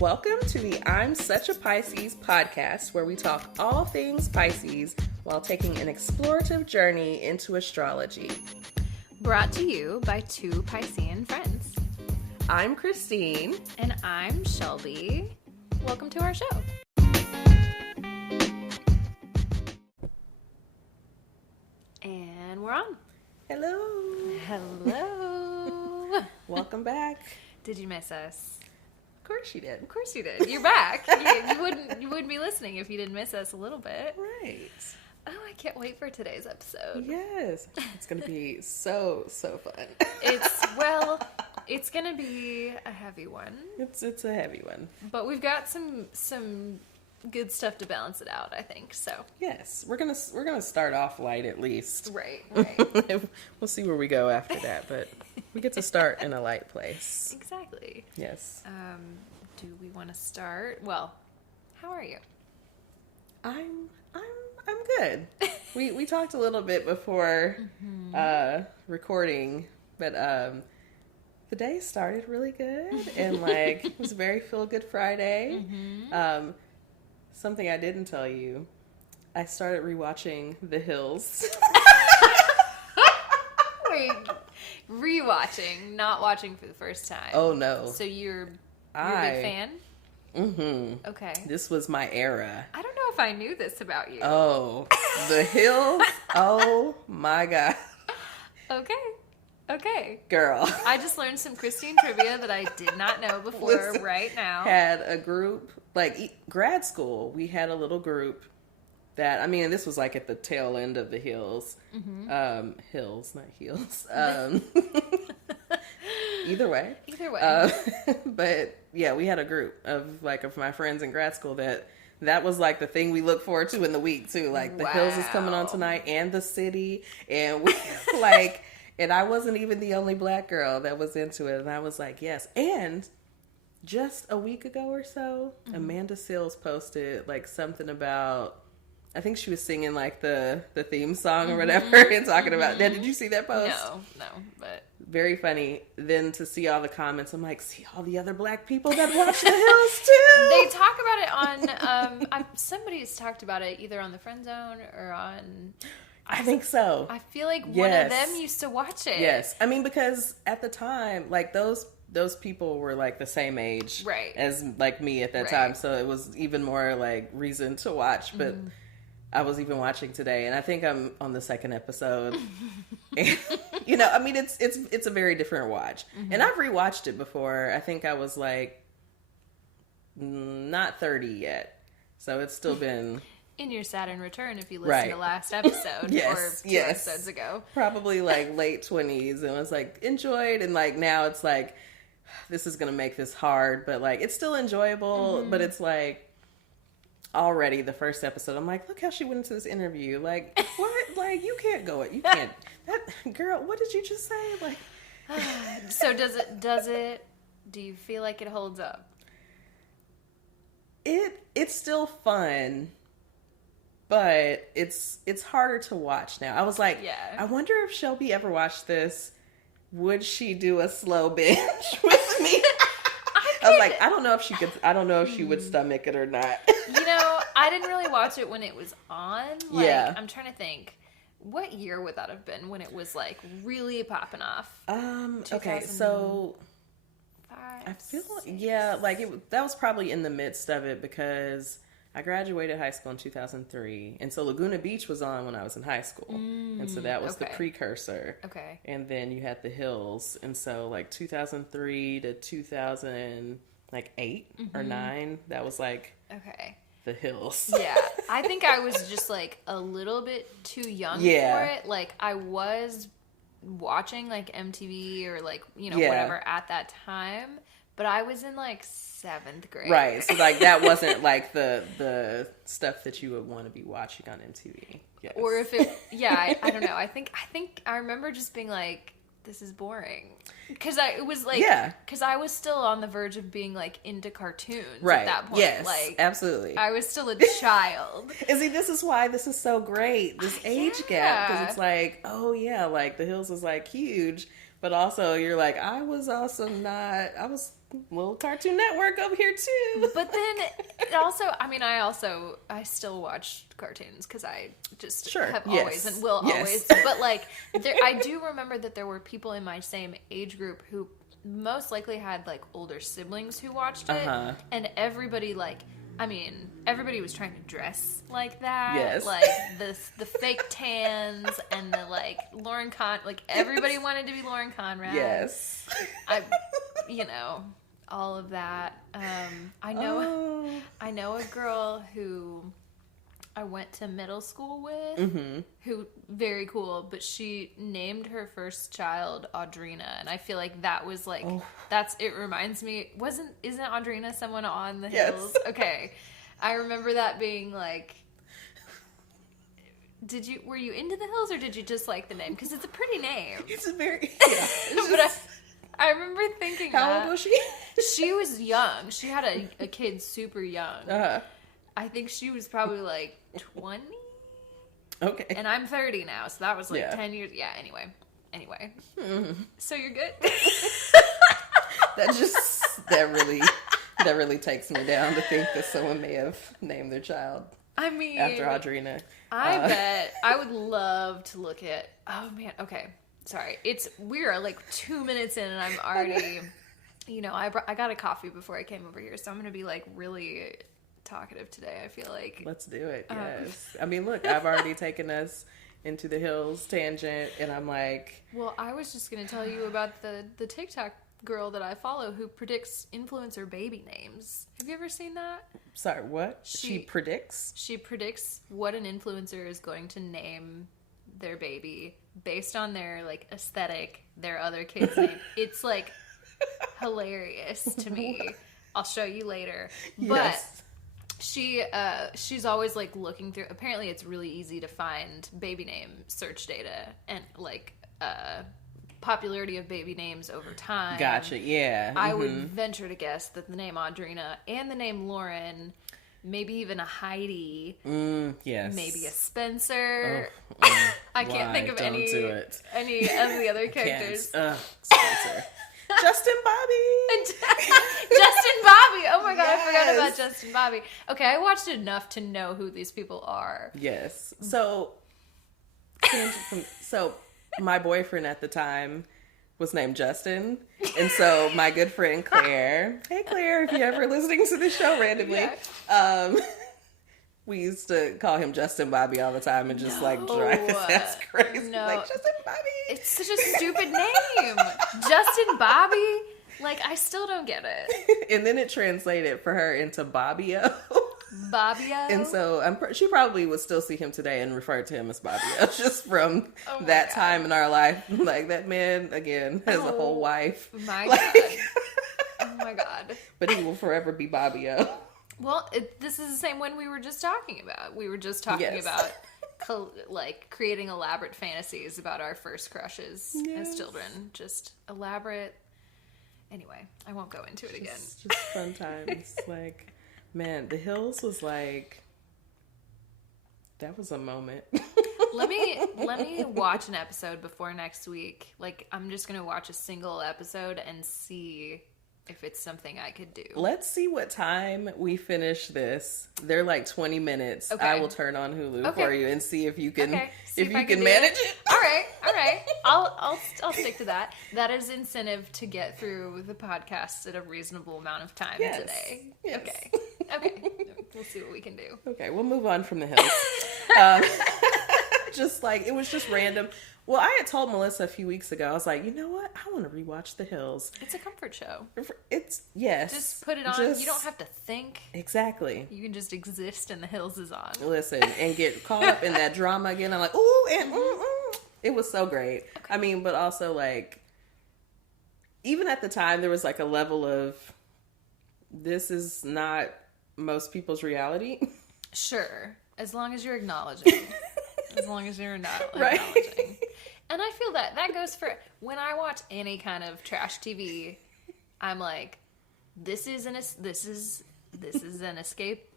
Welcome to the I'm Such a Pisces podcast, where we talk all things Pisces while taking an explorative journey into astrology. Brought to you by two Piscean friends. I'm Christine. And I'm Shelby. Welcome to our show. And we're on. Hello. Hello. Welcome back. Did you miss us? Of course you did. Of course you did. You're back. You wouldn't be listening if you didn't miss us a little bit. Right. Oh, I can't wait for today's episode. Yes. It's going to be so fun. It's going to be a heavy one. It's a heavy one. But we've got some good stuff to balance it out, I think. So yes, we're gonna start off light at least. Right. We'll see where we go after that, but we get to start in a light place. Exactly. Yes. Do we want to start? Well, how are you? I'm good. We talked a little bit before recording, but the day started really good and it was a very feel good Friday. Mm-hmm. Something I didn't tell you, I started rewatching The Hills. Wait, rewatching, not watching for the first time. Oh no! So you're a big fan? Mm-hmm. Okay. This was my era. I don't know if I knew this about you. Oh, The Hills. Oh my God. Okay. Girl. I just learned some Christine trivia that I did not know before. Right now. Had a group, grad school, we had a little group that, this was at the tail end of The Hills. Mm-hmm. Hills, not heels. Either way. But yeah, we had a group of my friends in grad school that was the thing we look forward to in the week too. The Hills is coming on tonight and The City. And we and I wasn't even the only black girl that was into it. And I was like, yes. And just a week ago or so, mm-hmm. Amanda Seales posted something about, I think she was singing the theme song or whatever and talking about that. Did you see that post? No, but very funny. Then to see all the comments, I'm like, see all the other black people that watch The Hills too. They talk about it on somebody's talked about it either on the Friend Zone or on. I think so. I feel like one of them used to watch it. Yes, because at the time, those people were the same age, right, as me at that time, so it was even more reason to watch. But I was even watching today, and I think I'm on the second episode. And, it's a very different watch, and I've rewatched it before. I think I was not 30 yet, so it's still been. In your Saturn return, if you listen to last episode or two episodes ago. Probably late 20s, and was enjoyed, and now it's this is gonna make this hard, but it's still enjoyable, but it's already the first episode I'm look how she went into this interview, what, you can't go it, you can't, that girl, what did you just say, So do you feel like it holds up? It's still fun, but it's harder to watch now. I was I wonder if Shelby ever watched this, would she do a slow binge with me? I was I don't know if she could. I don't know if she would stomach it or not. I didn't really watch it when it was on. I'm trying to think, what year would that have been when it was really popping off? Okay, so I feel that was probably in the midst of it, because I graduated high school in 2003, and so Laguna Beach was on when I was in high school, and so that was the precursor. Okay. And then you had The Hills, and so 2003 to 2008 or 9, that was okay. The Hills. Yeah, I think I was just a little bit too young for it. I was watching MTV or whatever at that time, but I was in 7th grade. Right. So that wasn't the stuff that you would want to be watching on MTV. Yes. Or if it, I don't know. I think I remember just being this is boring. Because it was because I was still on the verge of being into cartoons at that point. Yes, absolutely. I was still a child. This is why this is so great. This age gap, because it's The Hills is huge, But also, you're like, I was a little Cartoon Network over here too. But then it also, I mean, I still watch cartoons because I just have always and will always. But like, I do remember that there were people in my same age group who most likely had like older siblings who watched it, and everybody was trying to dress like that. Yes. Like the fake tans and the like Lauren like everybody wanted to be Lauren Conrad. Yes. All of that. I know a girl who I went to middle school with, who very cool, but she named her first child Audrina, and I feel like that was like it reminds me, isn't Audrina someone on the hills? Okay. I remember that being like, were you into the hills or did you just like the name? Because it's a pretty name. It's a very but I remember thinking how old was she? She was young. She had a kid super young. I think she was probably like 20. Okay. And I'm 30 now, so that was like 10 years. Yeah, anyway. So you're good? That really takes me down to think that someone may have named their child after Audrina. I bet. I would love to look at, oh man, okay. Sorry. We're like 2 minutes in and I'm already, I got a coffee before I came over here, so I'm going to be like really talkative today, I feel like. Let's do it, yes. I mean, look, I've already taken us into the hills tangent and I'm like... Well, I was just going to tell you about the TikTok girl that I follow who predicts influencer baby names. Have you ever seen that? Sorry, what? She predicts? She predicts what an influencer is going to name their baby based on their like aesthetic, their other kids' name. It's like hilarious to me. What? I'll show you later. But she's always like looking through, apparently it's really easy to find baby name search data and like popularity of baby names over time. Gotcha, yeah. I would venture to guess that the name Audrina and the name Lauren, maybe even a Heidi, yes, maybe a Spencer. I can't think of any of the other characters. Spencer. Justin Bobby. Justin Bobby. Oh my god, yes. I forgot about Justin Bobby. Okay, I watched enough to know who these people are. Yes. So my boyfriend at the time was named Justin. And so my good friend Claire, hey Claire, if you're ever listening to this show randomly, we used to call him Justin Bobby all the time and just drive his ass crazy. No. Like, Justin Bobby. It's such a stupid name. Justin Bobby? Like, I still don't get it. And then it translated for her into Bobbio. Bobbio? And so she probably would still see him today and refer to him as Bobbio just from that time in our life. Like, that man, again, has a whole wife. My God. Oh my God. But he will forever be Bobbio. Well, this is the same one we were just talking about. We were just talking about creating elaborate fantasies about our first crushes as children. Just elaborate. Anyway, I won't go into it again. Just fun times. Like, man, The Hills was like, that was a moment. Let me watch an episode before next week. Like, I'm just gonna watch a single episode and see if it's something I could do. Let's see what time we finish this. They're like 20 minutes. Okay. I will turn on Hulu for you and see if you can manage it. All right. I'll stick to that. That is incentive to get through the podcast at a reasonable amount of time today. Yes. Okay. We'll see what we can do. Okay, we'll move on from The Hills. It was just random. Well, I had told Melissa a few weeks ago, I was like, you know what? I want to rewatch The Hills. It's a comfort show. Just put it on. You don't have to think. Exactly. You can just exist and The Hills is on. Listen, and get caught up in that drama again. I'm like, ooh, and it was so great. Okay. I mean, but also like, even at the time, there was like a level of, this is not most people's reality. Sure. As long as you're acknowledging. As long as you're not acknowledging. And I feel that goes for when I watch any kind of trash TV. I'm like, this is an escape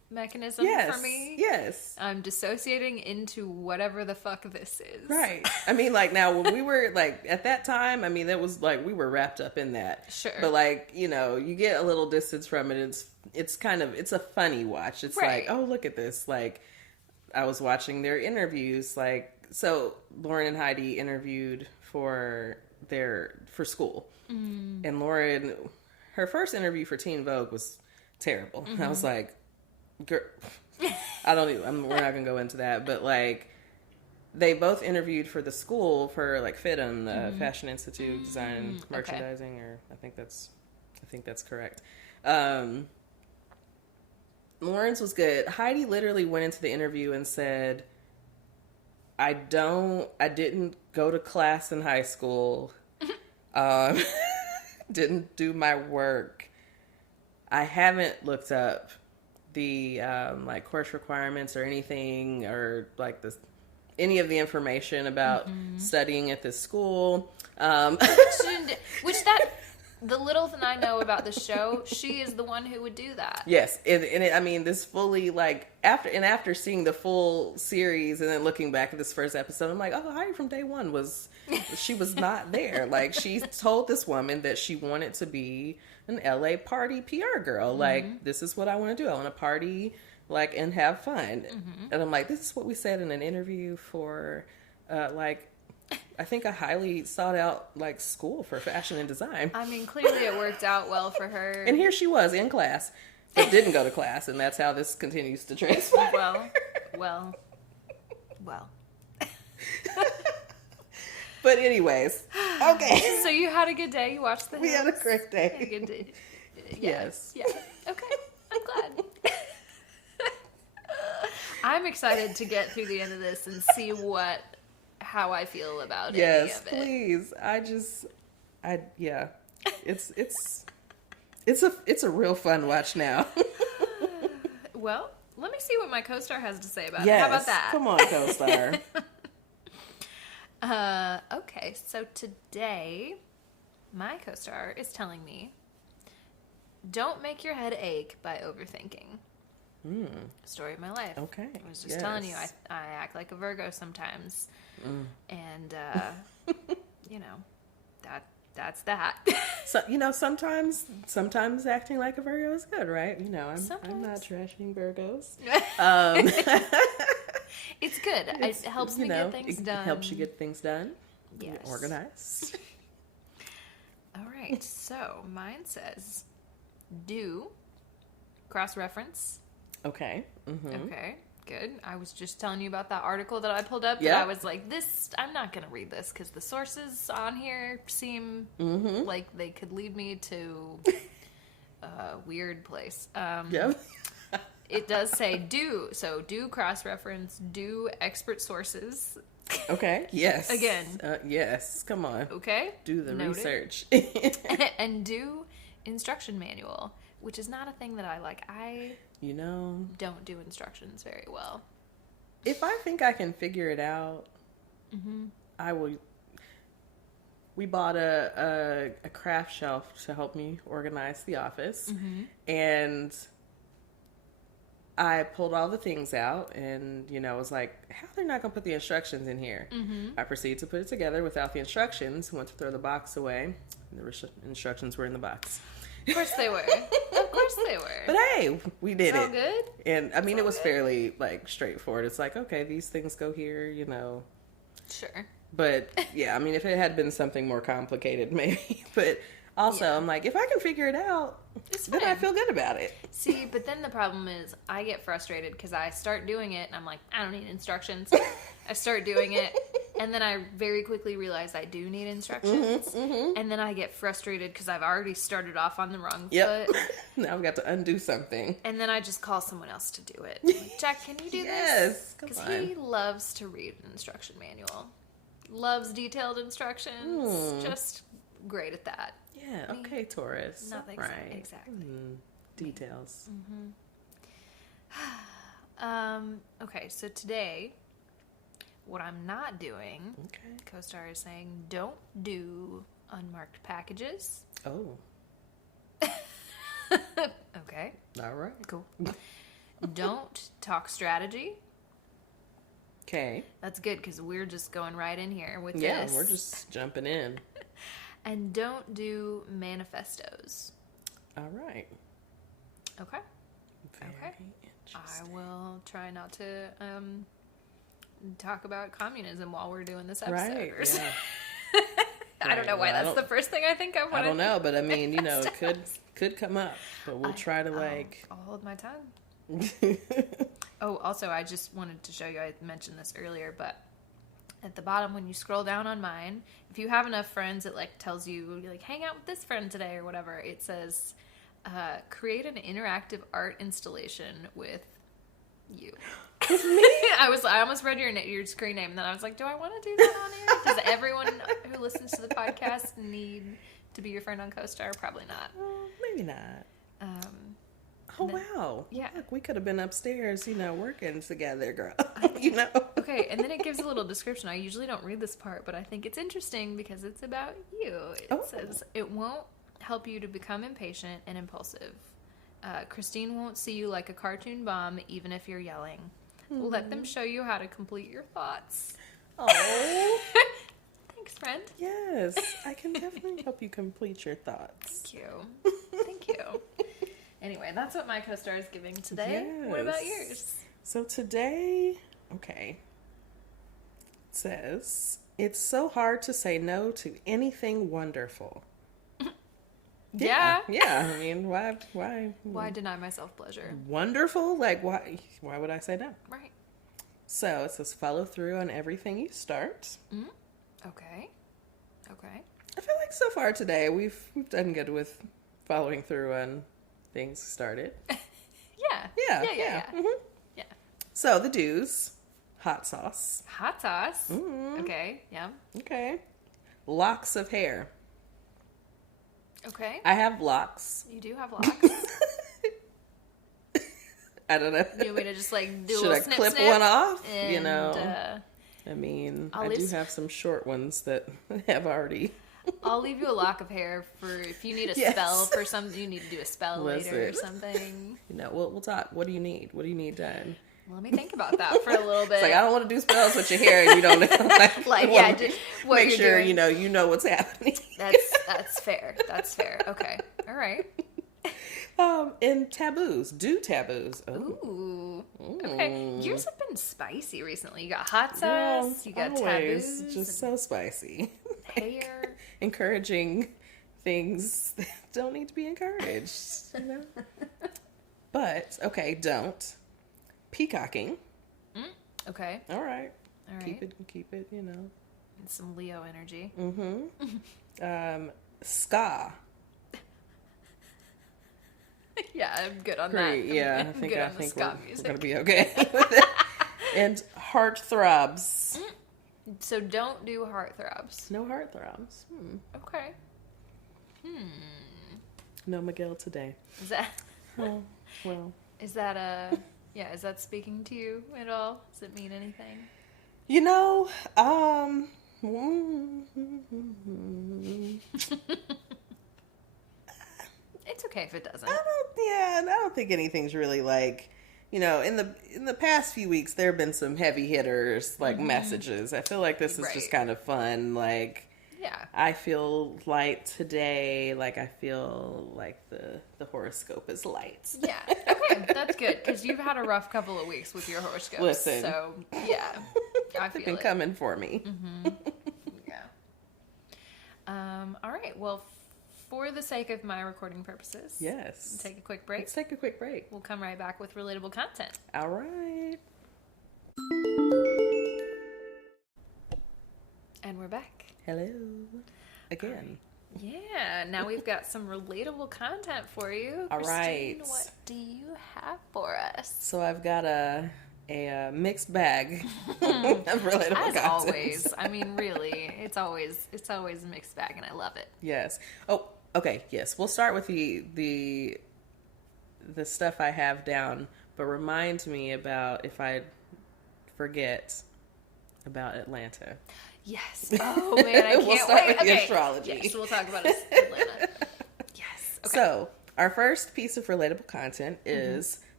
mechanism for me. Yes. I'm dissociating into whatever the fuck this is. Right. I mean, like, now, when we were, like, at that time, I mean, that was, like, we were wrapped up in that. Sure. But, like, you know, you get a little distance from it. It's kind of, it's a funny watch. It's like, oh, look at this. Like, I was watching their interviews, like, so Lauren and Heidi interviewed for school. Mm. And Lauren, her first interview for Teen Vogue was terrible. Mm-hmm. I was like, girl, we're not gonna go into that, but like, they both interviewed for the school for like FITM, Fashion Institute Design and Merchandising, or I think that's correct. Lauren's was good. Heidi literally went into the interview and said, I didn't go to class in high school. Didn't do my work. I haven't looked up the like course requirements or anything, or like any of the information about studying at this school. The little that I know about the show, she is the one who would do that. Yes, I mean, this fully, like, after seeing the full series and then looking back at this first episode, I'm like, oh, Heidi from day one was not there. Like, she told this woman that she wanted to be an LA party PR girl. Mm-hmm. Like, this is what I want to do. I want to party, like, and have fun. Mm-hmm. And I'm like, this is what we said in an interview for, like, I think a highly sought out, like, school for fashion and design. I mean, clearly it worked out well for her. And here she was in class, but didn't go to class, and that's how this continues to transpire. Well. But anyways, okay. So you had a good day. You watched the Hills. We had a great day. A good day. Yes. Yeah. Okay. I'm glad. I'm excited to get through the end of this and see how I feel about any of it. Yes, please. Yeah. It's a real fun watch now. Well, let me see what my co-star has to say about it. How about that? Come on, co-star. Okay, so today my co-star is telling me, don't make your head ache by overthinking. Story of my life. Okay. I was just telling you, I act like a Virgo sometimes. And, you know, that's that. So, you know, sometimes acting like a Virgo is good, right? You know, I'm not trashing Virgos. It's good. It helps me get things done. It helps you get things done. Yes. You're organized. All right. So mine says, do cross-reference. Okay. Mm-hmm. Okay. Good. I was just telling you about that article that I pulled up. Yep. That I was like, I'm not going to read this because the sources on here seem like they could lead me to a weird place. Yep. It does say do cross-reference, do expert sources. Okay. Yes. Again. Yes. Come on. Okay. Do the research. And do instruction manual, which is not a thing that I like. I don't do instructions very well. If I think I can figure it out, I will. We bought a craft shelf to help me organize the office, and I pulled all the things out and, was like, how they're not going to put the instructions in here? I proceeded to put it together without the instructions, went to throw the box away, and the instructions were in the box. Of course they were. Of course they were. But hey, we did it. All good? And, I mean, it was fairly, like, straightforward. It's like, okay, these things go here, Sure. But, yeah, I mean, if it had been something more complicated, maybe. But also, I'm like, if I can figure it out, then I feel good about it. See, but then the problem is I get frustrated because I start doing it and I'm like, I don't need instructions. I start doing it and then I very quickly realize I do need instructions. And then I get frustrated because I've already started off on the wrong foot. Now I've got to undo something. And then I just call someone else to do it. Like, Jack, can you do this? Yes, because he loves to read an instruction manual. Loves detailed instructions. Just great at that. Yeah, okay, Taurus. Nothing. Right. Exactly. Details. Okay, so today, what I'm not doing, co-star is saying, don't do unmarked packages. Oh. Okay. All right. Cool. Don't talk strategy. Okay. That's good because we're just going right in here with this. Yeah, we're just jumping in. And don't do manifestos. All right. Okay. Very I will try not to talk about communism while we're doing this episode. Right. Yeah. I don't know why that's the first thing I think of. I don't know, but I mean, you know, it could come up, but we'll try to I'll hold my tongue. Oh, also, I just wanted to show you, I mentioned this earlier, but at the bottom when you scroll down on mine, if you have enough friends, it like tells you, like, hang out with this friend today or whatever. It says, create an interactive art installation with you. With me? I almost read your screen name, and then I was like, do I want to do that on here? Does everyone who listens to the podcast need to be your friend on CoStar? Probably not. Maybe not. Wow. Yeah. Look, we could have been upstairs, you know, working together, girl. You know? Okay, and then it gives a little description. I usually don't read this part, but I think it's interesting because it's about you. It says, it won't help you to become impatient and impulsive. Christine won't see you like a cartoon bomb, even if you're yelling. Let them show you how to complete your thoughts. Oh. Thanks, friend. Yes, I can definitely help you complete your thoughts. Thank you. Thank you. Anyway, that's what my co-star is giving today. Yes. What about yours? So today, okay, it says, it's so hard to say no to anything wonderful. Yeah. Yeah. I mean, why? Why deny myself pleasure? Wonderful? Like, why would I say no? Right. So it says follow through on everything you start. Okay. I feel like so far today we've done good with following through on things started. Yeah. Mm-hmm. Yeah. So the do's: hot sauce. Hot sauce. Okay. Yeah. Okay. Locks of hair. Okay. I have locks. You do have locks. I don't know. You want me to just like do Should a I little snip, clip snip, one off? And, you know. I mean, I do have some short ones that have already. I'll leave you a lock of hair for if you need a spell for something. You need to do a spell later or something. You know, we'll talk. What do you need? What do you need done? Let me think about that for a little bit. It's like, I don't want to do spells with your hair and you don't know. Just what make you're sure doing. you know what's happening. That's fair. That's fair. Okay. All right. And taboos. Do taboos. Ooh. Okay. Yours have been spicy recently. You got hot sauce. You got taboos. Just so spicy. Hair. Encouraging things that don't need to be encouraged. You know? But, okay, don't. Peacocking. Okay. All right. Keep it, you know. And some Leo energy. Ska. Yeah, I'm good on that. Yeah, I think we're going to be okay with it. And heartthrobs. So don't do heartthrobs. No heartthrobs. Okay. No Miguel today. Is that... Oh, well. Is that is that speaking to you at all? Does it mean anything? You know, it's okay if it doesn't. I don't think anything's really like, you know, in the past few weeks there have been some heavy hitters like messages. I feel like this is just kind of fun. Like, yeah, I feel light today. Like I feel like the horoscope is light. Yeah, okay, that's good because you've had a rough couple of weeks with your horoscopes. Listen, so yeah, I feel they've been coming for me. Yeah. All right. Well, for the sake of my recording purposes, yes, take a quick break. Let's take a quick break. We'll come right back with relatable content. All right. And we're back. Hello. Again. Yeah, now we've got some relatable content for you. All Christine, right. What do you have for us? So I've got a mixed bag of relatable content. As always. I mean, really, it's always a mixed bag, and I love it. Yes. Oh, okay. Yes, we'll start with the stuff I have down, but remind me about if I forget about Atlanta. Yes. Oh man, I can't we'll start wait. with the astrology. Yes, we'll talk about Atlanta. Yes. Okay. So our first piece of relatable content is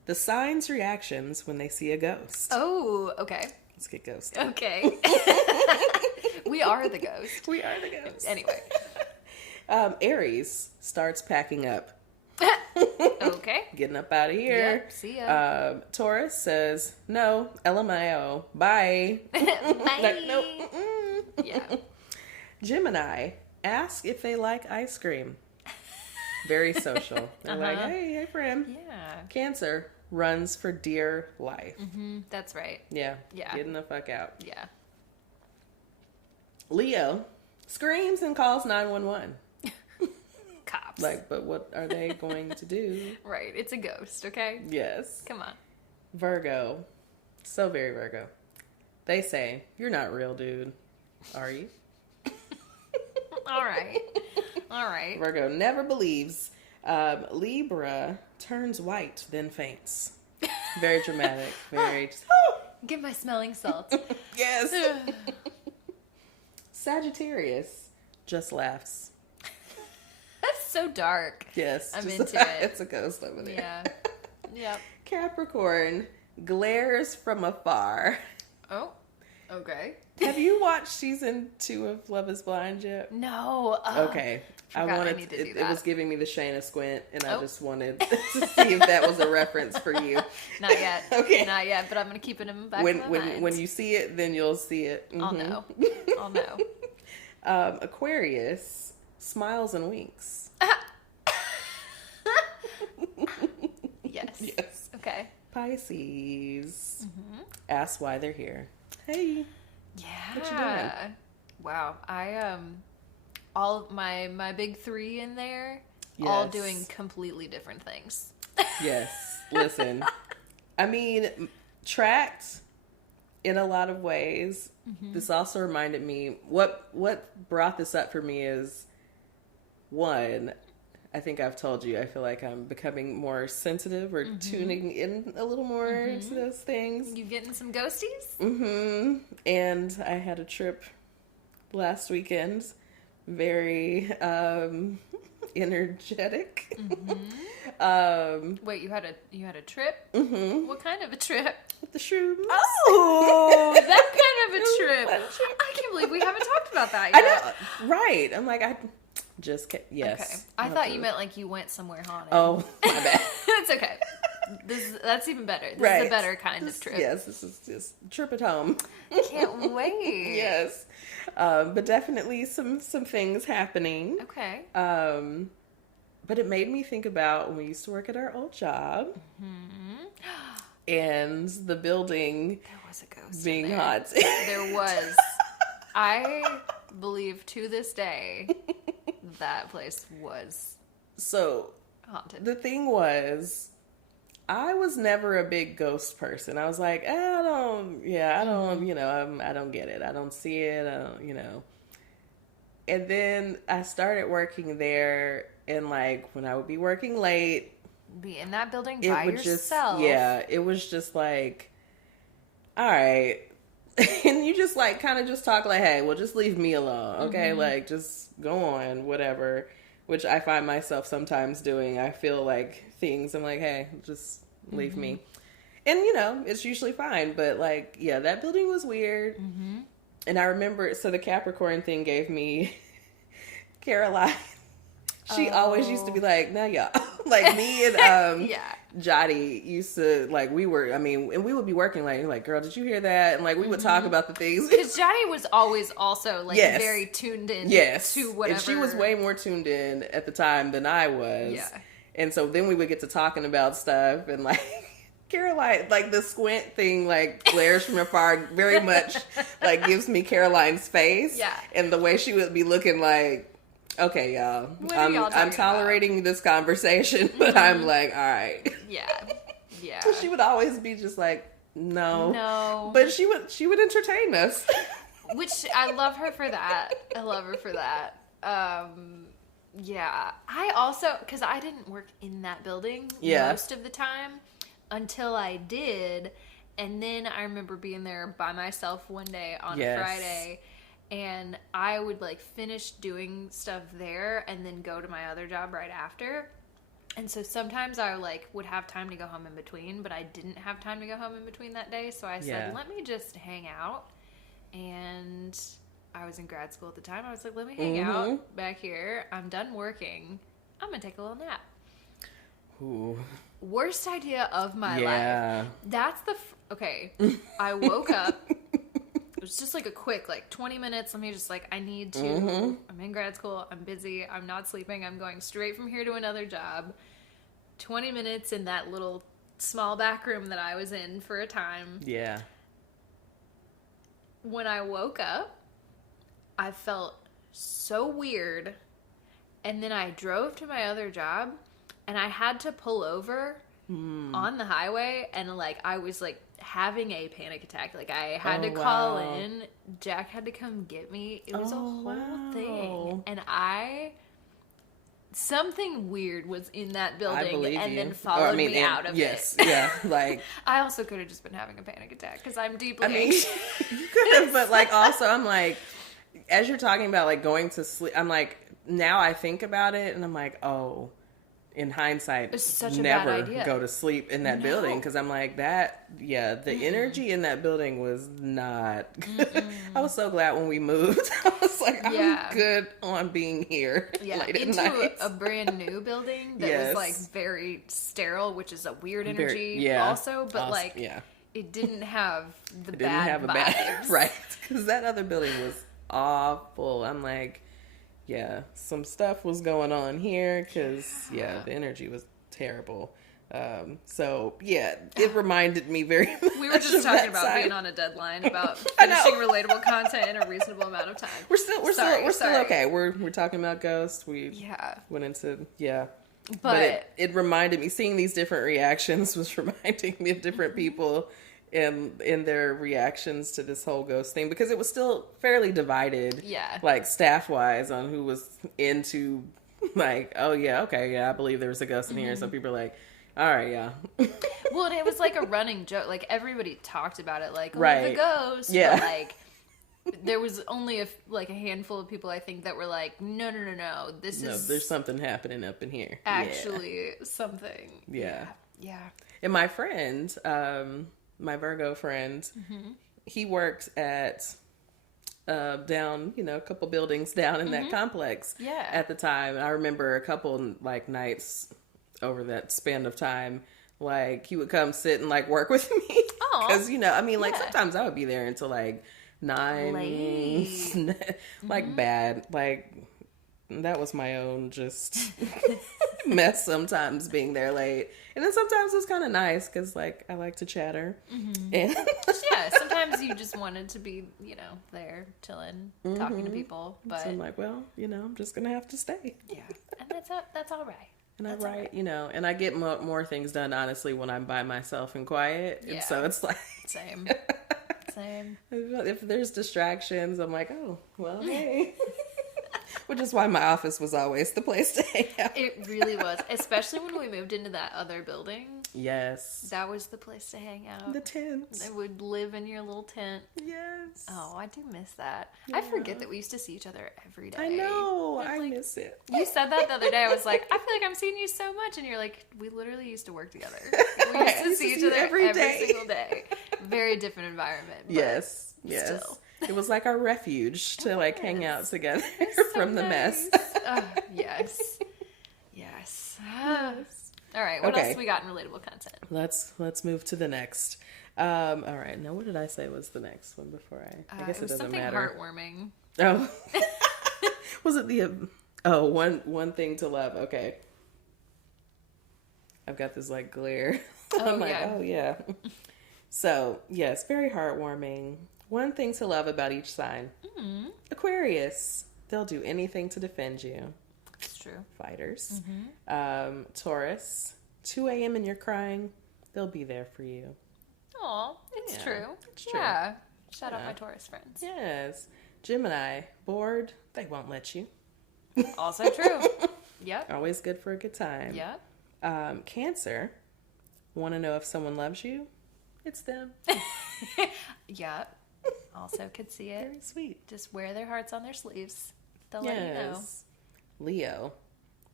The signs reactions when they see a ghost. Oh, okay. Let's get ghosted. Okay. We are the ghost. We are the ghost. Anyway. Aries starts packing up. Okay. Getting up out of here. Yep, see ya. Taurus says, no, LMAO. Bye. Bye. Like, nope. Mm-mm. Yeah. Gemini, ask if they like ice cream. Very social. They're like, hey friend. Yeah. Cancer, runs for dear life. Mm-hmm. That's right. Yeah. Yeah. Getting the fuck out. Yeah. Leo, screams and calls 911. Cops. Like, but what are they going to do? Right. It's a ghost, okay? Yes. Come on. Virgo. So very Virgo. They say, you're not real, dude. Are you? All right. All right. Virgo never believes. Libra turns white, then faints. Very dramatic. Very... Get my smelling salt. Yes. Sagittarius just laughs. That's so dark. Yes. I'm just, into it. It's a ghost over there. Yeah. Yep. Capricorn glares from afar. Oh, okay. Have you watched season 2 of Love is Blind yet? No. Okay. I wanted need to do it that. was giving me the Shayna squint, and I just wanted to see if that was a reference for you. Not yet. Okay. Not yet, but I'm going to keep it in the back of my mind. When you see it, then you'll see it. I'll know. I'll know. Aquarius smiles and winks. Yes. Yes. Okay. Pisces ask why they're here. Hey. Yeah. What you doing? Wow. I all my big 3 in there, all Yes. doing completely different things. Yes. Listen. I mean, tracked in a lot of ways. This also reminded me what brought this up for me is, one, I think I've told you, I feel like I'm becoming more sensitive or tuning in a little more to those things. You getting some ghosties? And I had a trip last weekend, very energetic. Wait, you had a trip? What kind of a trip? With the shrooms. Oh, that kind of a trip. I can't believe we haven't talked about that yet. I know, right? I'm like, I just can't. Yes. Okay. I thought you meant like you went somewhere haunted. Oh, my bad. It's okay. That's even better. This is a better kind of trip. Yes, this is just trip at home. Can't wait. Yes. But definitely some things happening. Okay. But it made me think about when we used to work at our old job. And the building There was a ghost being in there. hot. There was. I believe to this day that place was So haunted. the thing was, I was never a big ghost person. I was like, I don't get it. I don't see it. I don't. And then I started working there, and like when I would be working late, Be in that building it by would yourself. it was just like, all right. And you just like kind of just talk like, hey, well, just leave me alone. Okay. Like just go on, whatever, which I find myself sometimes doing. I feel like things, I'm like, hey, just leave me. And it's usually fine. But like, yeah, that building was weird. And I remember, so the Capricorn thing gave me Caroline. She always used to be like, "Now, y'all." Like me and Jotty used to, like, and we would be working like, girl, did you hear that? And like we would talk about the things. Because Jotty was always also like very tuned in to whatever. And she was way more tuned in at the time than I was. Yeah. And so then we would get to talking about stuff, and like Caroline, like the squint thing, like glares from afar, very much like gives me Caroline's face. Yeah. And the way she would be looking like, okay, y'all, I'm tolerating this conversation, but I'm like, all right. Yeah. Yeah. She would always be just like, no. No. But she would entertain us. Which I love her for that. I love her for that. Yeah. I also, because I didn't work in that building most of the time until I did. And then I remember being there by myself one day on a Friday. And I would like finish doing stuff there and then go to my other job right after. And so sometimes I like would have time to go home in between, but I didn't have time to go home in between that day. So I said, let me just hang out. And I was in grad school at the time. I was like, let me hang out back here. I'm done working. I'm going to take a little nap. Ooh. Worst idea of my life. That's the... okay. I woke up. It was just like a quick, like 20 minutes. Let me just like, I need to... I'm in grad school. I'm busy. I'm not sleeping. I'm going straight from here to another job. 20 minutes in that little small back room that I was in for a time. Yeah. When I woke up, I felt so weird. And then I drove to my other job, and I had to pull over on the highway, and like I was like having a panic attack. Like I had to call in. Jack had to come get me. It was a whole thing. And something weird was in that building and then followed me out of it. Yes, yeah, like... I also could have just been having a panic attack because I'm deeply anxious. You could have, but like also I'm like, as you're talking about like going to sleep, I'm like, now I think about it and I'm like, oh, in hindsight, it's such a never bad idea. Go to sleep in that building because I'm like that. Yeah, the energy in that building was not good. I was so glad when we moved. I was like, I'm good on being here. Yeah, late into at night. a brand new building that was like very sterile, which is a weird energy also. But like, it didn't have the bad vibes. Right? Because that other building was awful. I'm like. Yeah, some stuff was going on here because, the energy was terrible. It reminded me very much. We were just talking about being on a deadline, about finishing relatable content in a reasonable amount of time. We're still okay. We're talking about ghosts. We went into, But it reminded me, seeing these different reactions was reminding me of different people in their reactions to this whole ghost thing, because it was still fairly divided, like staff wise, on who was into like, oh yeah, okay, yeah, I believe there was a ghost in here. Some people are like, all right, yeah. Well, and it was like a running joke. Like everybody talked about it, like, the ghost. Yeah. But like there was only a handful of people I think that were like, no. There's something happening up in here. Actually, something. Yeah. Yeah. And my friend, my Virgo friend, he worked at down, a couple buildings down in that complex at the time. And I remember a couple like nights over that span of time, like he would come sit and like work with me. Because, sometimes I would be there until like 9. Like bad. Like that was my own just mess sometimes, being there late. And then sometimes it was kind of nice because, like, I like to chatter. And sometimes you just wanted to be, there chilling, talking to people. But so I'm like, well, I'm just going to have to stay. Yeah, and that's all right. And I write, and I get more things done, honestly, when I'm by myself and quiet. Yeah. And so it's like... Same. If there's distractions, I'm like, oh, well, hey. Which is why my office was always the place to hang out. It really was. Especially when we moved into that other building. Yes. That was the place to hang out. The tents. I would live in your little tent. Yes. Oh, I do miss that. Yeah. I forget that we used to see each other every day. I know. I miss it. You said that the other day. I was like, I feel like I'm seeing you so much. And you're like, we literally used to work together. We used to see each other every single day. Very different environment. Yes. Still. It was like our refuge to like hang out together from the mess. Yes. All right. What else we got in relatable content? Let's move to the next. All right. Now, what did I say was the next one before I guess it doesn't matter. Heartwarming. Oh, was it one thing to love? Okay. I've got this like glare. I'm like, oh yeah. So yes, very heartwarming. One thing to love about each sign. Aquarius. They'll do anything to defend you. It's true. Fighters. Taurus. 2 a.m. and you're crying. They'll be there for you. Aw, it's true. It's true. Yeah. Shout out my Taurus friends. Yes. Gemini. Bored. They won't let you. Also true. Yep. Always good for a good time. Yep. Cancer. Want to know if someone loves you? It's them. Yep. Also could see it. Very sweet. Just wear their hearts on their sleeves. They'll let you know. Leo.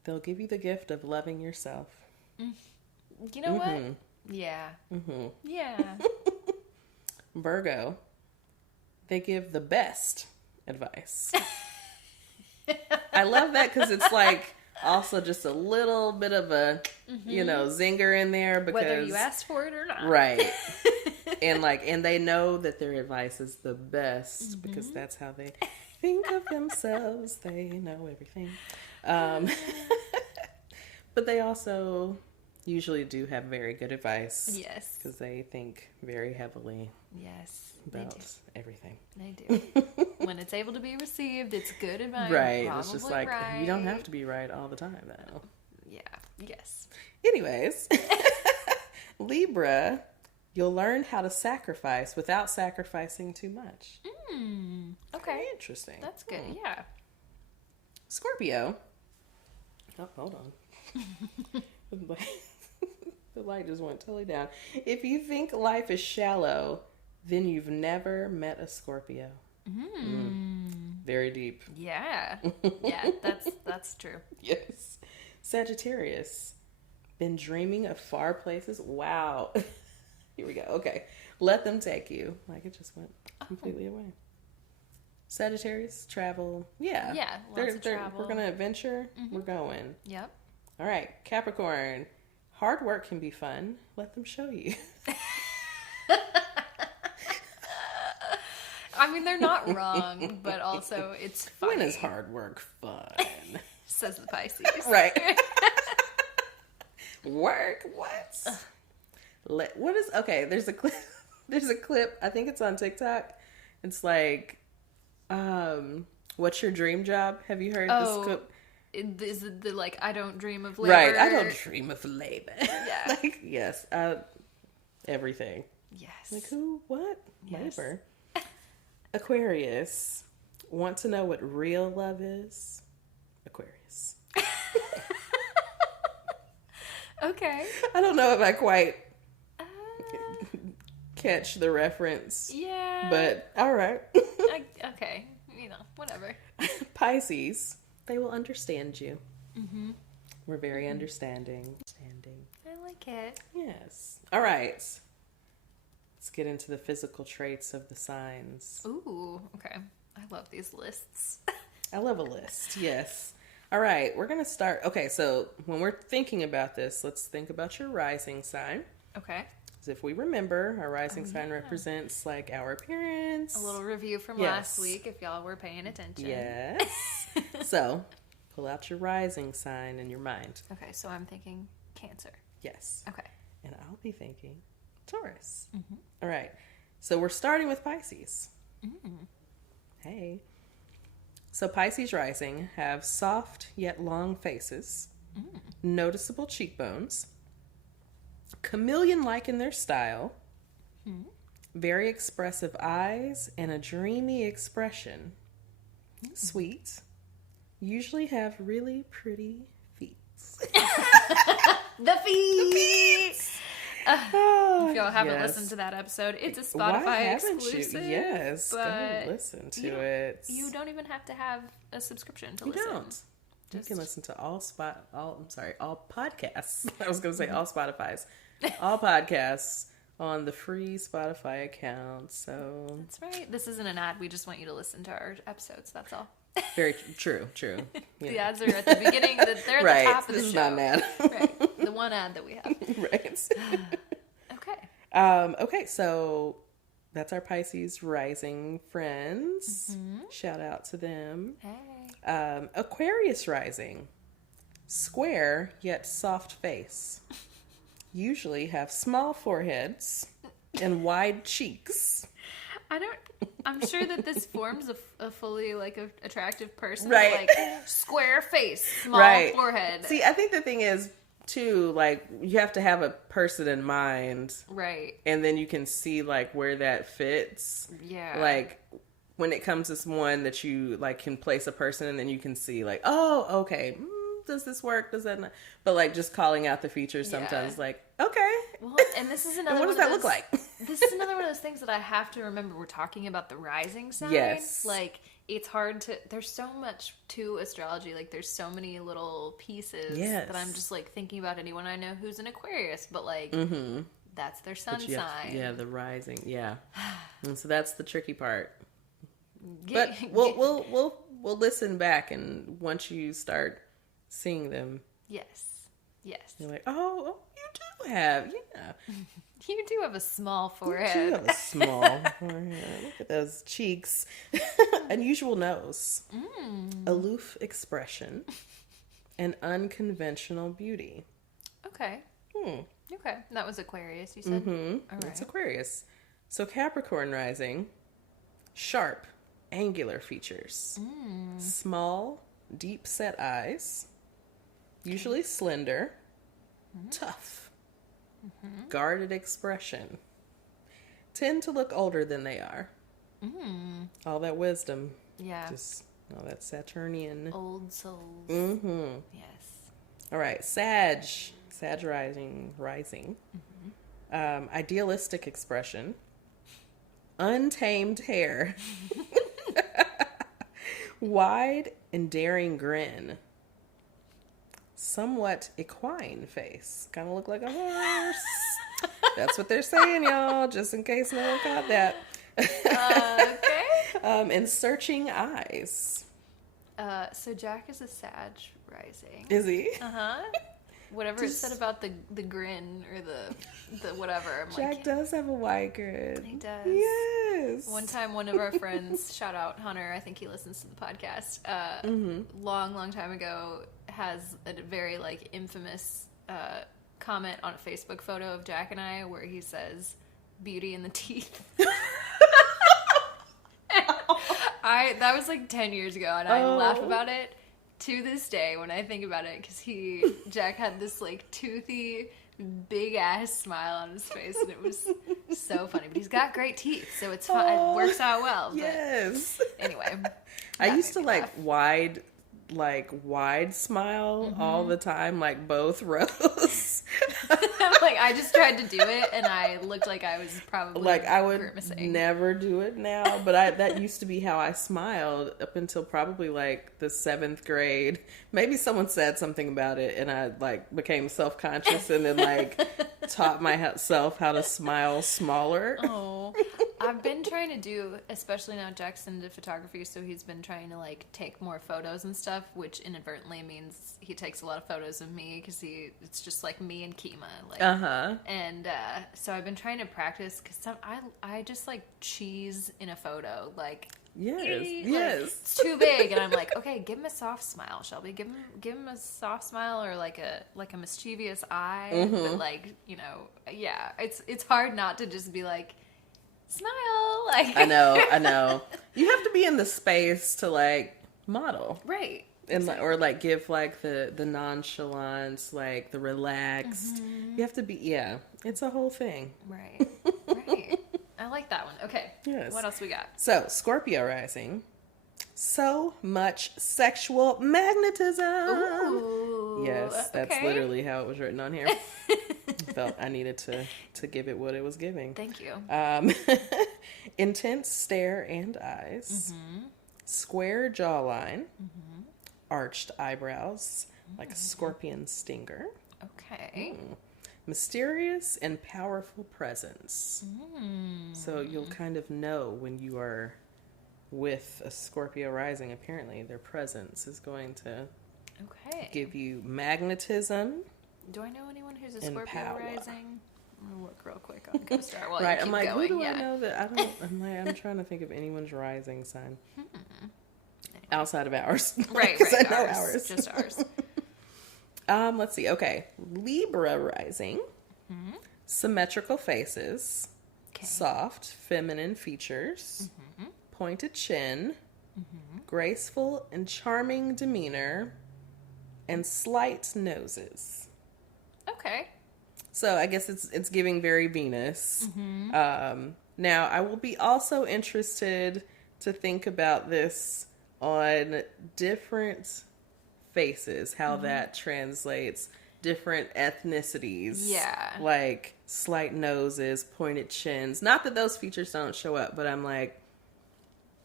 They'll give you the gift of loving yourself. You know what? Yeah. Yeah. Virgo, they give the best advice. I love that because it's like also just a little bit of a, zinger in there because whether you asked for it or not. Right. and they know that their advice is the best because that's how they think of themselves. They know everything. But they also usually do have very good advice. Yes. Because they think very heavily. Yes. About everything. They do. When it's able to be received, it's good advice. Right. It's just like, you don't have to be right all the time, though. Yeah. Yes. Anyways, Libra, you'll learn how to sacrifice without sacrificing too much. Okay. Very interesting. That's good. Yeah. Scorpio. Oh, hold on. The light just went totally down. If you think life is shallow, then you've never met a Scorpio. Very deep. Yeah. Yeah, that's true. Yes. Sagittarius. Been dreaming of far places? Wow. Here we go. Okay. Let them take you. Like it just went completely away. Sagittarius, travel. Yeah. Yeah, lots of travel. We're going to adventure. We're going. Yep. All right. Capricorn. Hard work can be fun. Let them show you. I mean, they're not wrong, but also it's funny. When is hard work fun? Says the Pisces. Right. Work? What? What is... Okay, there's a clip. There's a clip. I think it's on TikTok. It's like, what's your dream job? Have you heard this clip? Is it the, like, I don't dream of labor? Right. I don't dream of labor. Yeah. Like, yes. Everything. Yes. Like, who? What? Yes. Labor. Aquarius. Want to know what real love is? Aquarius. Okay. I don't know if I quite catch the reference. Yeah. But, all right. Okay. Whatever. Pisces. They will understand you. We're very understanding. I like it. Yes. All right. Let's get into the physical traits of the signs. Ooh, okay. I love these lists. I love a list. Yes. All right. We're going to start. Okay. So when we're thinking about this, let's think about your rising sign. Okay. Because if we remember, our rising sign represents like our appearance. A little review from last week if y'all were paying attention. Yes. So pull out your rising sign in your mind. Okay. So I'm thinking Cancer. Yes. Okay. And I'll be thinking Taurus. All right. So we're starting with Pisces. Hey. So Pisces rising have soft yet long faces, noticeable cheekbones, chameleon-like in their style, very expressive eyes, and a dreamy expression. Sweet. Usually have really pretty feet. The feet! If y'all haven't yes. listened to that episode, it's a Spotify exclusive. Yes, but go listen to it. You don't even have to have a subscription to listen. You don't. You can listen to all podcasts. I was going to say all Spotify's. All podcasts on the free Spotify account. So that's right. This isn't an ad. We just want you to listen to our episodes. That's all. Very true. The ads are at the beginning. They're at the top of the show. This is not an ad. Right. The one ad that we have. Right. Okay. Okay, so that's our Pisces rising friends. Shout out to them. Hey. Aquarius rising. Square yet soft face. Usually have small foreheads and wide cheeks. I'm sure that this forms a fully attractive person. Right. Like square face, small forehead. See, I think the thing is too, you have to have a person in mind. Right. And then you can see where that fits. Yeah. When it comes to someone that you can place a person and then you can see oh, okay. Does this work? Does that not? But just calling out the features sometimes okay. Well, and this is another and what does that look like? This is another one of those things that I have to remember. We're talking about the rising sign. Yes. it's hard to, there's so much to astrology. Like, there's so many little pieces that I'm just, like, thinking about anyone I know who's an Aquarius, but, like, that's their sun sign. Yeah, the rising. Yeah. And so that's the tricky part. But we'll listen back, and once you start seeing them. Yes. You're like, oh, you do have, yeah. You do have a small forehead. You do have a small forehead. Look at those cheeks. Unusual nose. Aloof expression. And unconventional beauty. Okay. Okay. That was Aquarius, you said? All right. That's Aquarius. So Capricorn rising. Sharp, angular features. Small, deep-set eyes. Usually slender. Tough. Guarded expression. Tend to look older than they are. All that wisdom. Yeah. Just all that Saturnian. Old souls. Yes. All right. Sag rising. Idealistic expression. Untamed hair. Wide and daring grin. Somewhat equine face. Kind of look like a horse. That's what they're saying, y'all, just in case no one caught that. Okay. And searching eyes. So Jack is a Sag rising. Is he? Whatever it said about the grin or the whatever. Jack does have a wide grin. He does. Yes. One time, one of our friends, shout out Hunter, I think he listens to the podcast, long time ago, has a very, like, infamous comment on a Facebook photo of Jack and I where he says, "Beauty in the teeth." That was like 10 years ago, and I laugh about it to this day when I think about it, because Jack had this, like, toothy, big ass smile on his face, and it was so funny. But he's got great teeth, so it's fun. It works out well. But yes. Anyway, I used to like wide smile all the time, like both rows. Like, I just tried to do it, and I looked like I was probably like I would grimacing. Never do it now, but that used to be how I smiled up until probably like the 7th grade. Maybe someone said something about it, and I like became self-conscious, and then like taught myself how to smile smaller. Oh, I've been trying to do, especially now Jack's into photography, so he's been trying to, like, take more photos and stuff, which inadvertently means he takes a lot of photos of me, because it's just like me and Kima, like, and so I've been trying to practice, because I just, like, cheese in a photo, like, yes, it's too big, and I'm like, okay, give him a soft smile, Shelby, give him a soft smile, or like a mischievous eye, but, like, you know, yeah, it's hard not to just be like, smile, like. I know. You have to be in the space to, like, model, right? And or like give like the nonchalance, like the relaxed. You have to be. Yeah, it's a whole thing. Right. I like that one. Okay. Yes. What else we got? So Scorpio rising. So much sexual magnetism. Ooh, yes, that's literally how it was written on here. Felt I needed to give it what it was giving. Thank you. Intense stare and eyes. Square jawline. Arched eyebrows, like a scorpion stinger. Okay. Mysterious and powerful presence. So you'll kind of know when you are with a Scorpio rising. Apparently, their presence is going to give you magnetism. Do I know anyone who's a Scorpio power. rising? I'm gonna look real quick on CoStar while Right, you keep I'm like, going. who do I know that I don't? I'm trying to think of anyone's rising sign. Outside of ours. Right, I know ours. Just ours. Let's see. Okay. Libra rising. Symmetrical faces. Soft, feminine features. Pointed chin. Graceful and charming demeanor. And slight noses. Okay. So I guess it's giving very Venus. Now, I will be also interested to think about this on different faces, how that translates, different ethnicities. Yeah. Like slight noses, pointed chins. Not that those features don't show up, but I'm like,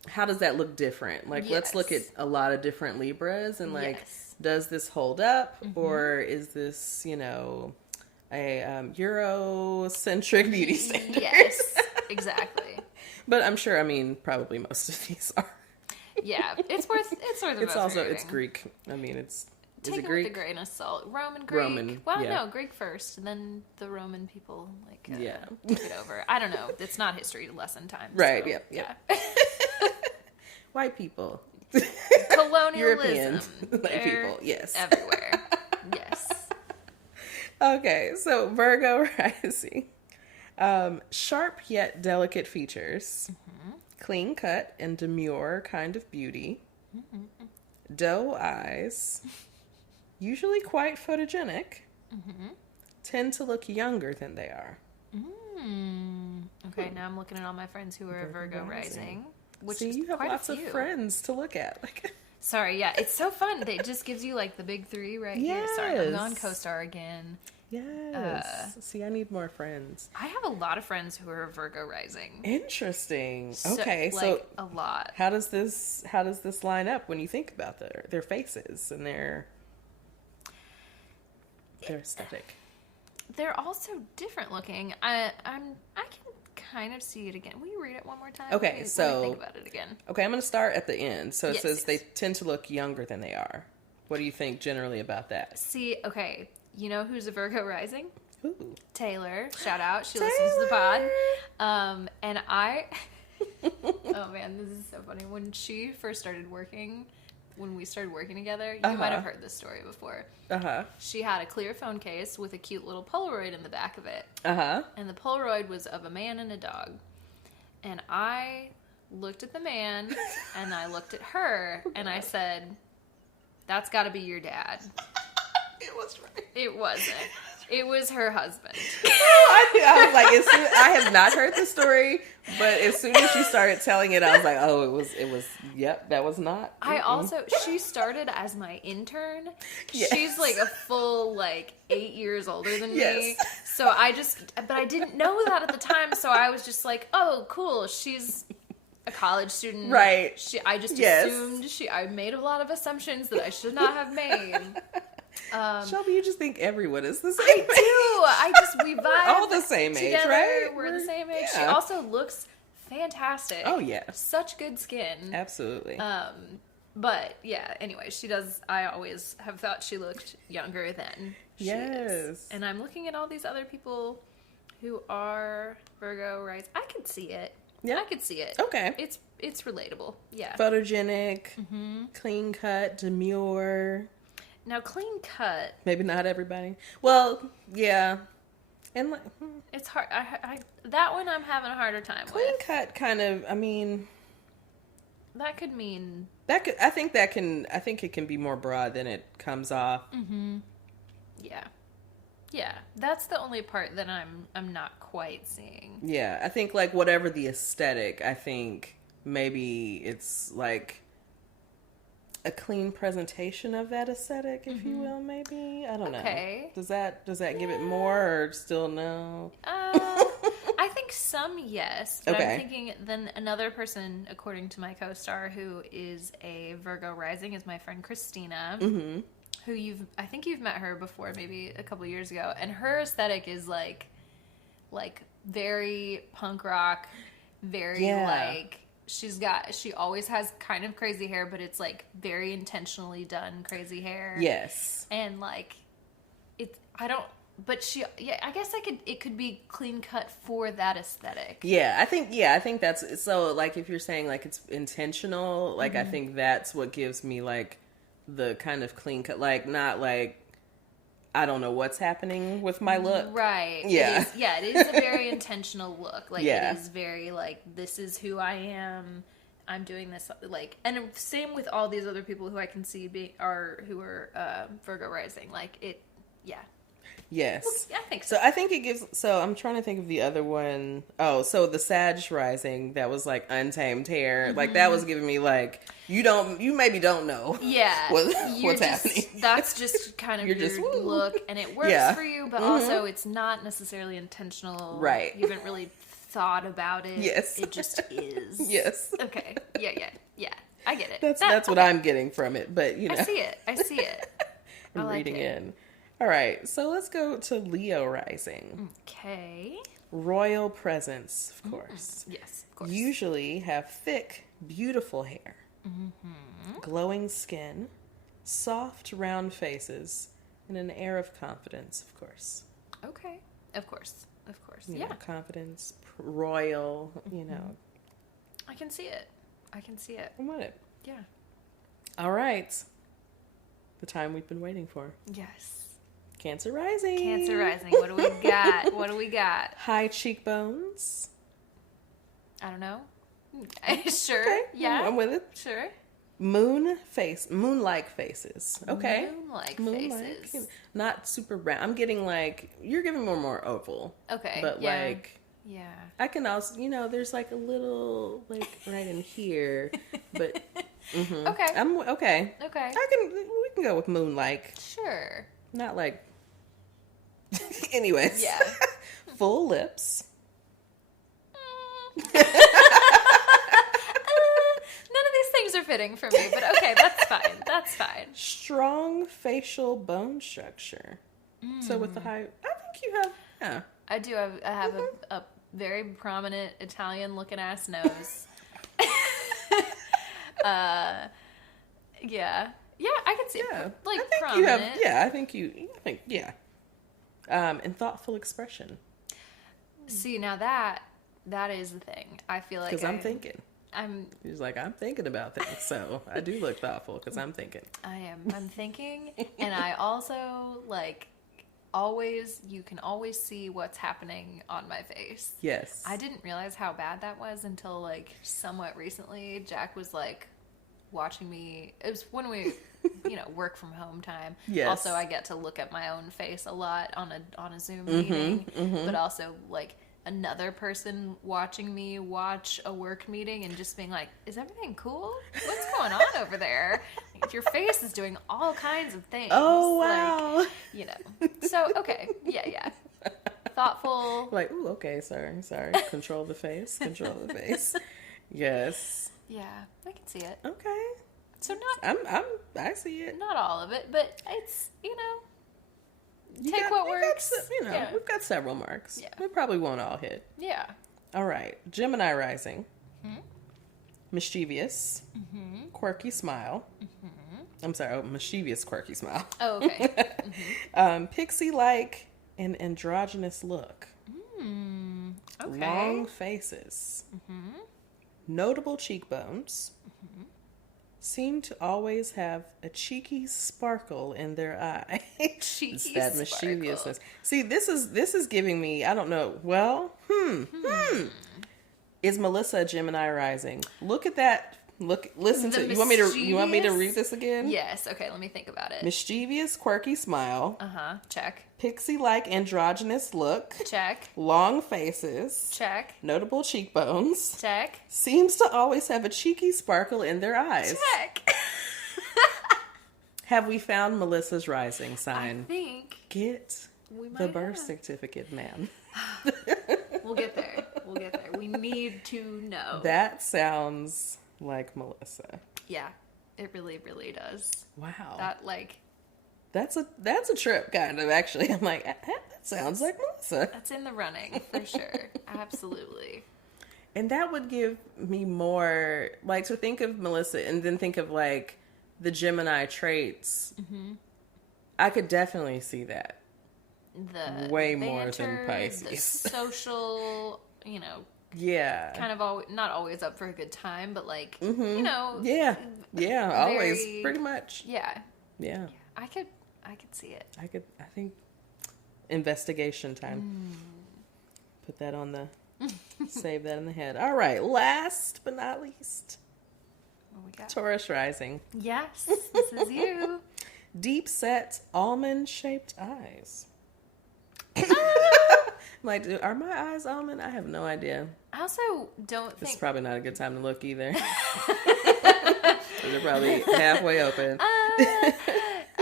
how does that look different? Like, let's look at a lot of different Libras and like, does this hold up, or is this, you know, a Eurocentric beauty standard? Yes, exactly. But I'm sure, I mean, probably most of these are. Yeah, it's worth it's Greek. I mean, take it with a grain of salt. Greek. Well, no, Greek first, and then the Roman people took it over. I don't know. It's not history lesson time. Right. So, yeah. White people. Colonialism. European white people. Yes. Everywhere. Yes. Okay, so Virgo rising. Sharp yet delicate features. Clean cut and demure kind of beauty. Doe eyes. Usually quite photogenic. Tend to look younger than they are. Okay, now I'm looking at all my friends who are Virgo rising. Which See, is you have quite lots a of few. friends to look at. Sorry, yeah, it's so fun. It just gives you like the big three right here. Sorry, I'm on CoStar again. Yes. See, I need more friends. I have a lot of friends who are Virgo rising. Interesting. Okay, so a lot. How does this line up when you think about their faces and their aesthetic? They're also different looking. I can kind of see it again. Will you read it one more time? Okay, let me think about it again. Okay, I'm going to start at the end. So it says they tend to look younger than they are. What do you think generally about that? See, okay, you know who's a Virgo rising? Ooh. Taylor. Shout out. She listens to the pod. And I... oh, man, this is so funny. When we started working together, you might have heard this story before. She had a clear phone case with a cute little Polaroid in the back of it. And the Polaroid was of a man and a dog. And I looked at the man, and I looked at her, and I said, that's got to be your dad. It was right. It wasn't. It was her husband. I was like, I have not heard the story, but as soon as she started telling it, I was like, oh, it was, yep, that was not. She started as my intern. Yes. She's like a full, 8 years older than me. So but I didn't know that at the time, so I was just like, oh, cool, she's a college student. Right. I just assumed I made a lot of assumptions that I should not have made. Shelby, you just think everyone is the same age. I do. We vibe. We're all the same together. age, right? We're the same age. Yeah. She also looks fantastic. Oh, yeah. Such good skin. Absolutely. But yeah, anyway, she does. I always have thought she looked younger than she is. And I'm looking at all these other people who are Virgo rising. I could see it. Yeah. I could see it. Okay. It's relatable. Yeah. Photogenic, clean cut, demure. Now, clean cut. Maybe not everybody. Well, yeah. And it's hard. I that one I'm having a harder time with. Clean cut kind of, I mean. That could mean. I think it can be more broad than it comes off. Yeah. Yeah. That's the only part that I'm not quite seeing. Yeah. I think whatever the aesthetic, I think maybe it's a clean presentation of that aesthetic, if you will, maybe. I don't know. Does that give it more, or still no? I think some yes, but I'm thinking then another person, according to my co-star, who is a Virgo rising, is my friend Christina, who I think you've met her before, maybe a couple years ago, and her aesthetic is like very punk rock, very she always has kind of crazy hair, but it's very intentionally done crazy hair. Yes. And I guess it could be clean cut for that aesthetic. Yeah, I think that's so if you're saying it's intentional, I think that's what gives me the kind of clean cut, not I don't know what's happening with my look. Right. Yeah. It is a very intentional look. It is very this is who I am. I'm doing this and same with all these other people who I can see who are Virgo rising. Yes. Well, I think so. So I think it gives. So I'm trying to think of the other one. Oh, so the Sag rising, that was untamed hair. That was giving me you maybe don't know. Yeah. What's happening. That's just kind of your look, and it works for you, but also it's not necessarily intentional. Right. You haven't really thought about it. Yes. It just is. Yes. Okay. Yeah. I get it. That's what I'm getting from it, but you know. I see it. I'm reading in. All right, so let's go to Leo rising. Okay. Royal presence, of course. Yes, of course. Usually have thick, beautiful hair, glowing skin, soft, round faces, and an air of confidence, of course. Okay. Of course. You know, confidence, royal, you know. I can see it. I want it. Yeah. All right. The time we've been waiting for. Yes. Cancer rising. What do we got? High cheekbones. I don't know. Sure. Okay. Yeah. I'm with it. Sure. Moon-like faces. Okay. Moon-like faces. Not super round. I'm getting like, you're giving more oval. Okay. But like, yeah. I can also, you know, there's like a little, like right in here, but. Mm-hmm. Okay. Okay. We can go with moon-like. Sure. Not like. Anyways. Yeah. Full lips. None of these things are fitting for me, but okay, that's fine. Strong facial bone structure. So with the high, I think you have, yeah. I do have, a very prominent Italian-looking ass nose. Yeah, I can see it. Like, prominent. And thoughtful expression. See, now that is the thing. I feel like because I'm thinking. He's like, I'm thinking about things, so I do look thoughtful because I'm thinking. I'm thinking, and I also like always. You can always see what's happening on my face. Yes. I didn't realize how bad that was until like somewhat recently. Jack was like watching me. It was when we, work from home time. Yes. Also, I get to look at my own face a lot on a Zoom meeting, but also like another person watching me watch a work meeting and just being like, is everything cool? What's going on over there? Your face is doing all kinds of things. Oh, wow. Like, so, okay. Yeah. Thoughtful. Like, ooh, okay, sorry. Control the face. Yes. Yeah, I can see it. Okay. So I see it. Not all of it, but it's, take what works. We've got several marks. Yeah. We probably won't all hit. Yeah. All right. Gemini rising. Mischievous. Quirky smile. I'm sorry. Mischievous quirky smile. Oh, okay. Pixie-like and androgynous look. Okay. Long faces. Notable cheekbones. Seem to always have a cheeky sparkle in their eye. Cheeky that mischievousness. See, this is giving me, I don't know. Well, Is Melissa a Gemini rising? Look at that. Listen to it. You want me to read this again? Yes. Okay, let me think about it. Mischievous, quirky smile. Check. Pixie-like androgynous look. Check. Long faces. Check. Notable cheekbones. Check. Seems to always have a cheeky sparkle in their eyes. Check. Have we found Melissa's rising sign? I think Get the birth certificate, ma'am. We'll get there. We need to know. That sounds like Melissa. Yeah, it really, really does. Wow. That's a trip, kind of, actually. I'm like, that sounds like Melissa. That's in the running, for sure. Absolutely. And that would give me more, like, to think of Melissa and then think of, like, the Gemini traits. I could definitely see that. Way more than Pisces. The social, yeah. kind of not always up for a good time, but like, Yeah, always, pretty much. Yeah. I could see it. I think investigation time. Put that on the, save that in the head. All right, last but not least. What we got? Taurus rising. Yes, this is you. Deep set, almond-shaped eyes. Like, are my eyes almond? I have no idea. I also don't think... It's probably not a good time to look either. They're probably halfway open.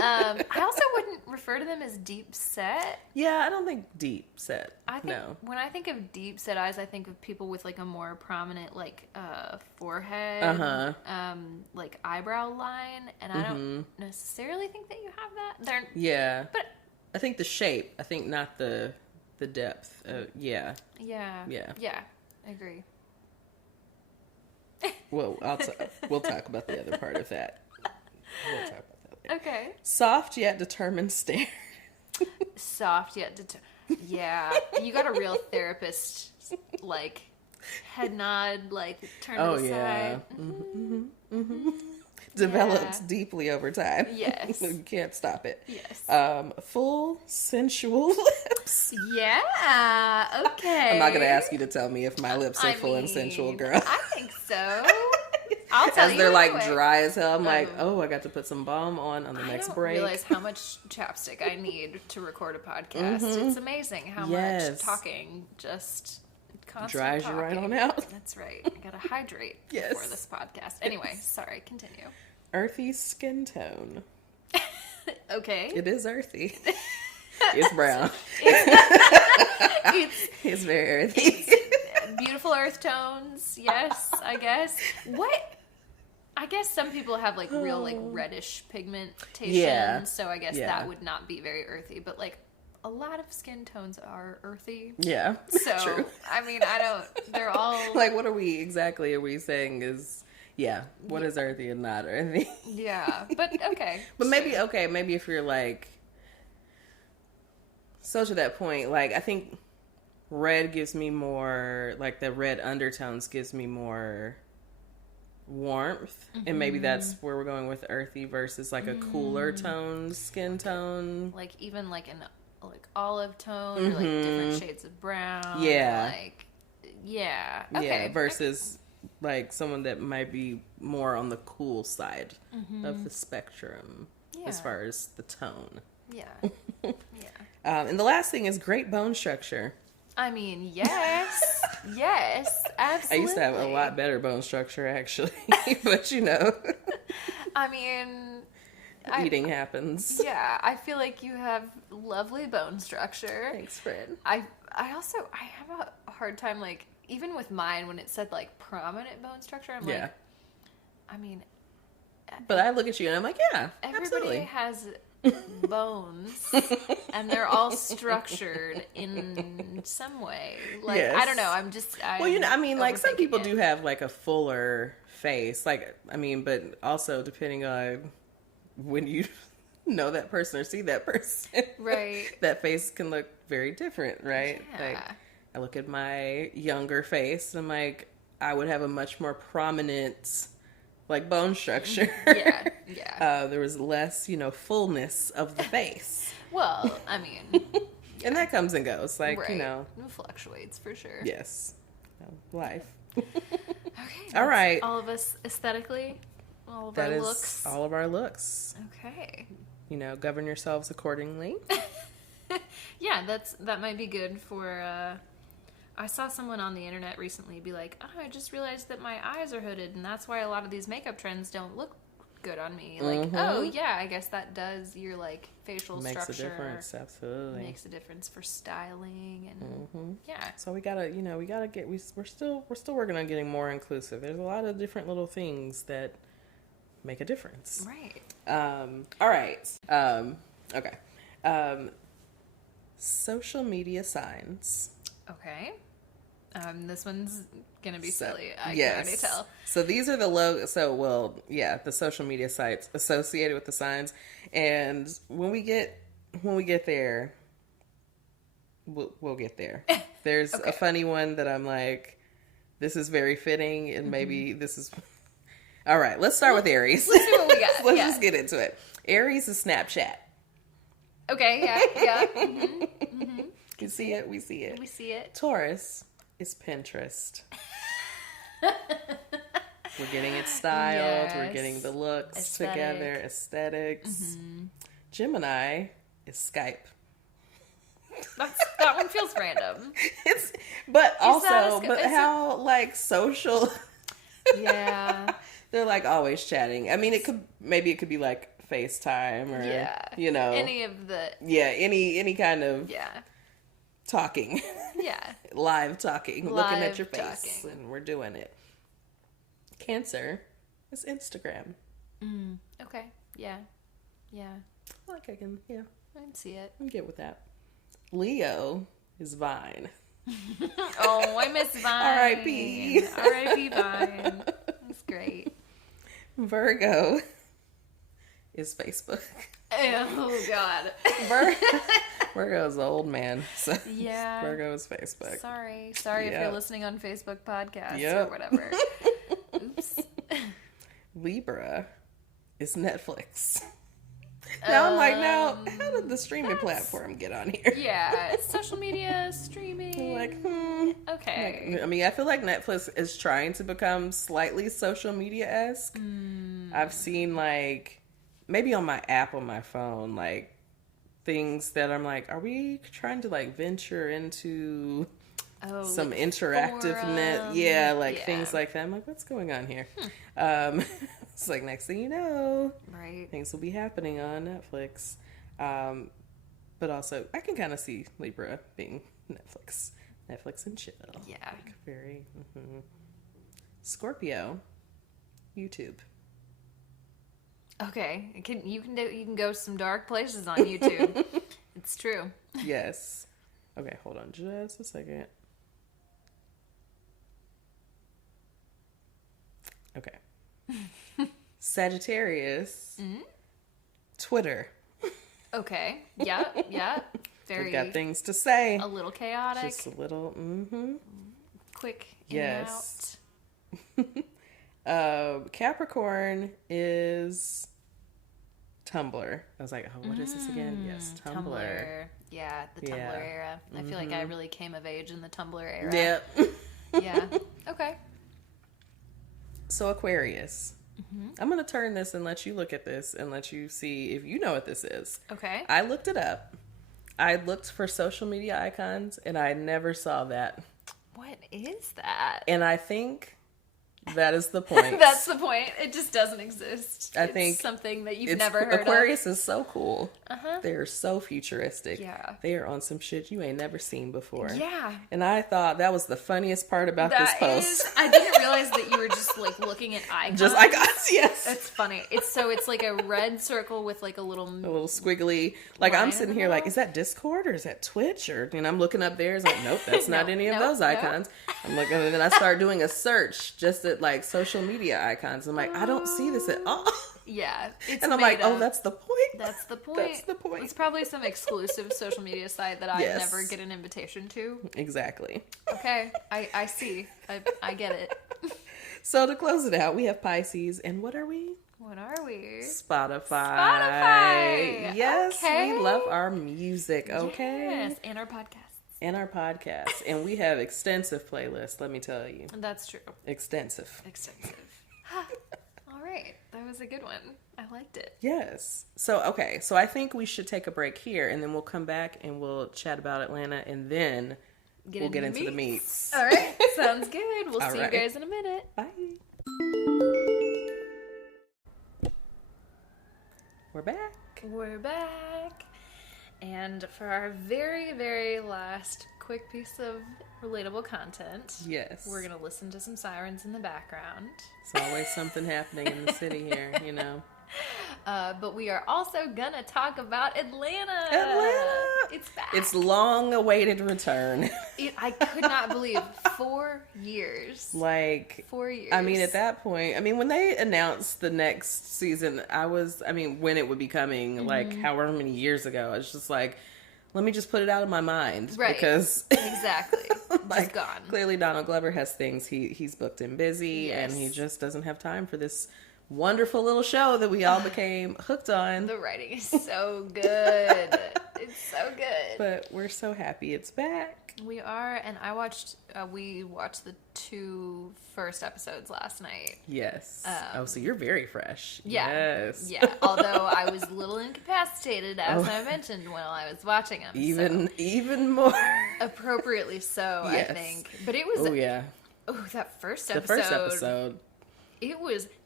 I also wouldn't refer to them as deep set. Yeah, I don't think deep set. I think when I think of deep set eyes, I think of people with like a more prominent like forehead, like eyebrow line, and I don't necessarily think that you have that. But I think the shape. I think not the depth. Yeah. I agree. Well, we'll talk about the other part of that. We'll talk about that later. Okay. Soft yet determined stare. Soft yet determined. Yeah, you got a real therapist, like head nod, like turn to the side. Developed deeply over time. Yes. You can't stop it. Yes. Full sensual lips. Yeah. Okay. I'm not going to ask you to tell me if my lips are full and sensual, girl. I think so. I'll tell you. As they're like dry as hell, I'm like, oh, I got to put some balm on the next break. I don't realize how much chapstick I need to record a podcast. It's amazing how much talking just dries you right on out. That's right. I gotta hydrate before this podcast. Anyway, sorry, continue. Earthy skin tone. Okay. It is earthy. It's brown. It's very earthy. Beautiful earth tones, yes, I guess. I guess some people have like real like reddish pigmentation, so I guess that would not be very earthy, but like a lot of skin tones are earthy. Yeah. So, true. I mean, they're all... Like, what are we saying is, what is earthy and not earthy? Yeah, but okay. But maybe if you're like, so to that point, like, I think red gives me more, like, the red undertones gives me more warmth, and maybe that's where we're going with earthy versus, like, a cooler tone, skin tone. Like, even, like, an like olive tone or like different shades of brown. Yeah. Like, okay. Versus like someone that might be more on the cool side of the spectrum as far as the tone. Yeah. And the last thing is great bone structure. I mean, yes. Yes, absolutely. I used to have a lot better bone structure actually, but I mean, eating happens. Yeah, I feel like you have lovely bone structure. Thanks, Fred. I have a hard time, like, even with mine, when it said, like, prominent bone structure, I'm like, I mean... But I look at you and I'm like, yeah, everybody has bones, and they're all structured in some way. Like, I don't know, I mean, like, some people do have, like, a fuller face. Like, I mean, but also depending on... when you know that person or see that person, right? That face can look very different, right? Yeah. Like, I look at my younger face, and I'm like, I would have a much more prominent, like, bone structure. Yeah. There was less, fullness of the face. Well, I mean, and that comes and goes, like, right. It fluctuates for sure. Yes, life. Okay. All right. All of us aesthetically. All of our looks. Okay. Govern yourselves accordingly. Yeah, that might be good for, I saw someone on the internet recently be like, oh, I just realized that my eyes are hooded, and that's why a lot of these makeup trends don't look good on me. Like, oh, yeah, I guess that does your, like, facial structure. Makes a difference, absolutely. Makes a difference for styling, and, yeah. So we gotta get, we're still working on getting more inclusive. There's a lot of different little things that make a difference. Right. All right. Okay. Social media signs. Okay. This one's gonna be silly. I can already tell. So these are the the social media sites associated with the signs, and when we get there, we'll get there. There's a funny one that I'm like, this is very fitting, and maybe this is. All right, let's start with Aries. Let's see what we got. Let's just get into it. Aries is Snapchat. Okay, yeah. You see it, we see it. We see it. Taurus is Pinterest. We're getting it styled. Yes. We're getting the looks together, aesthetics. Gemini is Skype. That one feels random. But how like social. Yeah. They're like always chatting. I mean, it could be like FaceTime or, any of the... Yeah, any kind of... Yeah. Talking. Yeah. Live talking. Looking at your face. Talking. And we're doing it. Cancer is Instagram. Okay. Yeah. Yeah. Like I can see it. I can get with that. Leo is Vine. Oh, I miss Vine. R.I.P. R.I.P. Vine. That's great. Virgo is Facebook. Oh, God. Virgo is the old man. So yeah. Virgo is Facebook. Sorry if you're listening on Facebook podcasts or whatever. Oops. Libra is Netflix. Now I'm like, now how did the streaming platform get on here? Yeah, social media, streaming. Okay. Like, I mean, I feel like Netflix is trying to become slightly social media-esque. I've seen, like, maybe on my app on my phone, like, things that I'm like, are we trying to, like, venture into some like interactiveness? Things like that. I'm like, what's going on here? It's like, next thing you know, right, things will be happening on Netflix. But also, I can kind of see Libra being Netflix and chill. Yeah, like very. Scorpio, YouTube. Okay, you can go some dark places on YouTube. It's true. Yes. Okay, hold on just a second. Okay. Sagittarius. Twitter. Okay. Yeah. Very. They've got things to say. A little chaotic. Just a little. Quick in and out. Capricorn is Tumblr. I was like, oh, what is this again? Yes, Tumblr. Yeah, the Tumblr era. I feel like I really came of age in the Tumblr era. Yep. Yeah. Okay. So Aquarius. I'm going to turn this and let you look at this and let you see if you know what this is. Okay. I looked it up. I looked for social media icons and I never saw that. What is that? And I think that is the point. That's the point. It just doesn't exist. I think it's something that you've never heard Aquarius of. is so cool. They're so futuristic. Yeah. They are on some shit you ain't never seen before. Yeah. And I thought that was the funniest part about this post. I didn't realize that you were just like looking at icons. Just icons, yes. That's funny. It's like a red circle with like a little squiggly. Like I'm sitting here like, is that Discord or is that Twitch? Or I'm looking up there. It's like, nope, that's not any of those icons. I'm looking, and then I start doing a search just at like social media icons. I'm like, I don't see this at all. Yeah, and I'm like, oh, that's the point. That's the point. That's the point. It's probably some exclusive social media site that I never get an invitation to. Exactly. Okay, I see. I get it. So to close it out, we have Pisces, and what are we? What are we? Spotify. Yes, okay. We love our music. Okay. Yes, and our podcasts. And we have extensive playlists. Let me tell you. That's true. Extensive. All right. That was a good one. I liked it. Yes. So I think we should take a break here and then we'll come back and we'll chat about Atlanta and then we'll get into the meats. All right. Sounds good. We'll see you guys in a minute. Bye. We're back. And for our very, very last quick piece of relatable content, yes, we're going to listen to some sirens in the background. It's always something happening in the city here, you know. But we are also going to talk about Atlanta. It's back. Its long-awaited return. I could not believe 4 years. 4 years. I mean, at that point, when they announced the next season, when it would be coming, like, however many years ago, I was just like, let me just put it out of my mind. Right. Because... Exactly. Just gone. Clearly, Donald Glover has things. He's booked and busy, and he just doesn't have time for this wonderful little show that we all became hooked on. The writing is so good. It's so good. But we're so happy it's back. We are, and we watched the 2 first episodes last night. Yes. So you're very fresh. Yeah. Yes. Yeah, although I was a little incapacitated, as I mentioned, while I was watching them. Even more. Appropriately so, yes. I think. But it was... Oh, yeah. Oh, that first episode. The first episode. It was...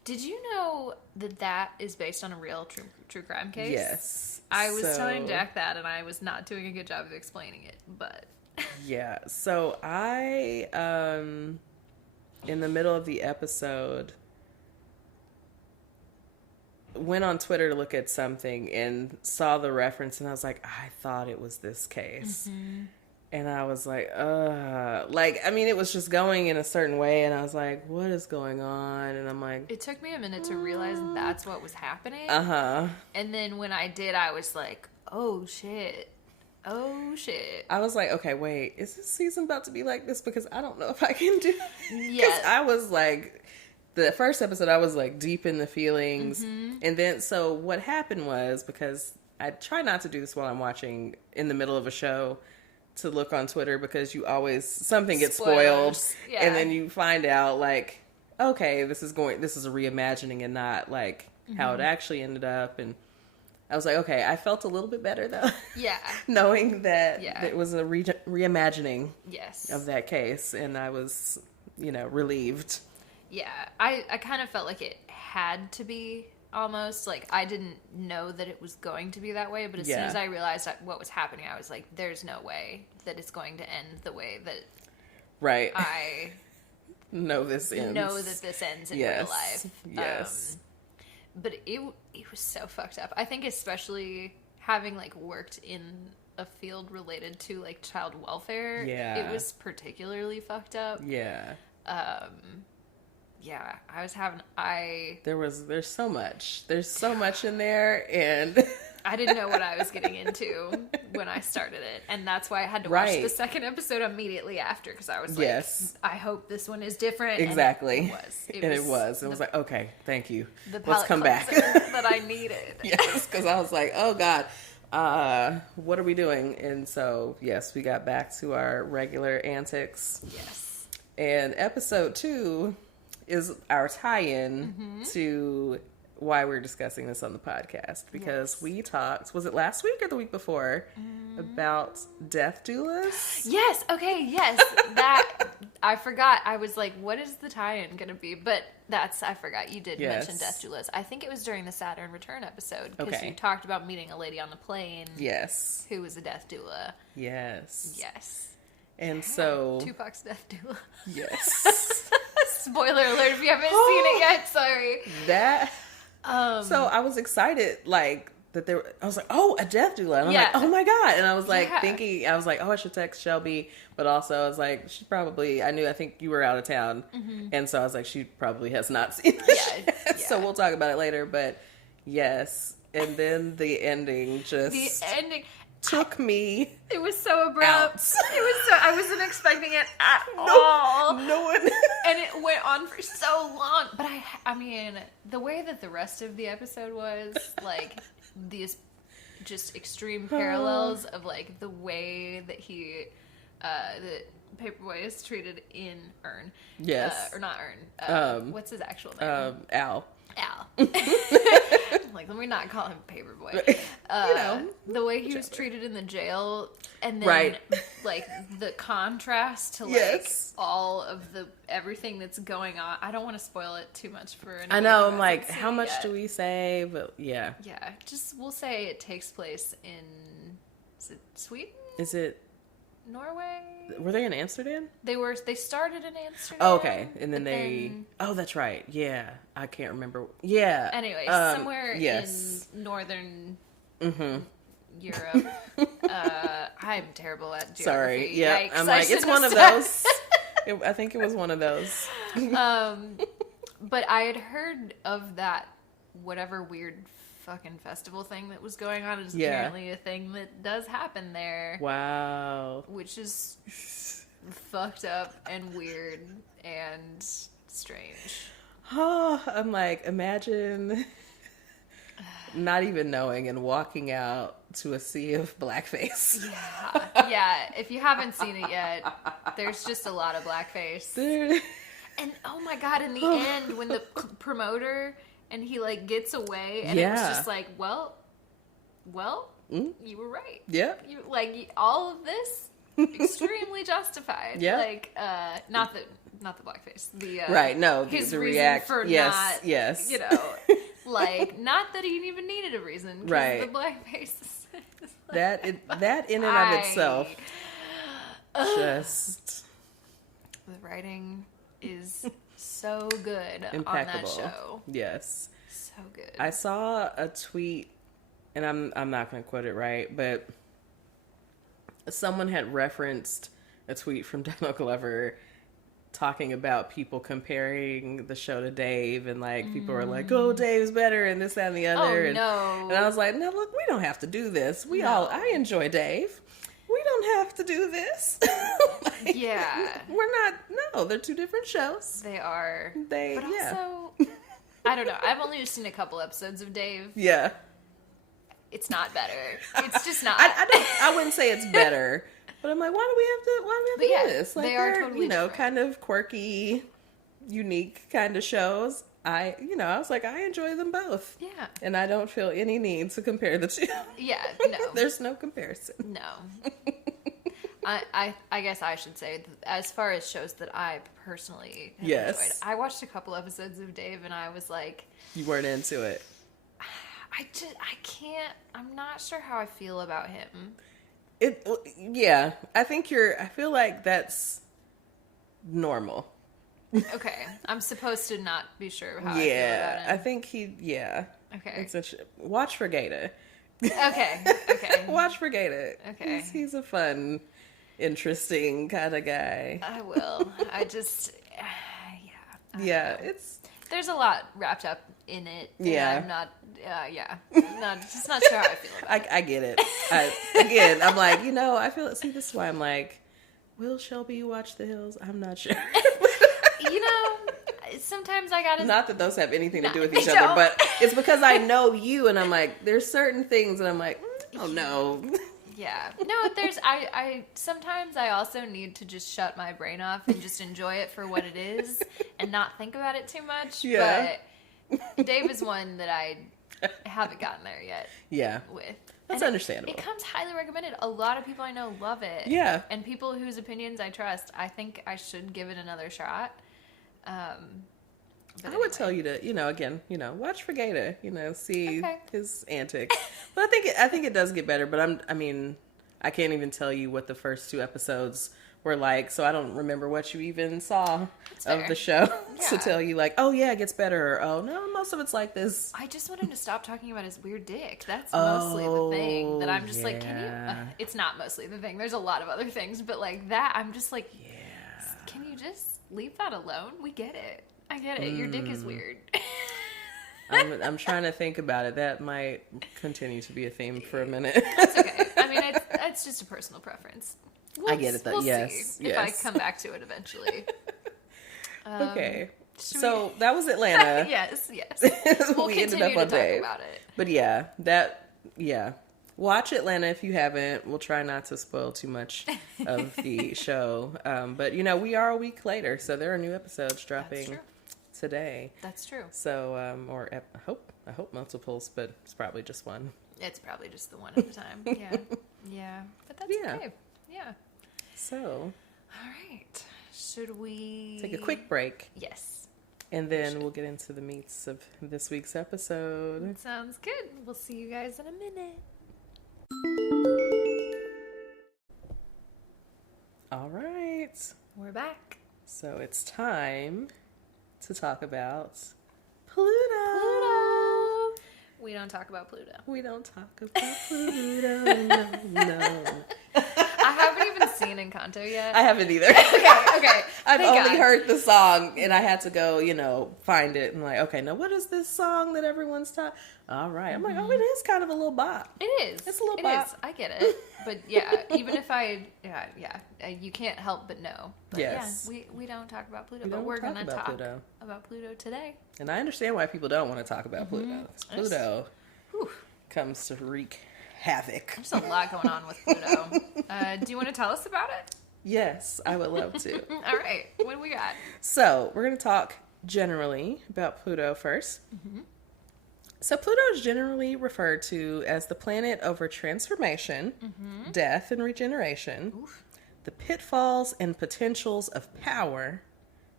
Did you know that is based on a real true crime case? Yes. I was telling Jack that, and I was not doing a good job of explaining it, but... Yeah. So I, in the middle of the episode, went on Twitter to look at something and saw the reference, and I was like, I thought it was this case. Mm-hmm. And I was like, I mean, it was just going in a certain way, and I was like, what is going on? And I'm like... It took me a minute to realize that's what was happening. Uh-huh. And then when I did, I was like, oh, shit. Oh, shit. I was like, okay, wait, is this season about to be like this? Because I don't know if I can do it. Yes. I was like... The first episode, I was like deep in the feelings. Mm-hmm. And then, so what happened was, because I try not to do this while I'm watching in the middle of a show, to look on Twitter, because you always, something gets spoiled. Yeah. And then you find out like, okay, this is a reimagining and not like how it actually ended up. And I was like, okay, I felt a little bit better though. Yeah. Knowing that it was a reimagining yes. of that case. And I was, relieved. Yeah, I kind of felt like it had to be almost. Like, I didn't know that it was going to be that way, but as soon as I realized what was happening, I was like, there's no way that it's going to end the way that I know this ends. Know that this ends in real life. Yes. But it was so fucked up. I think especially having, like, worked in a field related to, like, child welfare, it was particularly fucked up. Yeah. Yeah, I was having, There's so much. There's so much in there, and... I didn't know what I was getting into when I started it, and that's why I had to watch the second episode immediately after, because I was like, I hope this one is different. Exactly. And it was. It was like, okay, thank you. Let's come back. That I needed. Yes, because I was like, oh, God, what are we doing? And so, yes, we got back to our regular antics. Yes. And episode 2... is our tie-in to why we're discussing this on the podcast, because we talked, was it last week or the week before, about death doulas? Yes, okay, yes. That, I forgot. I was like, what is the tie-in going to be? But I forgot you did mention death doulas. I think it was during the Saturn Return episode, because you talked about meeting a lady on the plane. Yes. Who was a death doula. Yes. Yes. And so... Tupac's death doula. Yes. Spoiler alert if you haven't seen it yet, sorry. So I was excited, like, that I was like, oh, a death doula. And I'm like, oh my God. And I was like thinking, I was like, oh, I should text Shelby. But also I was like, I think you were out of town. Mm-hmm. And so I was like, she probably has not seen this yet. So we'll talk about it later. But yes. And then the ending took me. It was so abrupt. I wasn't expecting it at all. No one. And it went on for so long. But I mean, the way that the rest of the episode was, like, these just extreme parallels of, like, the way that that Paperboy is treated in Earn. Yes. Or not Earn. What's his actual name? Al. Like, let me not call him Paperboy. The way he was treated in the jail, and then like the contrast to like all of everything that's going on. I don't want to spoil it too much for anyone. I know. I'm like, how much do we say? But yeah, just we'll say it takes place in. Is it Sweden? Is it Norway? Were they in Amsterdam? They started in Amsterdam. Oh, okay. And then oh, that's right. Yeah. I can't remember. Yeah. Anyway, somewhere in northern Europe. I'm terrible at geography. Sorry. Yeah. Yikes, I'm like, it's one of those. I think it was one of those. But I had heard of that whatever weird fucking festival thing that was going on. Is apparently a thing that does happen there. Wow. Which is fucked up and weird and strange. Oh, I'm like, imagine not even knowing and walking out to a sea of blackface. Yeah. If you haven't seen it yet, there's just a lot of blackface. And oh my God, in the end, when the promoter and he like gets away, and it was just like, well, you were right. Yeah. All of this extremely justified. Yeah. Like, not that not the blackface. The right, no, his the reason react for yes, not, yes. you know, like not that he even needed a reason. Right, the blackface. That in and of itself, just the writing is so good impeccable. on that show. Yes, so good. I saw a tweet, and I'm not going to quote it right, but someone had referenced a tweet from Donald Glover talking about people comparing the show to Dave, and like people are like, "Oh, Dave's better," and this, that, and the other. Oh, no. And I was like, "No, look, we don't have to do this. I enjoy Dave. We don't have to do this." Like, yeah, we're not. No, they're two different shows. They are. But also, I don't know. I've only just seen a couple episodes of Dave. Yeah, it's not better. It's just not. I wouldn't say it's better. But I'm like, why do we have to do this? Like, they are totally different. Kind of quirky, unique kind of shows. I was like, I enjoy them both. Yeah. And I don't feel any need to compare the two. Yeah, no. There's no comparison. No. I guess I should say, as far as shows that I personally have enjoyed, I watched a couple episodes of Dave and I was like... You weren't into it. I can't, I'm not sure how I feel about him. I feel like that's normal. Okay, I'm supposed to not be sure how I feel about him. I think Okay. Watch for Gata. Okay. Watch for Gata. Okay. He's a fun, interesting kind of guy. I will. I just, there's a lot wrapped up in it. I'm not, just not sure how I feel about it. I get it. Again, I'm like, I feel it. See, this is why I'm like, will Shelby watch The Hills? I'm not sure. Sometimes I gotta... Not that those have anything to do with each other, but it's because I know you, and I'm like, there's certain things, and I'm like, oh no. Yeah. No, I sometimes I also need to just shut my brain off and just enjoy it for what it is and not think about it too much. Yeah. But Dave is one that I haven't gotten there yet. Yeah. With. That's understandable. It comes highly recommended. A lot of people I know love it. Yeah. And people whose opinions I trust, I think I should give it another shot. I would tell you to, again, watch for Gata, see his antics. But I think it does get better, but I can't even tell you what the first two episodes were like, so I don't remember what you even saw of the show to tell you like, oh yeah, it gets better, or oh no, most of it's like this. I just want him to stop talking about his weird dick. That's mostly the thing that I'm just like, can you, it's not mostly the thing. There's a lot of other things, but like that, I'm just like, can you just leave that alone? We get it. I get it. Your dick is weird. I'm trying to think about it. That might continue to be a theme for a minute. That's okay. It's just a personal preference. I get it, though. We'll see if I come back to it eventually. Okay. So that was Atlanta. Yes. We'll we ended up on Dave. About it. But watch Atlanta if you haven't. We'll try not to spoil too much of the show. But we are a week later, so there are new episodes dropping today. That's true. So I hope multiples, but it's probably just one. It's probably just the one at a time. Yeah. But that's okay. Yeah. So, all right. Should we take a quick break? Yes. And then we'll get into the meats of this week's episode. Sounds good. We'll see you guys in a minute. All right. We're back. So it's time to talk about Pluto. We don't talk about Pluto. We don't talk about Pluto. No. I haven't even seen Encanto yet. I haven't either. Okay. I've only heard the song, and I had to go, find it. And like, okay, now what is this song that everyone's talking? All right. I'm like, oh, it is kind of a little bop. It is. It's a little bop. It is. I get it. But even if you can't help but know. But yes. We don't talk about Pluto, but we're going to talk about Pluto today. And I understand why people don't want to talk about Pluto. Pluto comes to wreak havoc. There's a lot going on with Pluto. Do you want to tell us about it? Yes, I would love to. All right. What do we got? So, we're going to talk generally about Pluto first. Mm-hmm. So, Pluto is generally referred to as the planet over transformation, death, and regeneration, the pitfalls and potentials of power,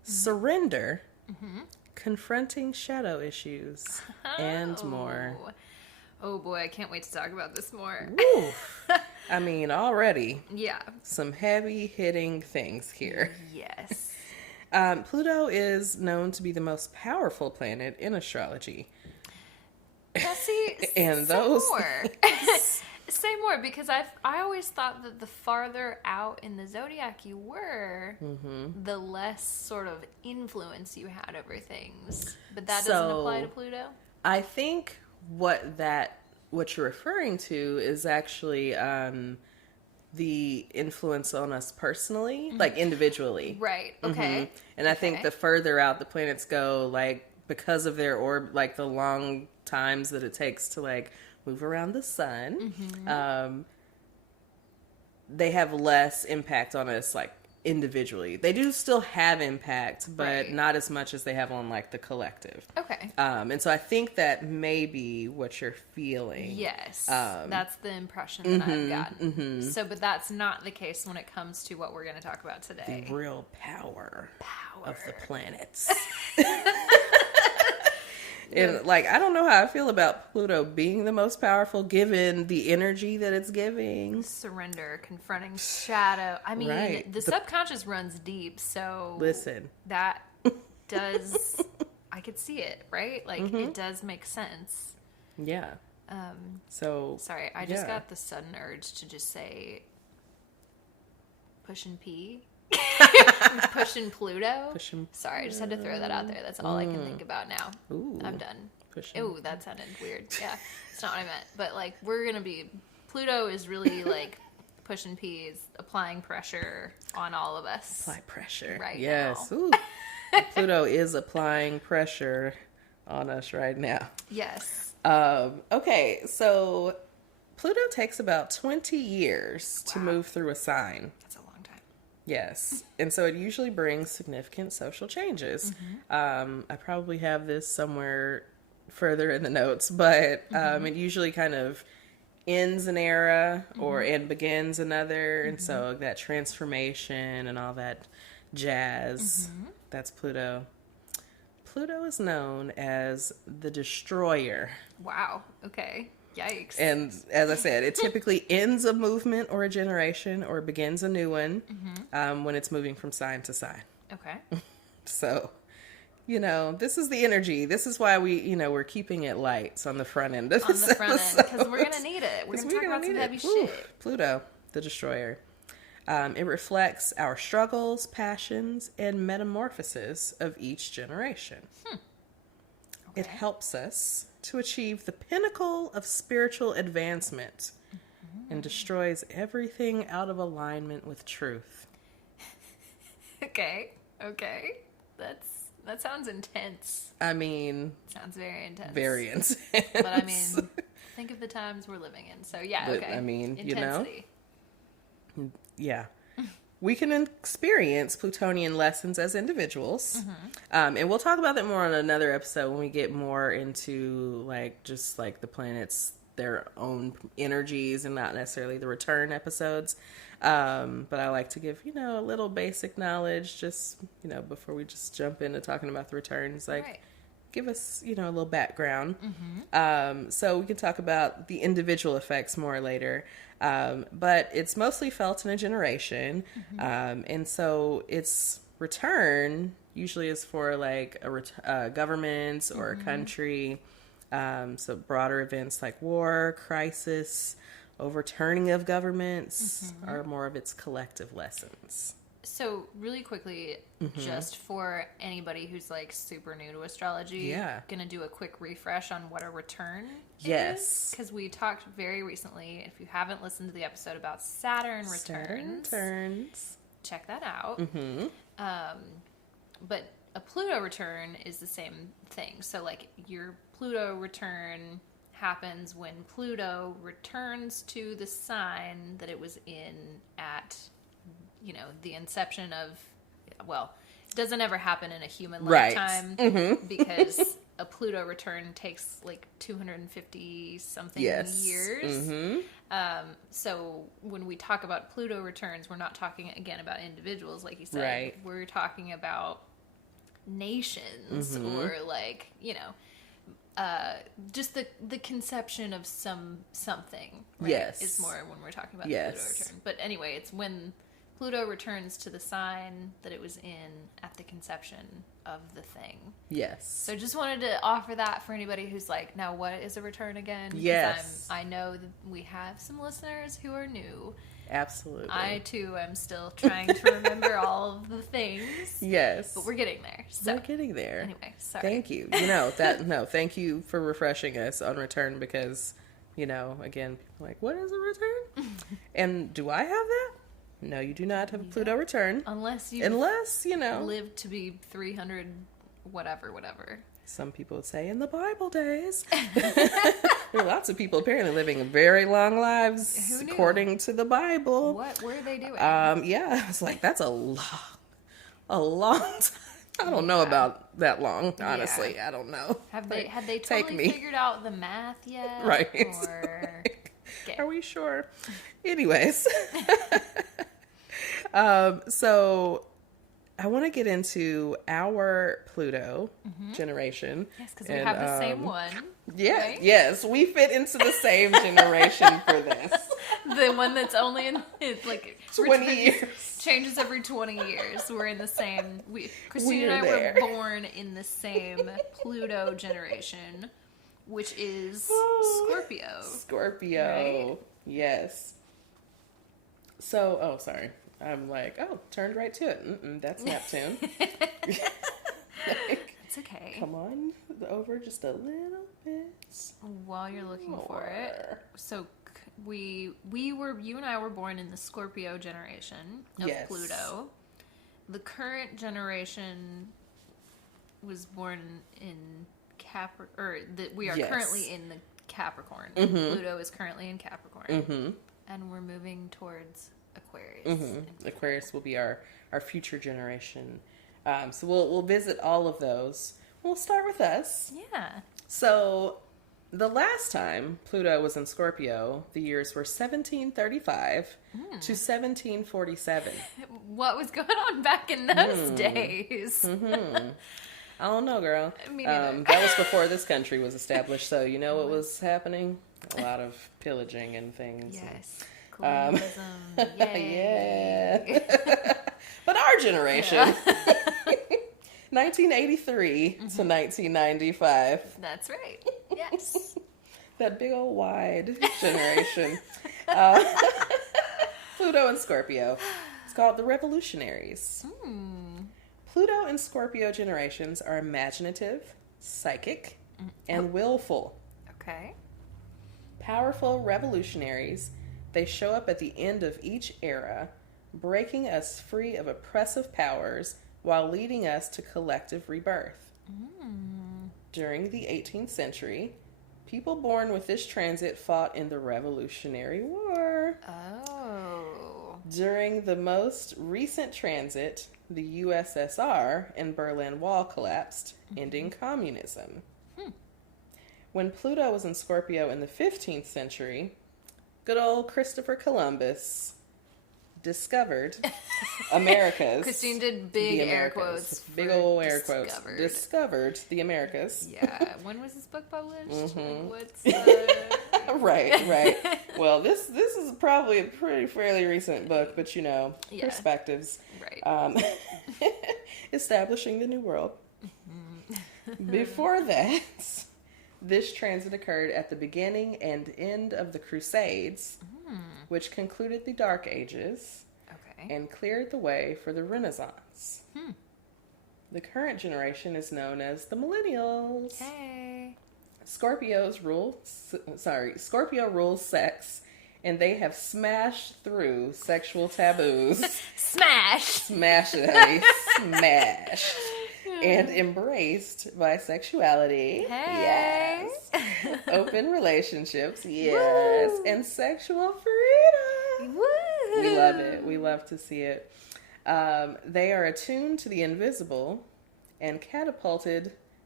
surrender, confronting shadow issues, and more. Oh boy, I can't wait to talk about this more. Oof. I mean, already. Yeah. Some heavy hitting things here. Yes. Pluto is known to be the most powerful planet in astrology. Now see, and say those more. Say more, because I always thought that the farther out in the zodiac you were, the less sort of influence you had over things. But that doesn't apply to Pluto? I think what you're referring to is actually the influence on us personally, like individually. Right. Okay. And I think the further out the planets go, like because of their orb, like the long times that it takes to like move around the sun, they have less impact on us like individually. They do still have impact, but not as much as they have on like the collective. Okay. And so I think that may be what you're feeling. Yes. That's the impression that I've gotten. So, but that's not the case when it comes to what we're going to talk about today. The real power of the planets. And like, I don't know how I feel about Pluto being the most powerful given the energy that it's giving. Surrender, confronting shadow. I mean, the subconscious runs deep, so listen, that does, I could see it, right? Like, it does make sense. Yeah. So sorry, I just got the sudden urge to just say pushing P. Pushing Pluto. Sorry, I just had to throw that out there. That's all I can think about now. Ooh, I'm done. Ooh, that sounded weird. Yeah, it's not what I meant. But like, Pluto is really like pushing P, is applying pressure on all of us. Apply pressure. Right yes. now. Ooh. Pluto is applying pressure on us right now. Yes. Okay, so Pluto takes about 20 years to move through a sign. That's a long time. Yes. And so it usually brings significant social changes. I probably have this somewhere further in the notes, but it usually kind of ends an era and begins another. And so that transformation and all that jazz, that's Pluto. Pluto is known as the destroyer. Wow. Okay. Yikes. And as I said, it typically ends a movement or a generation or begins a new one when it's moving from sign to sign. Okay. So, this is the energy. This is why we're keeping it light on the front end of this episode. Because we're going to need it. We're going to talk about some heavy shit. Pluto, the destroyer. It reflects our struggles, passions, and metamorphoses of each generation. Okay. It helps us to achieve the pinnacle of spiritual advancement and destroys everything out of alignment with truth. Okay. That sounds intense. I mean... Sounds very intense. Very intense. But I mean, think of the times we're living in. So yeah, but, okay. I mean, intensity. Yeah. We can experience Plutonian lessons as individuals. And we'll talk about that more on another episode when we get more into just the planets, their own energies, and not necessarily the return episodes. But I like to give, a little basic knowledge just, before we just jump into talking about the returns. Give us, a little background. So we can talk about the individual effects more later. But it's mostly felt in a generation. And so its return usually is for a government or a country. So broader events like war, crisis, overturning of governments are more of its collective lessons. So really quickly, just for anybody who's super new to astrology, gonna do a quick refresh on what a return is. Because we talked very recently, if you haven't listened to the episode about Saturn returns, check that out. But a Pluto return is the same thing. So your Pluto return happens when Pluto returns to the sign that it was in at the inception of, it doesn't ever happen in a human lifetime because a Pluto return takes 250 something years. So when we talk about Pluto returns, we're not talking again about individuals, like you said. We're talking about nations or like, you know, just the conception of something, right? Yes. Is more when we're talking about the Pluto return. But anyway, it's when Pluto returns to the sign that it was in at the conception of the thing. Yes. So just wanted to offer that for anybody who's like, now what is a return again? Yes. I know that we have some listeners who are new. Absolutely. I, too, am still trying to remember all of the things. Yes. But we're getting there. So. We're getting there. Anyway, sorry. Thank you. Thank you for refreshing us on return because, you know, again, people are like, what is a return? And do I have that? No, you do not have a Pluto return. Unless, you know. Live to be 300 whatever. Some people would say in the Bible days. There are lots of people apparently living very long lives according to the Bible. What were they doing? Yeah, it's like that's a long time. I don't know about that long, honestly. Yeah. I don't know. Had they totally figured out the math yet? Right. Or okay. Are we sure? Anyways. So I want to get into our Pluto generation. Yes, because we have the same one. Yeah, right? Yes, we fit into the same generation for this. The one that's only in like 20 years. Changes every 20 years. We're in the same. Christine and I were born in the same Pluto generation, which is Scorpio. Scorpio, right? Yes. So, sorry. I'm like, turned right to it. That's Neptune. It's okay. Come on over just a little bit. While you're looking for it. So you and I were born in the Scorpio generation of Pluto. The current generation was born in we are currently in the Capricorn. Pluto is currently in Capricorn. And we're moving towards Aquarius. Aquarius will be our future generation. So we'll visit all of those. We'll start with us. Yeah. So the last time Pluto was in Scorpio, the years were 1735 to 1747. What was going on back in those days? I don't know, girl. That was before this country was established, so you know what was happening? A lot of pillaging and things. Yes. Colonialism. Yay. Yeah. But our generation, 1983 to 1995. That's right. Yes. That big old wide generation. Pluto and Scorpio. It's called the Revolutionaries. Pluto and Scorpio generations are imaginative, psychic, and willful. Okay. Powerful revolutionaries, they show up at the end of each era, breaking us free of oppressive powers while leading us to collective rebirth. During the 18th century, people born with this transit fought in the Revolutionary War. Oh. During the most recent transit, the USSR and Berlin Wall collapsed, ending communism. When Pluto was in Scorpio in the 15th century, good old Christopher Columbus discovered Americas. Christine did big air quotes. Big old air quotes. Discovered the Americas. Yeah. When was this book published? What's Right. Well, this is probably a fairly recent book, but you know, perspectives. Right. Establishing the New World. Before that, this transit occurred at the beginning and end of the Crusades, which concluded the Dark Ages and cleared the way for the Renaissance. The current generation is known as the Millennials. Hey. Scorpio rules sex, and they have smashed through sexual taboos. Smash it, honey. Smash. And embraced bisexuality. Hey. Yes. Open relationships. Yes. Woo. And sexual freedom. Woo. We love it. We love to see it. They are attuned to the invisible and catapulted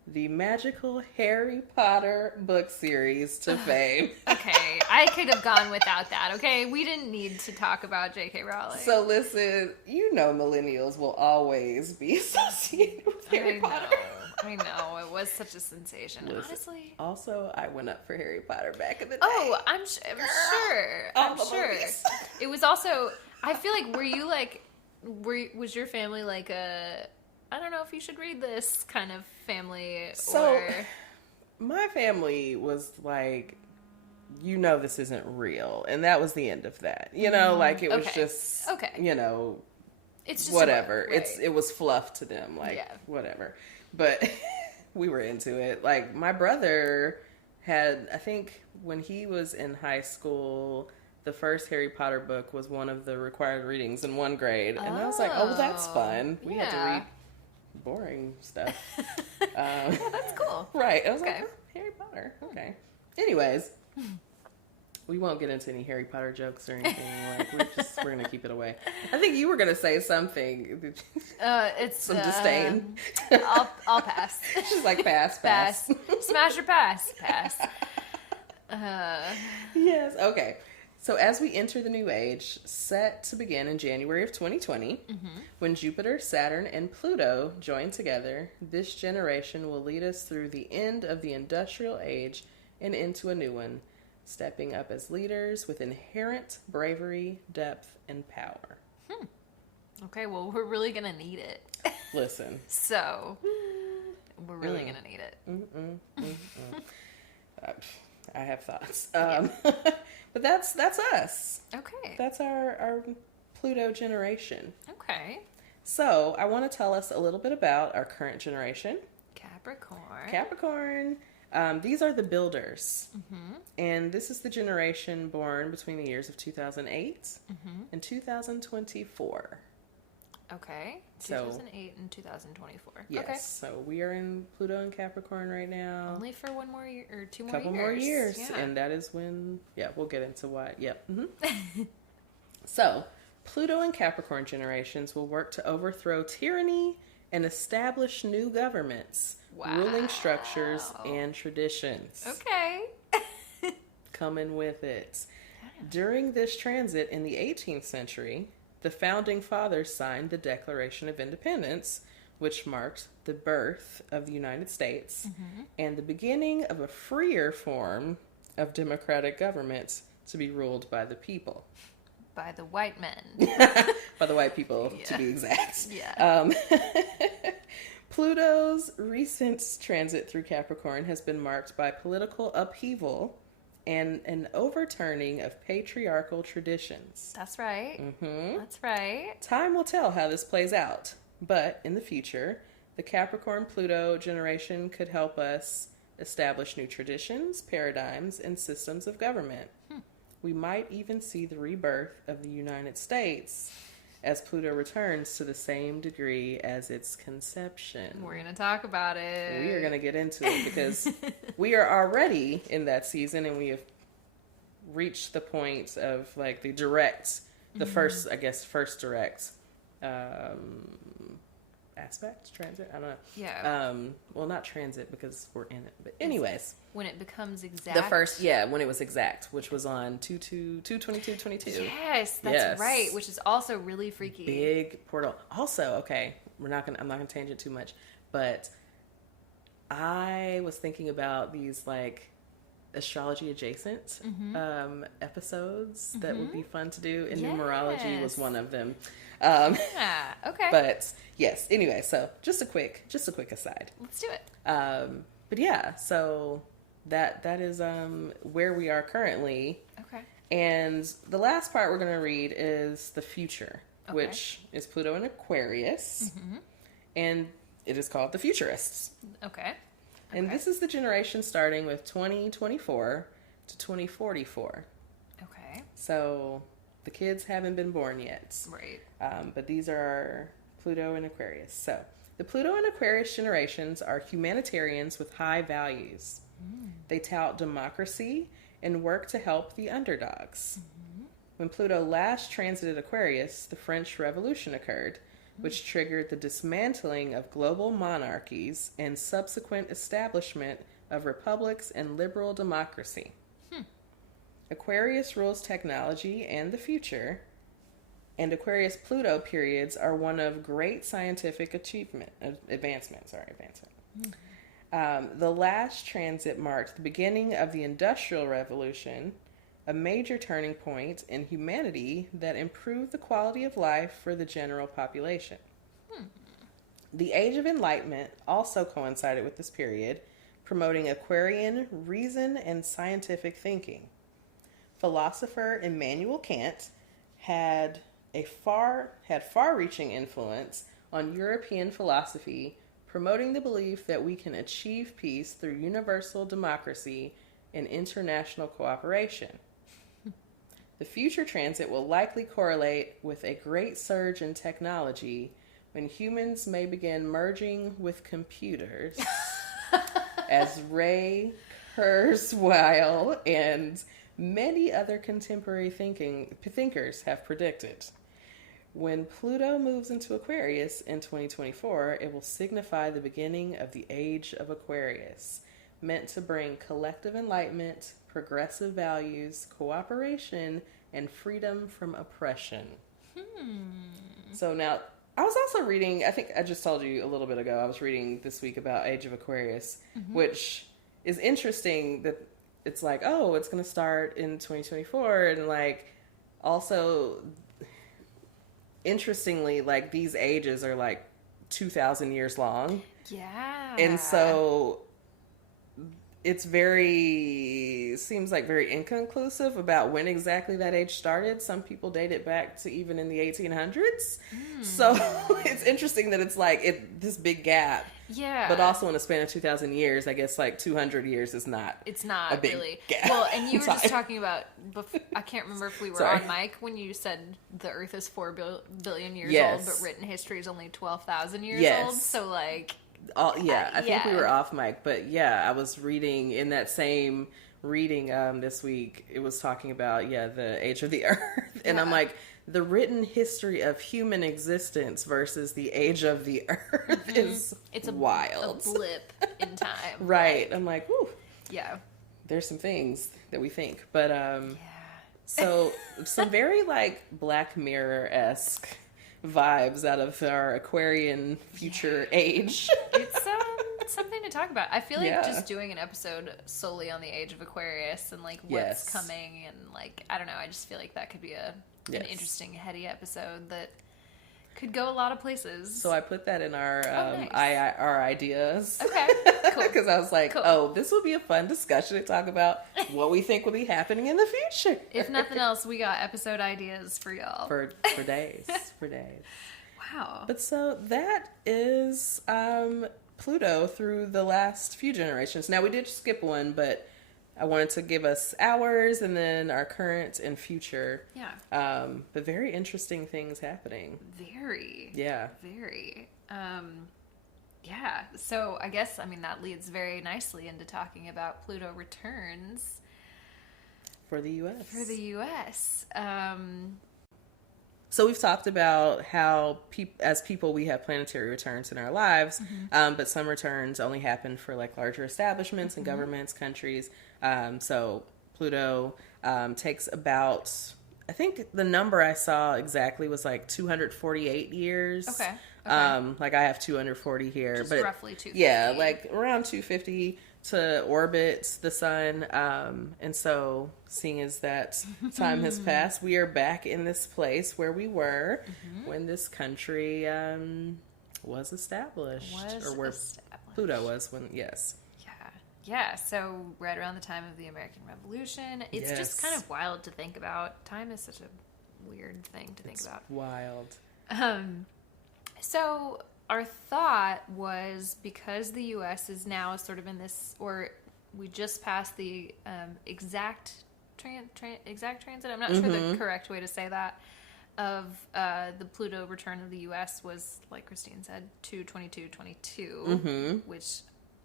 the magical Harry Potter book series to fame. Okay, I could have gone without that, okay? We didn't need to talk about J.K. Rowling. So listen, you know millennials will always be associated with Harry Potter. I know. It was such a sensation, listen, honestly. Also, I went up for Harry Potter back in the day. Oh, I'm sure. I'm sure. It was also, I feel like, was your family like a, I don't know if you should read this kind of family? So, my family was like, you know this isn't real. And that was the end of that. You know, like it was just, you know, it's just whatever. Right. It was fluff to them, like whatever. But we were into it. Like my brother had, I think when he was in high school, the first Harry Potter book was one of the required readings in 1 grade. And I was like, oh, well, that's fun. We had to read boring stuff. Yeah, that's cool. Right. I was like, oh, Harry Potter. Okay. Anyways, we won't get into any Harry Potter jokes or anything. Like we're gonna keep it away. I think you were gonna say something. It's some disdain. I'll pass. She's like pass. Smash or pass. Yes. Okay. So as we enter the new age, set to begin in January of 2020, when Jupiter, Saturn, and Pluto join together, this generation will lead us through the end of the industrial age and into a new one, stepping up as leaders with inherent bravery, depth, and power. Okay, well, we're really going to need it. Listen. So, we're really going to need it. I have thoughts. But that's us. Okay. That's our Pluto generation. Okay. So, I want to tell us a little bit about our current generation. Capricorn. These are the builders. And this is the generation born between the years of 2008 and 2024. Okay. 2008 and 2024. Yes. Okay. So we are in Pluto and Capricorn right now. Only for 1 more year or 2 more years. Couple more years. Yeah. And that is when, we'll get into why. Yep. So, Pluto and Capricorn generations will work to overthrow tyranny and establish new governments, ruling structures, and traditions. Okay. Coming with it. During this transit in the 18th century, the founding fathers signed the Declaration of Independence, which marked the birth of the United States and the beginning of a freer form of democratic government to be ruled by the people. By the white men. By the white people, to be exact. Yeah. Pluto's recent transit through Capricorn has been marked by political upheaval and an overturning of patriarchal traditions. That's right. That's right. Time will tell how this plays out, but in the future, the Capricorn-Pluto generation could help us establish new traditions, paradigms, and systems of government. We might even see the rebirth of the United States as Pluto returns to the same degree as its conception. We're going to talk about it. We are going to get into it because we are already in that season and we have reached the point of like the direct, the first direct aspect, transit, I don't know. Yeah. Well, not transit because we're in it, but anyways. When it becomes exact. The first, when it was exact, which was on 2/22/22. Yes, that's right, which is also really freaky. Big portal. Also, okay, I'm not gonna tangent too much, but I was thinking about these like astrology adjacent episodes that would be fun to do, and numerology was one of them. Okay. But yes, anyway, so just a quick aside. Let's do it. But yeah, so that is where we are currently. Okay. And the last part we're going to read is the future, which is Pluto in Aquarius. And it is called the Futurists. Okay. And this is the generation starting with 2024 to 2044. Okay. So the kids haven't been born yet. Right. But these are our Pluto and Aquarius. So the Pluto and Aquarius generations are humanitarians with high values. They tout democracy and work to help the underdogs. When Pluto last transited Aquarius, the French Revolution occurred. which triggered the dismantling of global monarchies and subsequent establishment of republics and liberal democracy. Aquarius rules technology and the future, and Aquarius Pluto periods are one of great scientific advancement. The last transit marked the beginning of the Industrial Revolution, a major turning point in humanity that improved the quality of life for the general population. The Age of Enlightenment also coincided with this period, promoting Aquarian reason and scientific thinking. Philosopher Immanuel Kant had far-reaching influence on European philosophy, promoting the belief that we can achieve peace through universal democracy and international cooperation. The future transit will likely correlate with a great surge in technology when humans may begin merging with computers, as Ray Kurzweil and many other contemporary thinkers have predicted. When Pluto moves into Aquarius in 2024, it will signify the beginning of the Age of Aquarius, meant to bring collective enlightenment, progressive values, cooperation, and freedom from oppression. So now, I was also reading, I think I just told you a little bit ago, I was reading this week about Age of Aquarius, which is interesting that it's like, oh, it's going to start in 2024, and like, also, interestingly, like, these ages are like 2,000 years long. Yeah. And so it's seems like very inconclusive about when exactly that age started. Some people date it back to even in the 1800s. So it's interesting that it's like this big gap. Yeah. But also in a span of 2,000 years, I guess like 200 years is not. It's not a big really. gap. Well, and you were just talking about, I can't remember if we were on mic when you said the Earth is 4 billion years old, but written history is only 12,000 years old. So like. I think we were off mic, but yeah, I was reading in that same reading this week. It was talking about the age of the Earth, and I'm like, the written history of human existence versus the age of the Earth is wild. A blip in time, right? I'm like, whew. Yeah, there's some things that we think, but so some very like Black Mirror-esque vibes out of our Aquarian future age. It's something to talk about. I feel like just doing an episode solely on the Age of Aquarius and like what's coming, and like, I don't know, I just feel like that could be an interesting, heady episode that could go a lot of places. So I put that in our our ideas. Okay, cool. Because I was like, oh, this will be a fun discussion to talk about what we think will be happening in the future. If nothing else, we got episode ideas for y'all. For days. For days. Wow. But so that is Pluto through the last few generations. Now we did skip one, but I wanted to give us ours and then our current and future. Yeah. But very interesting things happening. Very. Yeah. Very. Yeah. So I guess, that leads very nicely into talking about Pluto returns. For the U.S. For the U.S. So we've talked about how as people we have planetary returns in our lives, but some returns only happen for like larger establishments and governments, countries. So Pluto takes about, I think the number I saw exactly was like 248 years. Okay. Like I have 240 here. Just but roughly 250. Yeah, like around 250 to orbit the sun. And so seeing as that time has passed, we are back in this place where we were when this country was established. Pluto was when, yes. Yeah, so right around the time of the American Revolution. It's just kind of wild to think about. Time is such a weird thing to think about. Wild. So our thought was, because the U.S. is now sort of in this, or we just passed the exact transit, I'm not sure the correct way to say that, of the Pluto return of the U.S. was, like Christine said, 2/22/22, which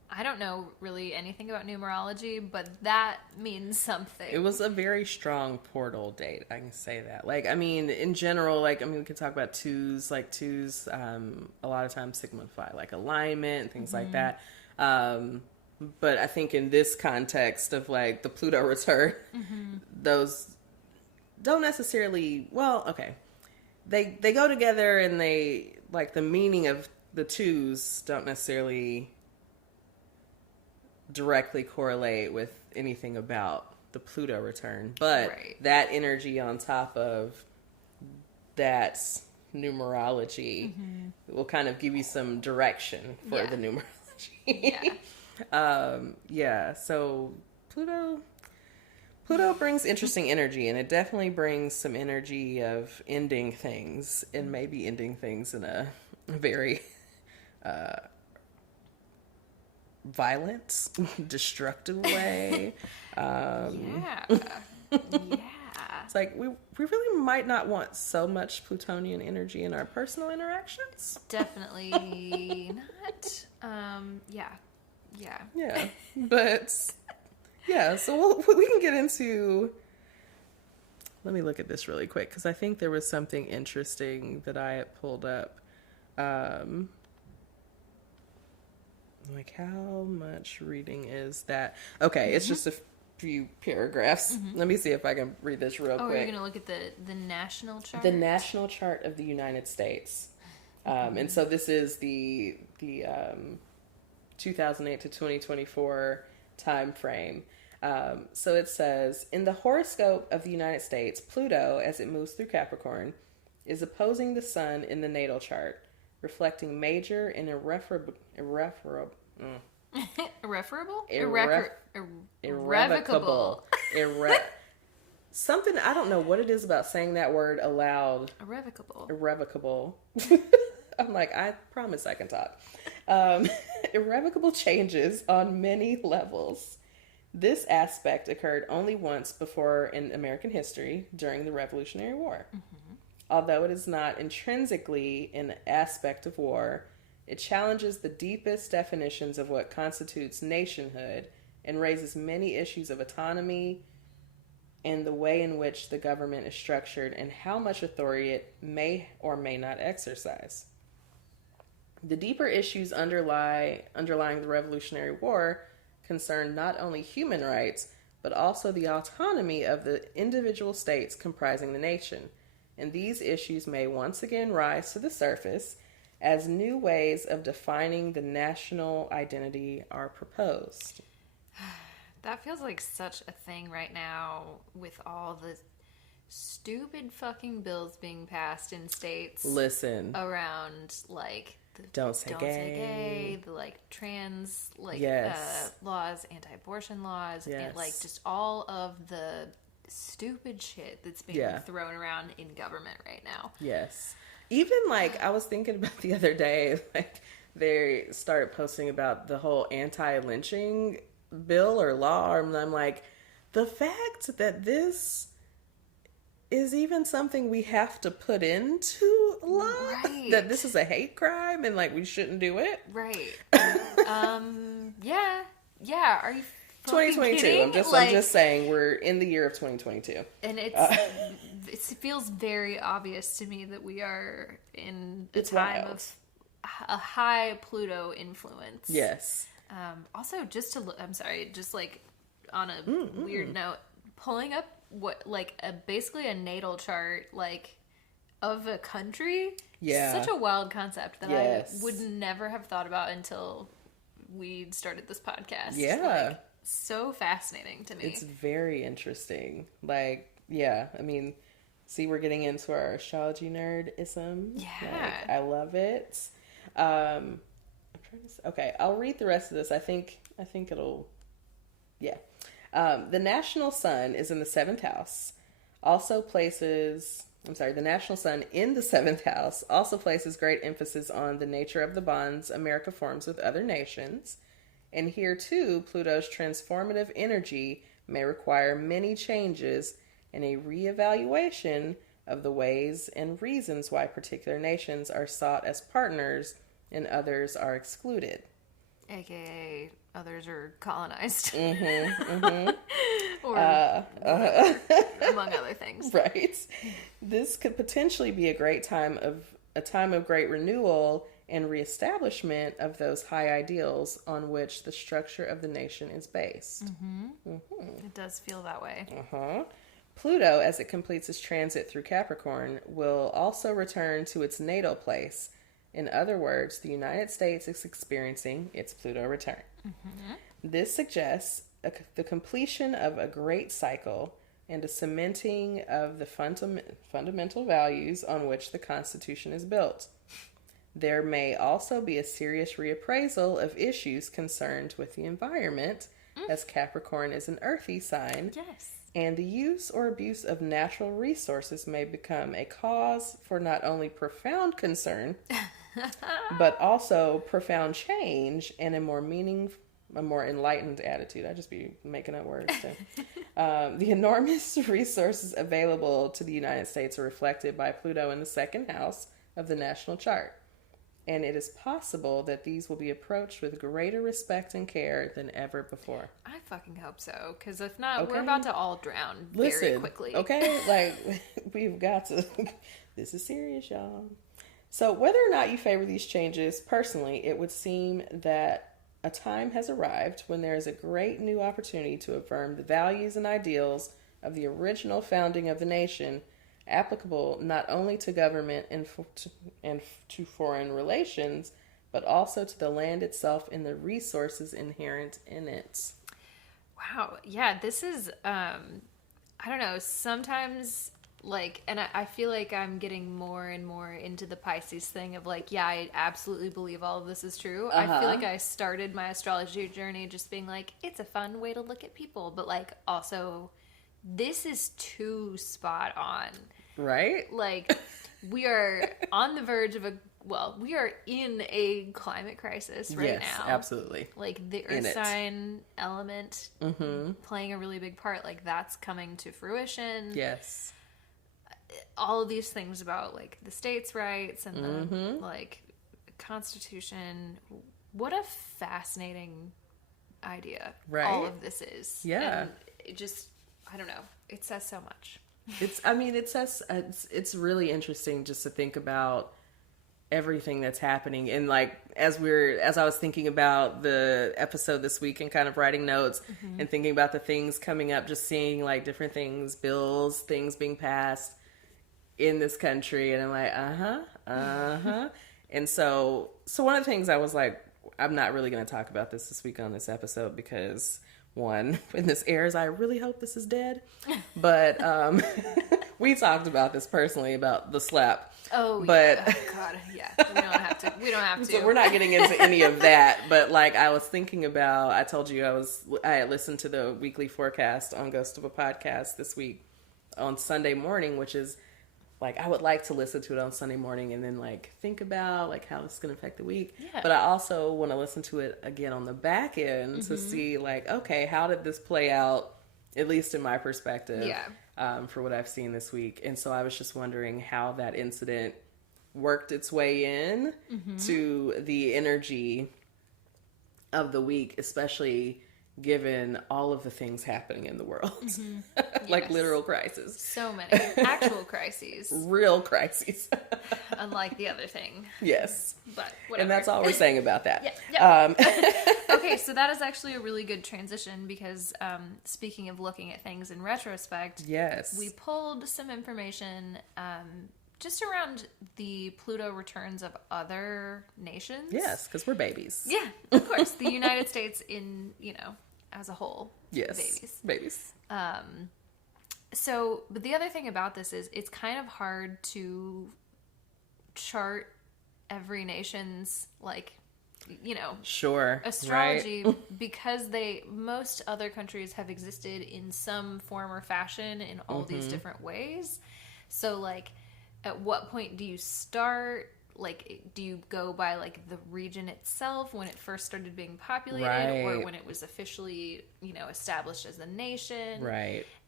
I don't know really anything about numerology, but that means something. It was a very strong portal date. I can say that. Like, I mean, in general, like, I mean, we could talk about twos, like twos, a lot of times signify like alignment and things like that. But I think in this context of like the Pluto return, those don't necessarily, well, okay. They go together, and they, like, the meaning of the twos don't necessarily directly correlate with anything about the Pluto return, but that energy on top of that numerology will kind of give you some direction for the numerology. So Pluto brings interesting energy, and it definitely brings some energy of ending things, and maybe ending things in a very violent, destructive way. It's like we really might not want so much Plutonian energy in our personal interactions. Definitely not. But so we can get into. Let me look at this really quick, because I think there was something interesting that I had pulled up. Like, how much reading is that? Okay, it's just a few paragraphs. Let me see if I can read this real quick. Oh, you're going to look at the national chart? The national chart of the United States. And so this is the 2008 to 2024 time frame. So it says, in the horoscope of the United States, Pluto, as it moves through Capricorn, is opposing the sun in the natal chart, reflecting major and irrevocable something. I don't know what it is about saying that word aloud. Irrevocable. I'm like, I promise I can talk. Irrevocable changes on many levels. This aspect occurred only once before in American history, during the Revolutionary War. Although it is not intrinsically an aspect of war, it challenges the deepest definitions of what constitutes nationhood and raises many issues of autonomy and the way in which the government is structured and how much authority it may or may not exercise. The deeper issues underlying the Revolutionary War concern not only human rights, but also the autonomy of the individual states comprising the nation. And these issues may once again rise to the surface as new ways of defining the national identity are proposed. That feels like such a thing right now with all the stupid fucking bills being passed in states. Listen. Around, like, the Don't say gay, the, like, trans, like, yes. Laws, anti-abortion laws, yes. and, like, just all of the stupid shit that's being thrown around in government right now. Yes. Even, like, I was thinking about the other day, like, they started posting about the whole anti-lynching bill or law, and I'm like, the fact that this is even something we have to put into law, that this is a hate crime and, like, we shouldn't do it. Right. Yeah. Are you 2022. kidding? I'm just saying we're in the year of 2022. And it feels very obvious to me that we are in a time of a high Pluto influence. Yes. Also, just like on a weird note, pulling up basically a natal chart, like, of a country. Yeah. Such a wild concept that I would never have thought about until we started this podcast. Yeah. Like, so fascinating to me. It's very interesting. Like, yeah, I mean, see, we're getting into our astrology nerdism. Yeah. Like, I love it. I'm trying to. Okay, I'll read the rest of this. I think it'll. Yeah. The national sun is in the 7th house. The national sun in the 7th house also places great emphasis on the nature of the bonds America forms with other nations. And here, too, Pluto's transformative energy may require many changes and a reevaluation of the ways and reasons why particular nations are sought as partners and others are excluded. AKA others are colonized. Or among other things. Right. This could potentially be a time of great renewal and reestablishment of those high ideals on which the structure of the nation is based. It does feel that way. Pluto, as it completes its transit through Capricorn, will also return to its natal place. In other words, the United States is experiencing its Pluto return. This suggests the completion of a great cycle and a cementing of the fundamental values on which the Constitution is built. There may also be a serious reappraisal of issues concerned with the environment, as Capricorn is an earthy sign. Yes. And the use or abuse of natural resources may become a cause for not only profound concern, but also profound change and a more enlightened attitude. I just be making up words too. The enormous resources available to the United States are reflected by Pluto in the second house of the national chart. And it is possible that these will be approached with greater respect and care than ever before. I fucking hope so, because if not, we're about to all drown very quickly. Okay? Like, we've got to... This is serious, y'all. So, whether or not you favor these changes, personally, it would seem that a time has arrived when there is a great new opportunity to affirm the values and ideals of the original founding of the nation, applicable not only to government and to foreign relations, but also to the land itself and the resources inherent in it. Wow. Yeah, this is, I don't know, sometimes, like, and I feel like I'm getting more and more into the Pisces thing of, like, yeah, I absolutely believe all of this is true. I feel like I started my astrology journey just being like, it's a fun way to look at people, but, like, also... This is too spot on. Right? Like, we are on the verge of we are in a climate crisis right now. Yes, absolutely. Like, the earth sign element playing a really big part. Like, that's coming to fruition. Yes. All of these things about, like, the states' rights and the, like, Constitution. What a fascinating idea all of this is. Yeah. And it just... I don't know. It says so much. It's really interesting just to think about everything that's happening. And like, as I was thinking about the episode this week and kind of writing notes and thinking about the things coming up, just seeing like different things, bills, things being passed in this country. And I'm like, And so one of the things I was like, I'm not really going to talk about this week on this episode because... One, when this airs, I really hope this is dead. But we talked about this personally, about the slap. Oh, but, yeah. Oh, God, yeah. We don't have to. So we're not getting into any of that. But, like, I was thinking about, I told you I had listened to the weekly forecast on Ghost of a Podcast this week on Sunday morning, which is, like, I would like to listen to it on Sunday morning and then, like, think about, like, how this is going to affect the week. Yeah. But I also want to listen to it again on the back end to see, like, okay, how did this play out, at least in my perspective, for what I've seen this week. And so I was just wondering how that incident worked its way in to the energy of the week, especially... given all of the things happening in the world. Like literal crises. So many. Actual crises. Real crises. Unlike the other thing. Yes. But whatever. And that's all we're saying about that. Okay, so that is actually a really good transition because speaking of looking at things in retrospect, we pulled some information just around the Pluto returns of other nations. Yes, because we're babies. Yeah, of course. The United States in, as a whole. Yes. Babies. So, but the other thing about this is it's kind of hard to chart every nation's, like, astrology because most other countries have existed in some form or fashion in all these different ways. So, like, at what point do you start? Like, do you go by, like, the region itself when it first started being populated or when it was officially, established as a nation? Right.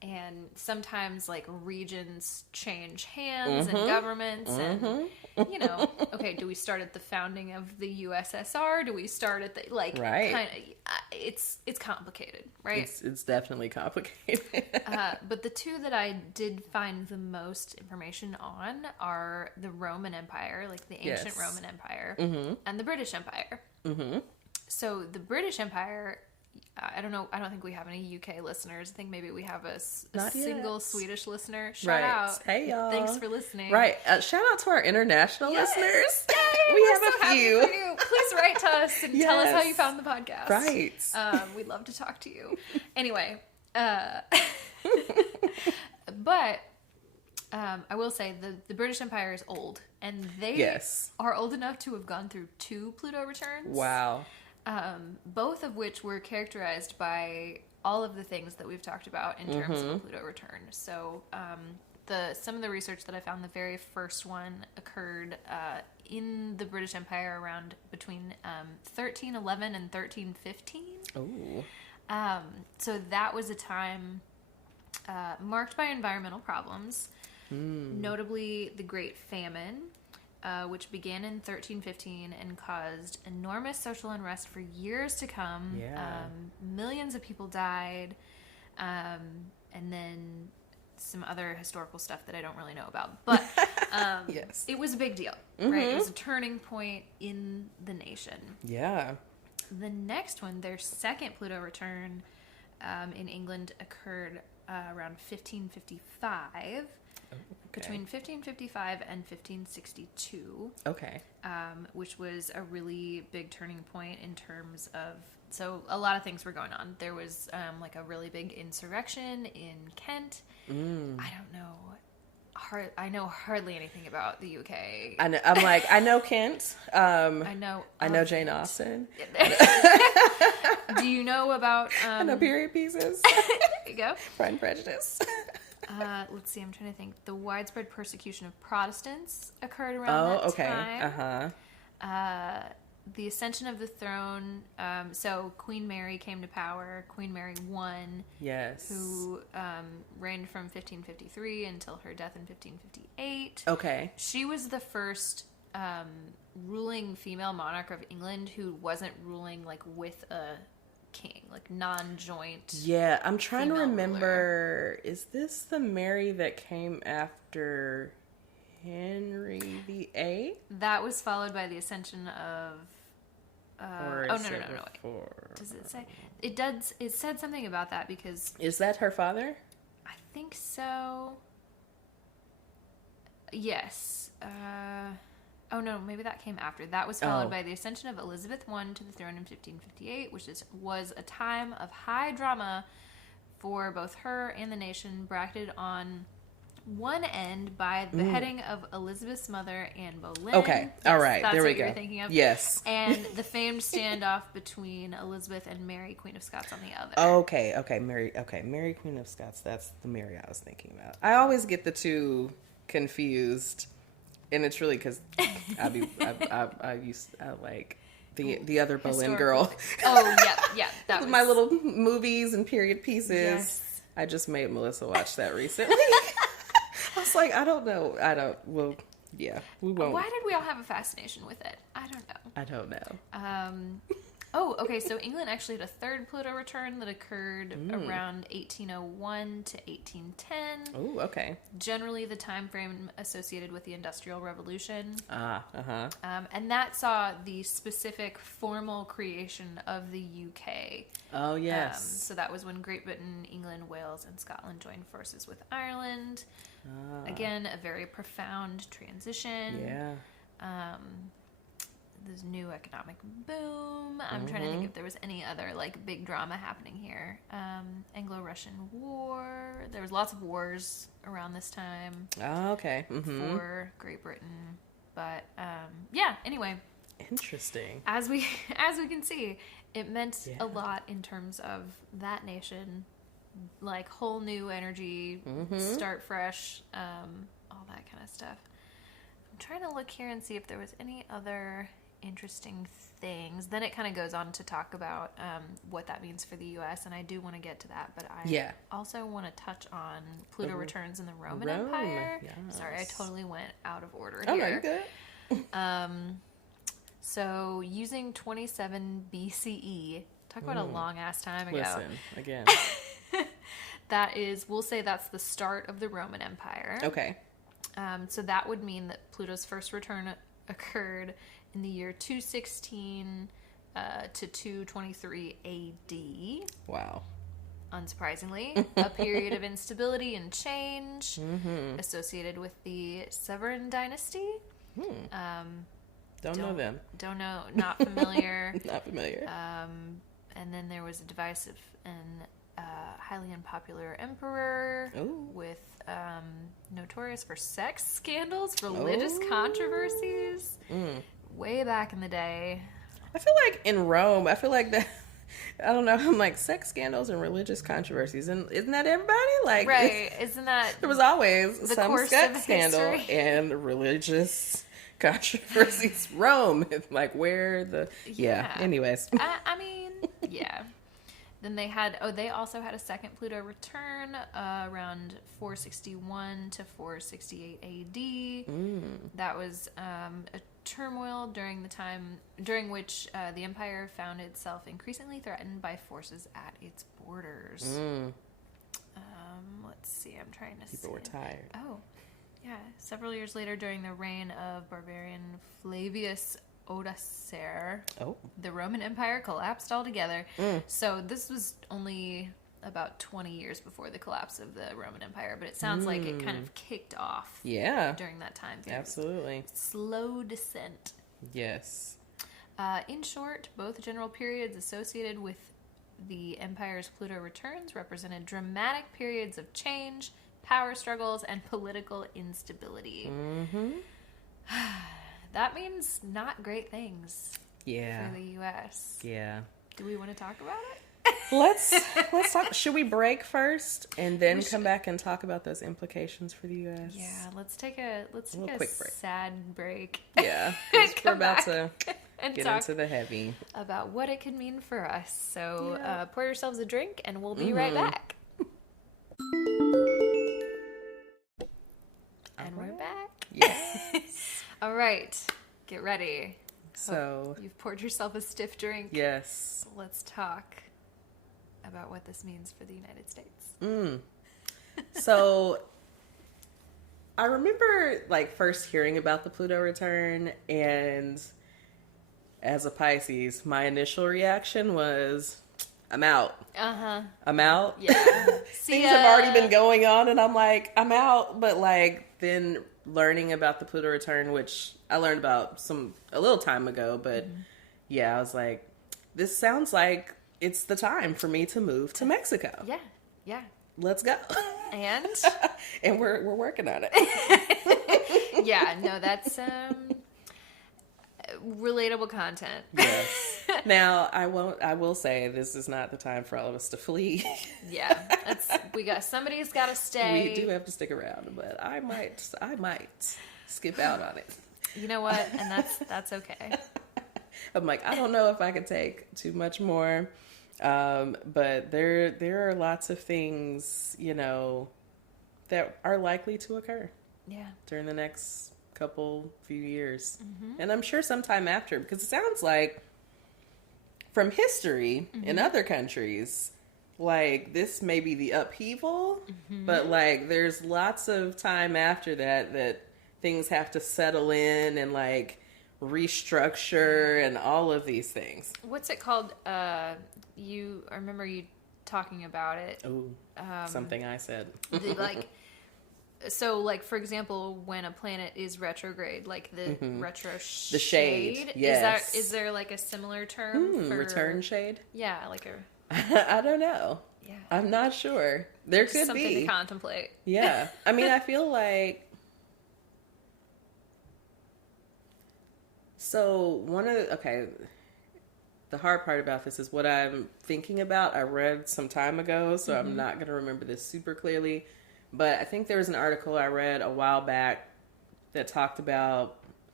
and sometimes like regions change hands and governments and you know, okay, do we start at the founding of the USSR? Do we start at the like kind of it's complicated, right? It's definitely complicated. But the two that I did find the most information on are the Roman Empire, like the ancient Roman Empire, and the British Empire. So the British Empire, I don't know. I don't think we have any UK listeners. I think maybe we have a single Swedish listener. Shout out. Hey, y'all. Thanks for listening. Right. Shout out to our international listeners. Yay, we we're have so a few. Happy for you. Please write to us and tell us how you found the podcast. Right. We'd love to talk to you. Anyway. But I will say the British Empire is old. And they are old enough to have gone through 2 Pluto returns. Wow. Both of which were characterized by all of the things that we've talked about in terms of a Pluto return. So some of the research that I found, the very first one occurred in the British Empire around between 1311 and 1315. Oh. So that was a time marked by environmental problems, notably the Great Famine, which began in 1315 and caused enormous social unrest for years to come. Yeah. Millions of people died, and then some other historical stuff that I don't really know about. But it was a big deal, right? It was a turning point in the nation. Yeah. The next one, their second Pluto return in England, occurred around 1555. Between 1555 and 1562. Okay. Which was a really big turning point in terms of, so a lot of things were going on. There was like a really big insurrection in Kent. I don't know. I know hardly anything about the UK. I know Kent. I know Jane Kent. Austen. Do you know about... I know period pieces. There you go. Pride and Prejudice. Let's see, I'm trying to think. The widespread persecution of Protestants occurred around that time. The ascension of the throne. So Queen Mary came to power. Queen Mary I. Yes. Who reigned from 1553 until her death in 1558. Okay. She was the first ruling female monarch of England who wasn't ruling like with a king, like non-joint. Yeah, I'm trying to ruler. remember. Is this the Mary that came after Henry VIII? That was followed by the ascension of. No. Wait. Does it say? It does. It said something about that because. Is that her father? I think so. Yes. Oh no, maybe that came after. That was followed by the ascension of Elizabeth I to the throne in 1558, which was a time of high drama for both her and the nation, bracketed on one end by the beheading of Elizabeth's mother, Anne Boleyn. Okay, all right, that's there we what go. You're thinking of. Yes. And the famed standoff between Elizabeth and Mary, Queen of Scots, on the other. Okay, Mary, Queen of Scots. That's the Mary I was thinking about. I always get the two confused. And it's really because I like the other Boleyn girl. Oh yeah, that was my little movies and period pieces. Yes. I just made Melissa watch that recently. I was like, I don't know. Well, yeah, we won't. Why did we all have a fascination with it? I don't know. Okay. So England actually had a third Pluto return that occurred around 1801 to 1810. Oh, okay. Generally, the time frame associated with the Industrial Revolution. And that saw the specific formal creation of the UK. Oh, yes. So that was when Great Britain, England, Wales, and Scotland joined forces with Ireland. Again, a very profound transition. Yeah. This new economic boom. I'm trying to think if there was any other like big drama happening here. Anglo-Russian War. There was lots of wars around this time. Oh, okay. For Great Britain. But yeah. Anyway. Interesting. As we can see, it meant a lot in terms of that nation. Like whole new energy, start fresh, all that kind of stuff. I'm trying to look here and see if there was any other interesting things. Then it kind of goes on to talk about what that means for the U.S., and I do want to get to that, but I also want to touch on Pluto returns in the Roman Empire. Yes. Sorry, I totally went out of order here. Oh, no, you're good. So using 27 BCE, talk about a long-ass time ago. Listen, again. We'll say that's the start of the Roman Empire. Okay. So that would mean that Pluto's first return occurred in the year 216 to 223 AD. Wow. Unsurprisingly, a period of instability and change associated with the Severan dynasty. Don't know them. Don't know. Not familiar. Not familiar. And then there was a divisive and highly unpopular emperor with notorious for sex scandals, religious controversies. Way back in the day. I feel like in Rome, I don't know, I'm like, sex scandals and religious controversies. And isn't that everybody? Like, right. Isn't that... There was always some sex scandal and religious controversies. Rome. Like, where the... Yeah. Anyways. I mean, yeah. Then they also had a second Pluto return around 461 to 468 AD. That was a turmoil during which the empire found itself increasingly threatened by forces at its borders. Let's see, I'm trying to see. People were tired. Oh, yeah. Several years later, during the reign of barbarian Flavius Odoacer, the Roman Empire collapsed altogether. So this was only about 20 years before the collapse of the Roman Empire, but it sounds like it kind of kicked off during that time. Absolutely. Slow descent. Yes. In short, both general periods associated with the empire's Pluto returns represented dramatic periods of change, power struggles, and political instability. That means not great things for the U.S. Yeah. Do we want to talk about it? Let's talk. Should we break first and then come back and talk about those implications for the U.S.? Yeah, let's take a quick break. Sad break. Yeah, we're about to get into the heavy about what it could mean for us. So pour yourselves a drink, and we'll be right back. And we're back. Yes. All right, get ready. So you've poured yourself a stiff drink. Yes. Let's talk about what this means for the United States. So I remember first hearing about the Pluto return, and as a Pisces, my initial reaction was, I'm out. I'm out. Yeah. Things have already been going on, and I'm like, I'm out. But then learning about the Pluto return, which I learned about a little time ago, but I was like, this sounds like it's the time for me to move to Mexico. Yeah. Let's go. And? And we're working on it. Yeah, no, that's relatable content. Yes. Now, I will say this is not the time for all of us to flee. Yeah. Somebody's got to stay. We do have to stick around, but I might skip out on it. You know what? And that's okay. I'm like, I don't know if I could take too much more. But there are lots of things, that are likely to occur. Yeah. During the next few years. And I'm sure sometime after, because it sounds like from history in other countries, this may be the upheaval, but there's lots of time after that things have to settle in and restructure and all of these things. What's it called? I remember you talking about it. Oh, something I said. So, for example, when a planet is retrograde, the retro the shade. Yes. Is there a similar term for return shade? Yeah, I don't know. Yeah, I'm not sure. There could something be to contemplate. Yeah, I mean, I feel like the hard part about this is what I'm thinking about. I read some time ago, so I'm not going to remember this super clearly. But I think there was an article I read a while back that talked about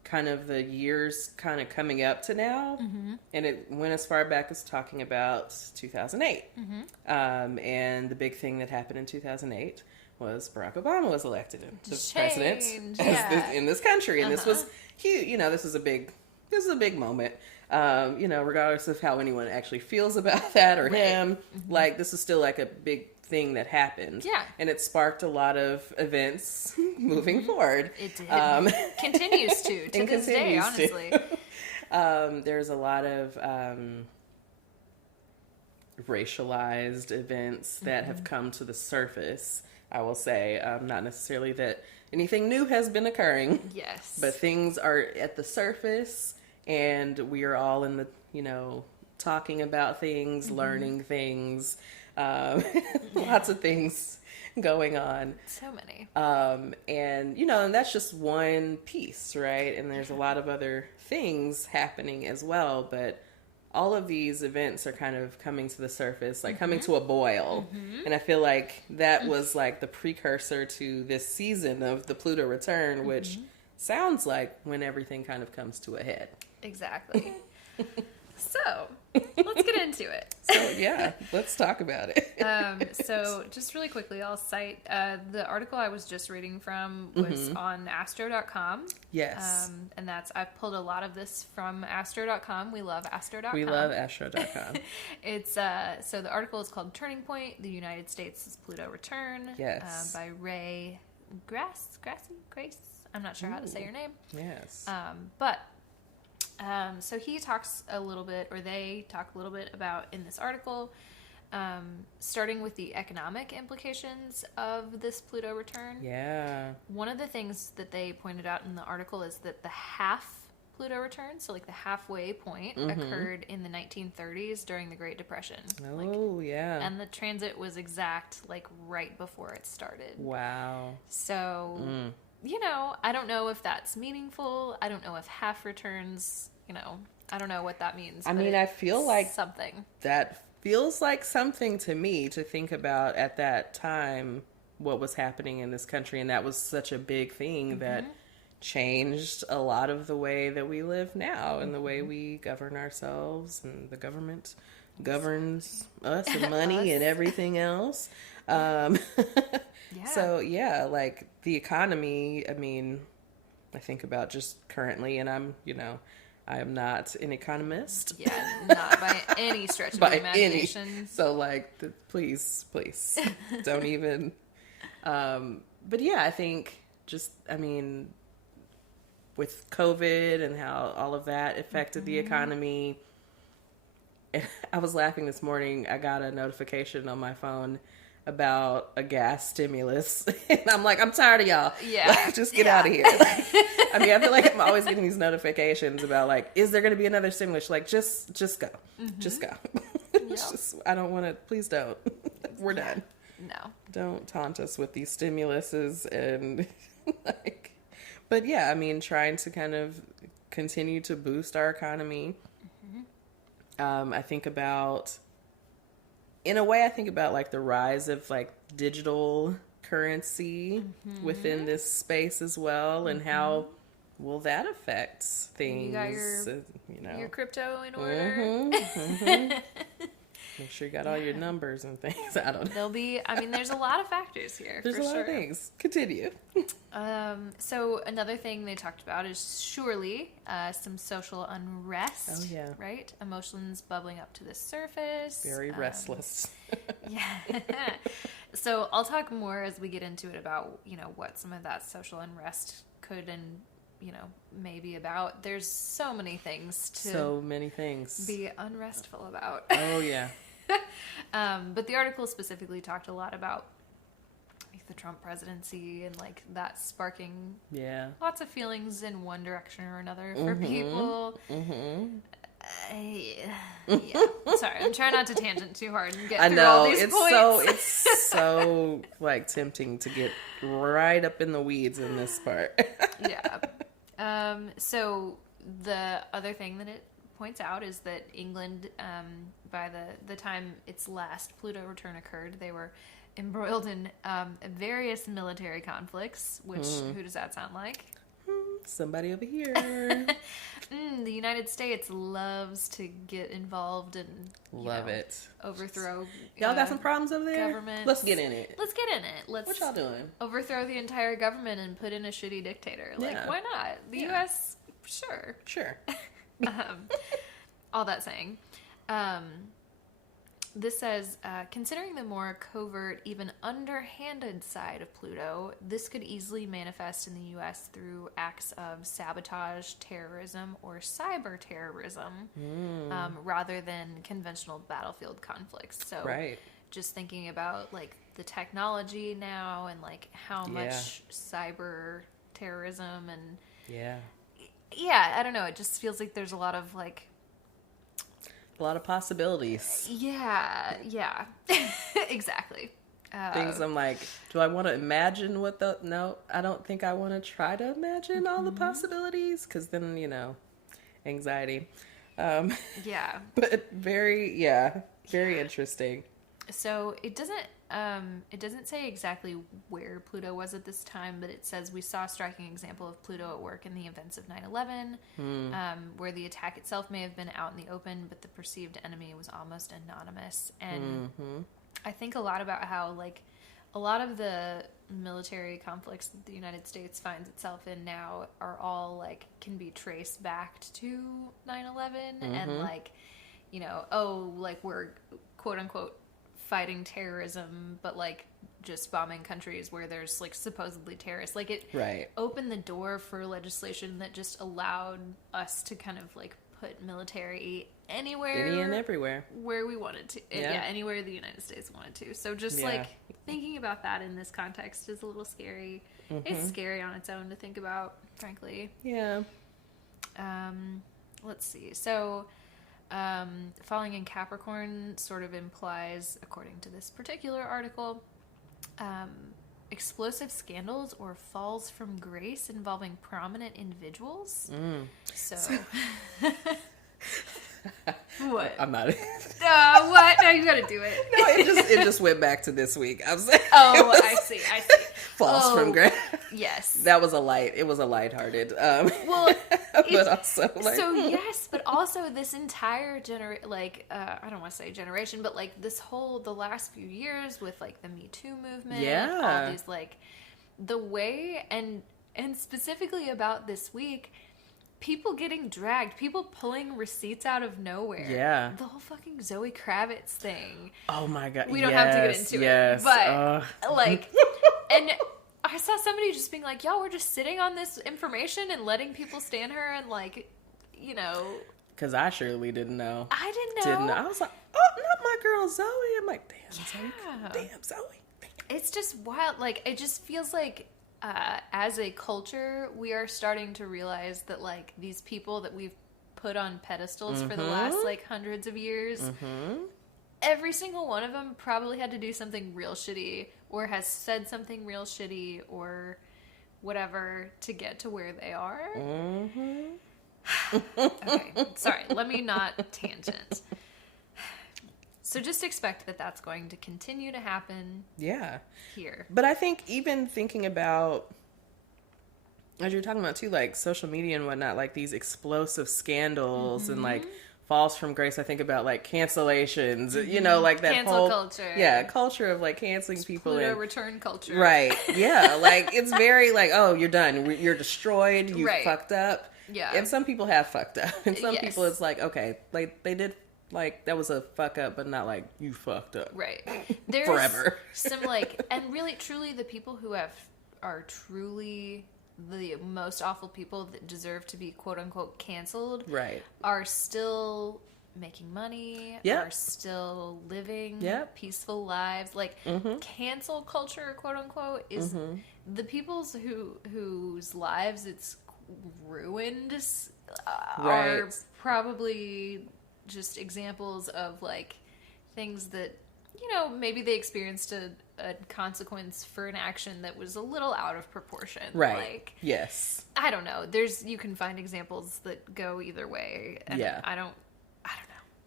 kind of the years kind of coming up to now. And it went as far back as talking about 2008. And the big thing that happened in 2008 was Barack Obama was elected as president in this country. And this was huge. You know, this is a big moment. You know, regardless of how anyone actually feels about that or him, like, this is still like a big thing that happened. Yeah. And it sparked a lot of events moving forward. It did. Continues to this day, honestly. There's a lot of racialized events that have come to the surface, I will say. Not necessarily that anything new has been occurring. Yes. But things are at the surface, and we are all in the, you know, talking about things, learning things, lots of things going on. So many. And, you know, and that's just one piece, right? And there's a lot of other things happening as well, but all of these events are kind of coming to the surface, like coming to a boil. And I feel like that was like the precursor to this season of the Pluto return, which sounds like when everything kind of comes to a head. Exactly. So, let's get into it. So, yeah, let's talk about it. So, just really quickly, I'll cite the article I was just reading from was on astro.com. Yes. And I've pulled a lot of this from astro.com. We love astro.com. We love astro.com. It's, so the article is called Turning Point, The United States' Pluto Return. Yes. By Ray Grace? I'm not sure how to say your name. Yes. So he talks a little bit, or they talk a little bit about in this article, starting with the economic implications of this Pluto return. Yeah. One of the things that they pointed out in the article is that the half Pluto return, so like the halfway point, occurred in the 1930s during the Great Depression. Oh, yeah. And the transit was exact, like right before it started. Wow. So... You know, I don't know if that's meaningful. I don't know if half returns, you know, I don't know what that means. I mean, I feel like something. That feels like something to me to think about at that time, what was happening in this country. And that was such a big thing that changed a lot of the way that we live now and the way we govern ourselves, and the government governs us and money and everything else. Yeah. So, yeah, like the economy, I mean, I think about just currently, and I am not an economist. Yeah, not by any stretch of the imagination. So, like, please, don't even. But yeah, I think just, I mean, with COVID and how all of that affected the economy. I was laughing this morning. I got a notification on my phone about a gas stimulus. And I'm like, I'm tired of y'all. Yeah. Like, just get out of here. I mean, I feel like I'm always getting these notifications about, like, is there going to be another stimulus? Like, just go. Just go. It's just, I don't want to, please don't. We're done. No. Don't taunt us with these stimuluses and, like, but yeah, I mean, trying to kind of continue to boost our economy. I think about like the rise of like digital currency within this space as well, and how will that affect things? You got your crypto in order. Make sure you got all your numbers and things. I don't know. There's a lot of factors here. There's a lot of things. Continue. So another thing they talked about is surely some social unrest. Oh, yeah. Right? Emotions bubbling up to the surface. Very restless. Yeah. So I'll talk more as we get into it about, what some of that social unrest could and, may be about. There's so many things to be unrestful about. Oh, yeah. But the article specifically talked a lot about the Trump presidency and like that sparking lots of feelings in one direction or another for people. Yeah. Sorry, I'm trying not to tangent too hard and get through all these points. It's so like tempting to get right up in the weeds in this part. Yeah. So the other thing that it points out is that England, by the time its last Pluto return occurred, they were embroiled in various military conflicts, which, who does that sound like? somebody over here. The United States loves to get involved and overthrow. Y'all got some problems over there? Government. Let's get in it. What y'all doing? Overthrow the entire government and put in a shitty dictator. Why not? The U.S. Sure. All that saying. This says, considering the more covert, even underhanded side of Pluto, this could easily manifest in the U.S. through acts of sabotage, terrorism, or cyber terrorism, rather than conventional battlefield conflicts. So, just thinking about like the technology now and like how much cyber terrorism and I don't know. It just feels like there's a lot of like. A lot of possibilities. Yeah, exactly. Things I'm like, do I want to imagine no, I don't think I want to try to imagine all the possibilities, because then, anxiety. But very interesting. So it doesn't say exactly where Pluto was at this time, but it says we saw a striking example of Pluto at work in the events of 9/11, where the attack itself may have been out in the open, but the perceived enemy was almost anonymous. And I think a lot about how, like, a lot of the military conflicts that the United States finds itself in now are all, like, can be traced back to 9/11, and, like, we're quote-unquote fighting terrorism, but like just bombing countries where there's like supposedly terrorists. Like it opened the door for legislation that just allowed us to kind of like put military anywhere, any and everywhere where we wanted to. Anywhere the United States wanted to. So just like thinking about that in this context is a little scary. It's scary on its own to think about, frankly. Let's see. So falling in Capricorn sort of implies, according to this particular article, explosive scandals or falls from grace involving prominent individuals. So what? I'm not. What? No, you gotta do it. No, it just went back to this week. I was like, I see. Falls from grace. Yes. That was it was a lighthearted. But also like. So yes, but also this entire I don't want to say generation, but like the last few years with like the Me Too movement, all these like the way and specifically about this week, people getting dragged, people pulling receipts out of nowhere. Yeah. The whole fucking Zoe Kravitz thing. Oh my God. We don't have to get into it. But like, and I saw somebody just being like, y'all, we're just sitting on this information and letting people stand her and like, Because I surely didn't know. I didn't know. I was like, oh, not my girl Zoe. I'm like, damn Zoe. Damn. It's just wild. Like, it just feels like as a culture, we are starting to realize that like these people that we've put on pedestals for the last like hundreds of years, every single one of them probably had to do something real shitty or has said something real shitty or whatever to get to where they are. Okay, sorry, let me not tangent. So just expect that that's going to continue to happen. Yeah. Here. But I think even thinking about, as you're talking about too, like social media and whatnot, like these explosive scandals and like falls from grace. I think about like cancellations, like that cancel whole culture. Yeah, culture of like canceling people. Pluto return culture. Right. Yeah. Like it's very like, oh, you're done. You're destroyed. You fucked up. Yeah. And some people have fucked up. And some people it's like, okay, like they did. Like, that was a fuck up, but not like, you fucked up. Right. There's forever. Some, like, and really, truly, the people who are truly the most awful people that deserve to be, quote unquote, canceled. Right. Are still making money. Yep. Are still living peaceful lives. Like, cancel culture, quote unquote, is the people's whose lives it's ruined are probably just examples of like things that maybe they experienced a consequence for an action that was a little out of proportion. Right. Like, yes. I don't know. You can find examples that go either way. And I don't know.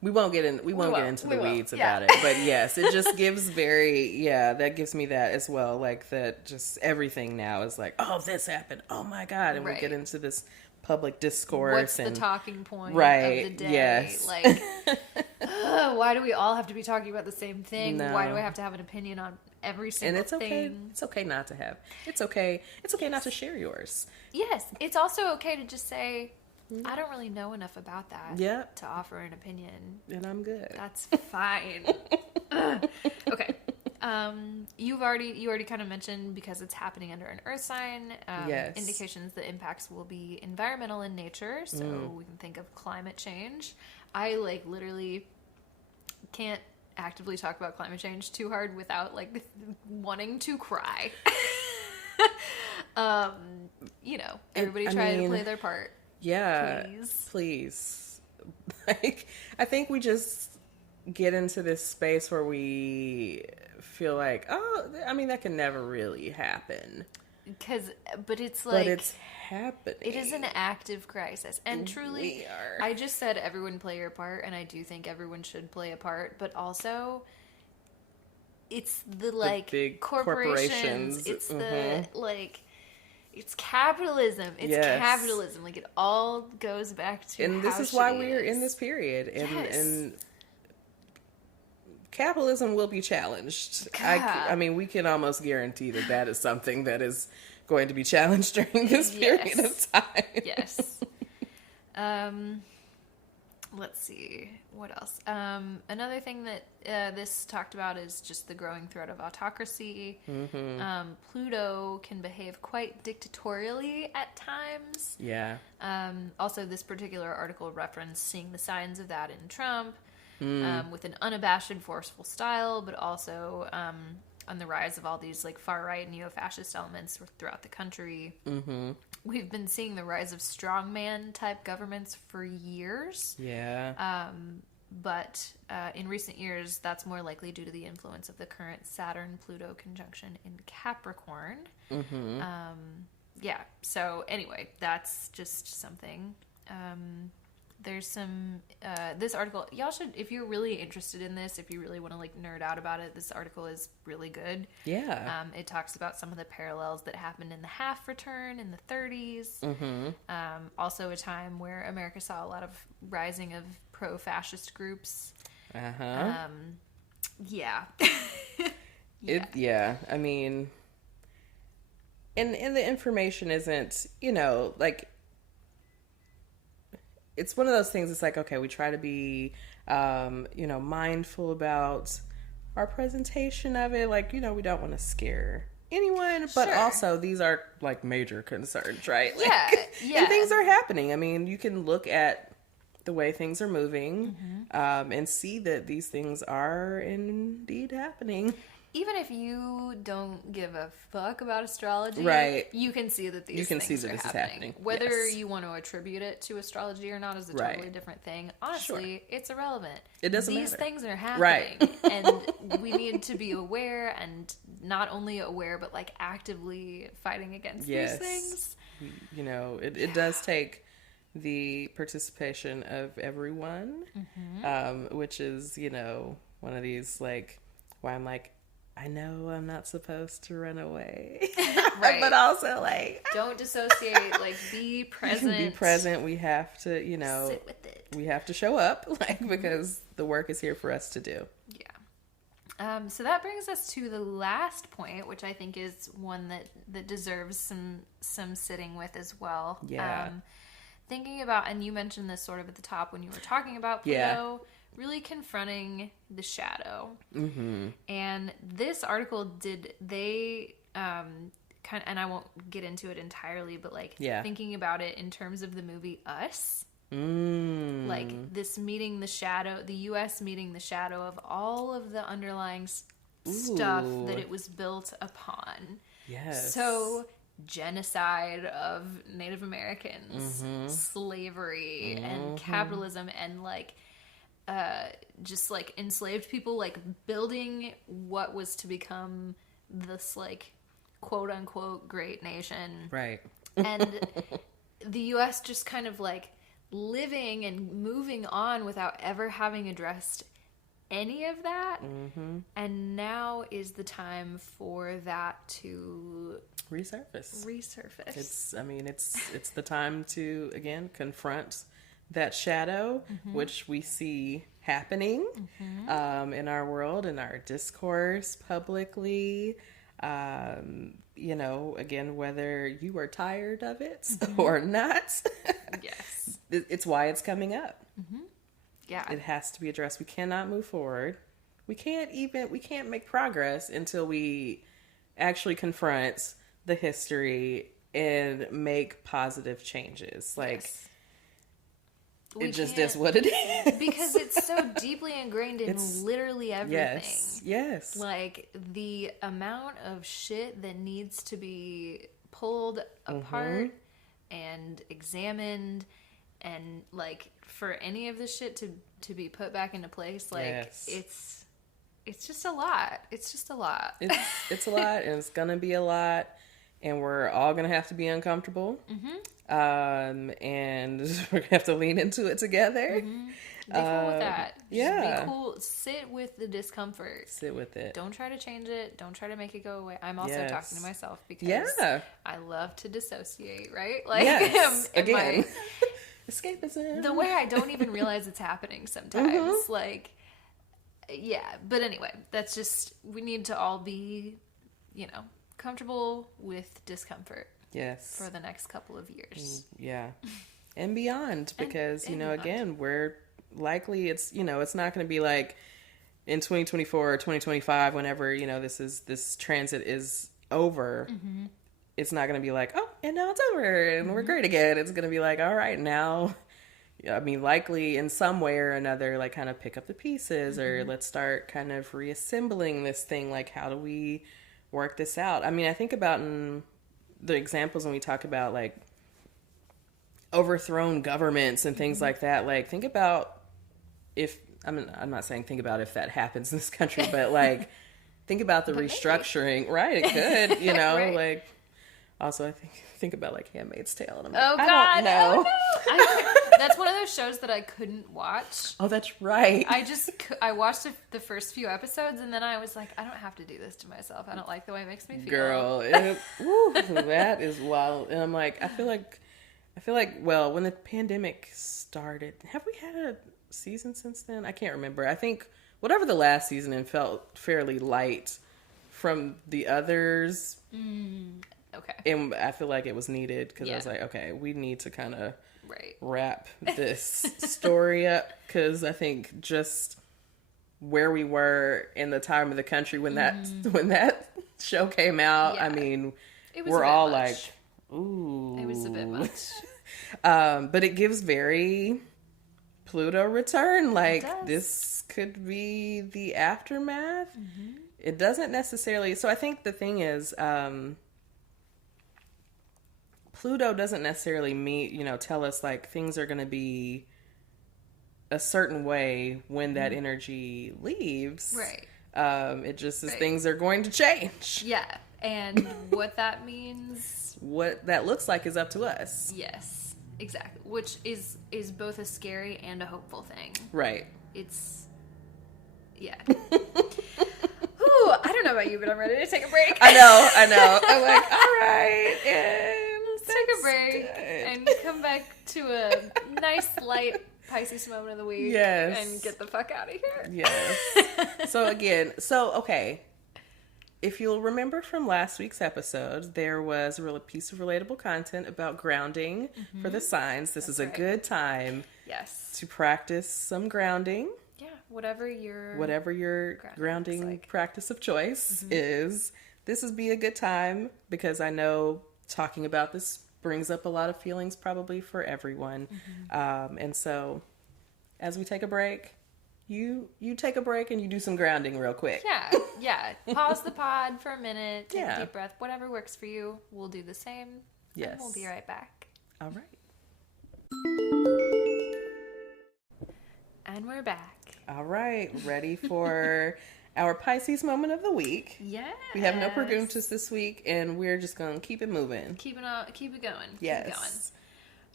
We won't get into the weeds about it, but yes, it just gives that gives me that as well. Like that, just everything now is like, oh, this happened. Oh my God. And we get into this public discourse. What's the talking point of the day? Yes. Like, why do we all have to be talking about the same thing? No. Why do I have to have an opinion on every single thing? Okay. It's okay not to have. It's okay not to share yours. Yes. It's also okay to just say, I don't really know enough about that to offer an opinion. And I'm good. That's fine. Okay. You already kind of mentioned, because it's happening under an earth sign, indications that impacts will be environmental in nature. So we can think of climate change. I literally can't actively talk about climate change too hard without wanting to cry. Everybody try to play their part. Yeah, please. I think we just get into this space where we feel like, that can never really happen. But it's happening. It is an active crisis, and truly, I just said everyone play your part, and I do think everyone should play a part. But also, it's the big corporations. It's the It's capitalism. It's capitalism. It all goes back to and this is why we're in this period. And capitalism will be challenged. I mean, we can almost guarantee that is something that is going to be challenged during this period of time. Yes. Let's see. What else? Another thing that this talked about is just the growing threat of autocracy. Mm-hmm. Pluto can behave quite dictatorially at times. Yeah. Also, this particular article referenced seeing the signs of that in Trump, with an unabashed, forceful style, but also on the rise of all these far-right neo-fascist elements throughout the country. Mm-hmm. We've been seeing the rise of strongman type governments for years. Yeah. But in recent years, that's more likely due to the influence of the current Saturn-Pluto conjunction in Capricorn. Mm-hmm. Yeah. So anyway, that's just something. There's some, this article, y'all should, if you're really interested in this, if you really want to nerd out about it, this article is really good. Yeah. It talks about some of the parallels that happened in the half return in the 30s. Mm-hmm. Also a time where America saw a lot of rising of pro-fascist groups. Uh-huh. Yeah. I mean, and the information isn't, it's one of those things. It's okay, we try to be, mindful about our presentation of it. We don't want to scare anyone, but also these are major concerns, right? Yeah. And things are happening. I mean, you can look at the way things are moving, and see that these things are indeed happening. Even if you don't give a fuck about astrology, right, you can see that these things are happening. Whether you want to attribute it to astrology or not is a totally different thing. Honestly, it's irrelevant. It doesn't matter. These things are happening. Right. And we need to be aware, and not only aware, but actively fighting against these things. It does take the participation of everyone, which is, one of these, why I'm I know I'm not supposed to run away. Right. But also, don't dissociate, be present. Be present. We have to, sit with it. We have to show up, because the work is here for us to do. Yeah. So that brings us to the last point, which I think is one that deserves some sitting with as well. Yeah. Thinking about, and you mentioned this sort of at the top when you were talking about Pluto, really confronting the shadow. Mm-hmm. And this article and I won't get into it entirely, but thinking about it in terms of the movie Us. This meeting the shadow, the U.S. meeting the shadow of all of the underlying stuff that it was built upon. Yes. So genocide of Native Americans, slavery, and capitalism, and just enslaved people, building what was to become this quote unquote great nation. Right. And the U.S. just kind of living and moving on without ever having addressed any of that. And now is the time for that to resurface. It's the time to, again, confront that shadow, which we see happening in our world, in our discourse publicly. Again, whether you are tired of it or not. Yes. It's why it's coming up. Yeah. It has to be addressed. We cannot move forward. We can't make progress until we actually confront the history and make positive changes. Like, yes. It just is what it is. Because it's so deeply ingrained in literally everything. Yes. Like, the amount of shit that needs to be pulled apart and examined, and, like, for any of this shit to be put back into place, like, it's just a lot. It's just a lot. It's a lot, and it's gonna be a lot, and we're all gonna have to be uncomfortable. And we're gonna have to lean into it together. Be cool with that. Just be cool. Sit with the discomfort. Sit with it. Don't try to change it. Don't try to make it go away. I'm also talking to myself because I love to dissociate, right? Like, again, escapism. The way I don't even realize it's happening sometimes. Like, but anyway, that's just, we need to all be, comfortable with discomfort. Yes. For the next couple of years. Yeah. And beyond, because, again, we're likely, it's not going to be like in 2024 or 2025, whenever, this transit is over. It's not going to be like, oh, and now it's over and we're great again. It's going to be like, all right, now, likely in some way or another, like, kind of pick up the pieces or let's start kind of reassembling this thing. Like, how do we work this out? I mean, I think about the examples when we talk about, like, overthrown governments and things like that. Like, think about I'm not saying think about if that happens in this country, but, like, think about the restructuring. Maybe. Right, it could, right. Like, also I think about, like, Handmaid's Tale, and I'm like, God, I don't know. Oh, no. That's one of those shows that I couldn't watch. Oh, that's right. I watched the first few episodes, and then I was like, I don't have to do this to myself. I don't like the way it makes me feel. Girl, that is wild. And I'm like, I feel like, well, when the pandemic started, have we had a season since then? I can't remember. I think whatever the last season, it felt fairly light from the others. Okay. And I feel like it was needed because I was like, okay, we need to kind of wrap this story up, because I think just where we were in the time of the country when that show came out, I mean, we're all much. Like, ooh. It was a bit much. But it gives very Pluto return. Like, this could be the aftermath. It doesn't necessarily. So I think the thing is, Pluto doesn't necessarily tell us, like, things are going to be a certain way when that energy leaves. Right. It just is things are going to change. Yeah. And what that means. What that looks like is up to us. Yes, exactly. Which is both a scary and a hopeful thing. Right. It's, Ooh, I don't know about you, but I'm ready to take a break. I know. I'm like, all right. Let's take a break and come back to a nice, light Pisces moment of the week. Yes. And get the fuck out of here. Yes. Okay. If you'll remember from last week's episode, there was a piece of relatable content about grounding for the signs. This is a good time to practice some grounding. Yeah, whatever your grounding practice of choice is. This would be a good time, because I know talking about this brings up a lot of feelings probably for everyone. And so as we take a break, you take a break and you do some grounding real quick. Yeah. Pause the pod for a minute, take a deep breath, whatever works for you. We'll do the same. Yes. And we'll be right back. All right. And we're back. All right. Ready for our Pisces moment of the week. Yes. We have no preguntas this week, and we're just going to keep it moving. Keep it going. Yes.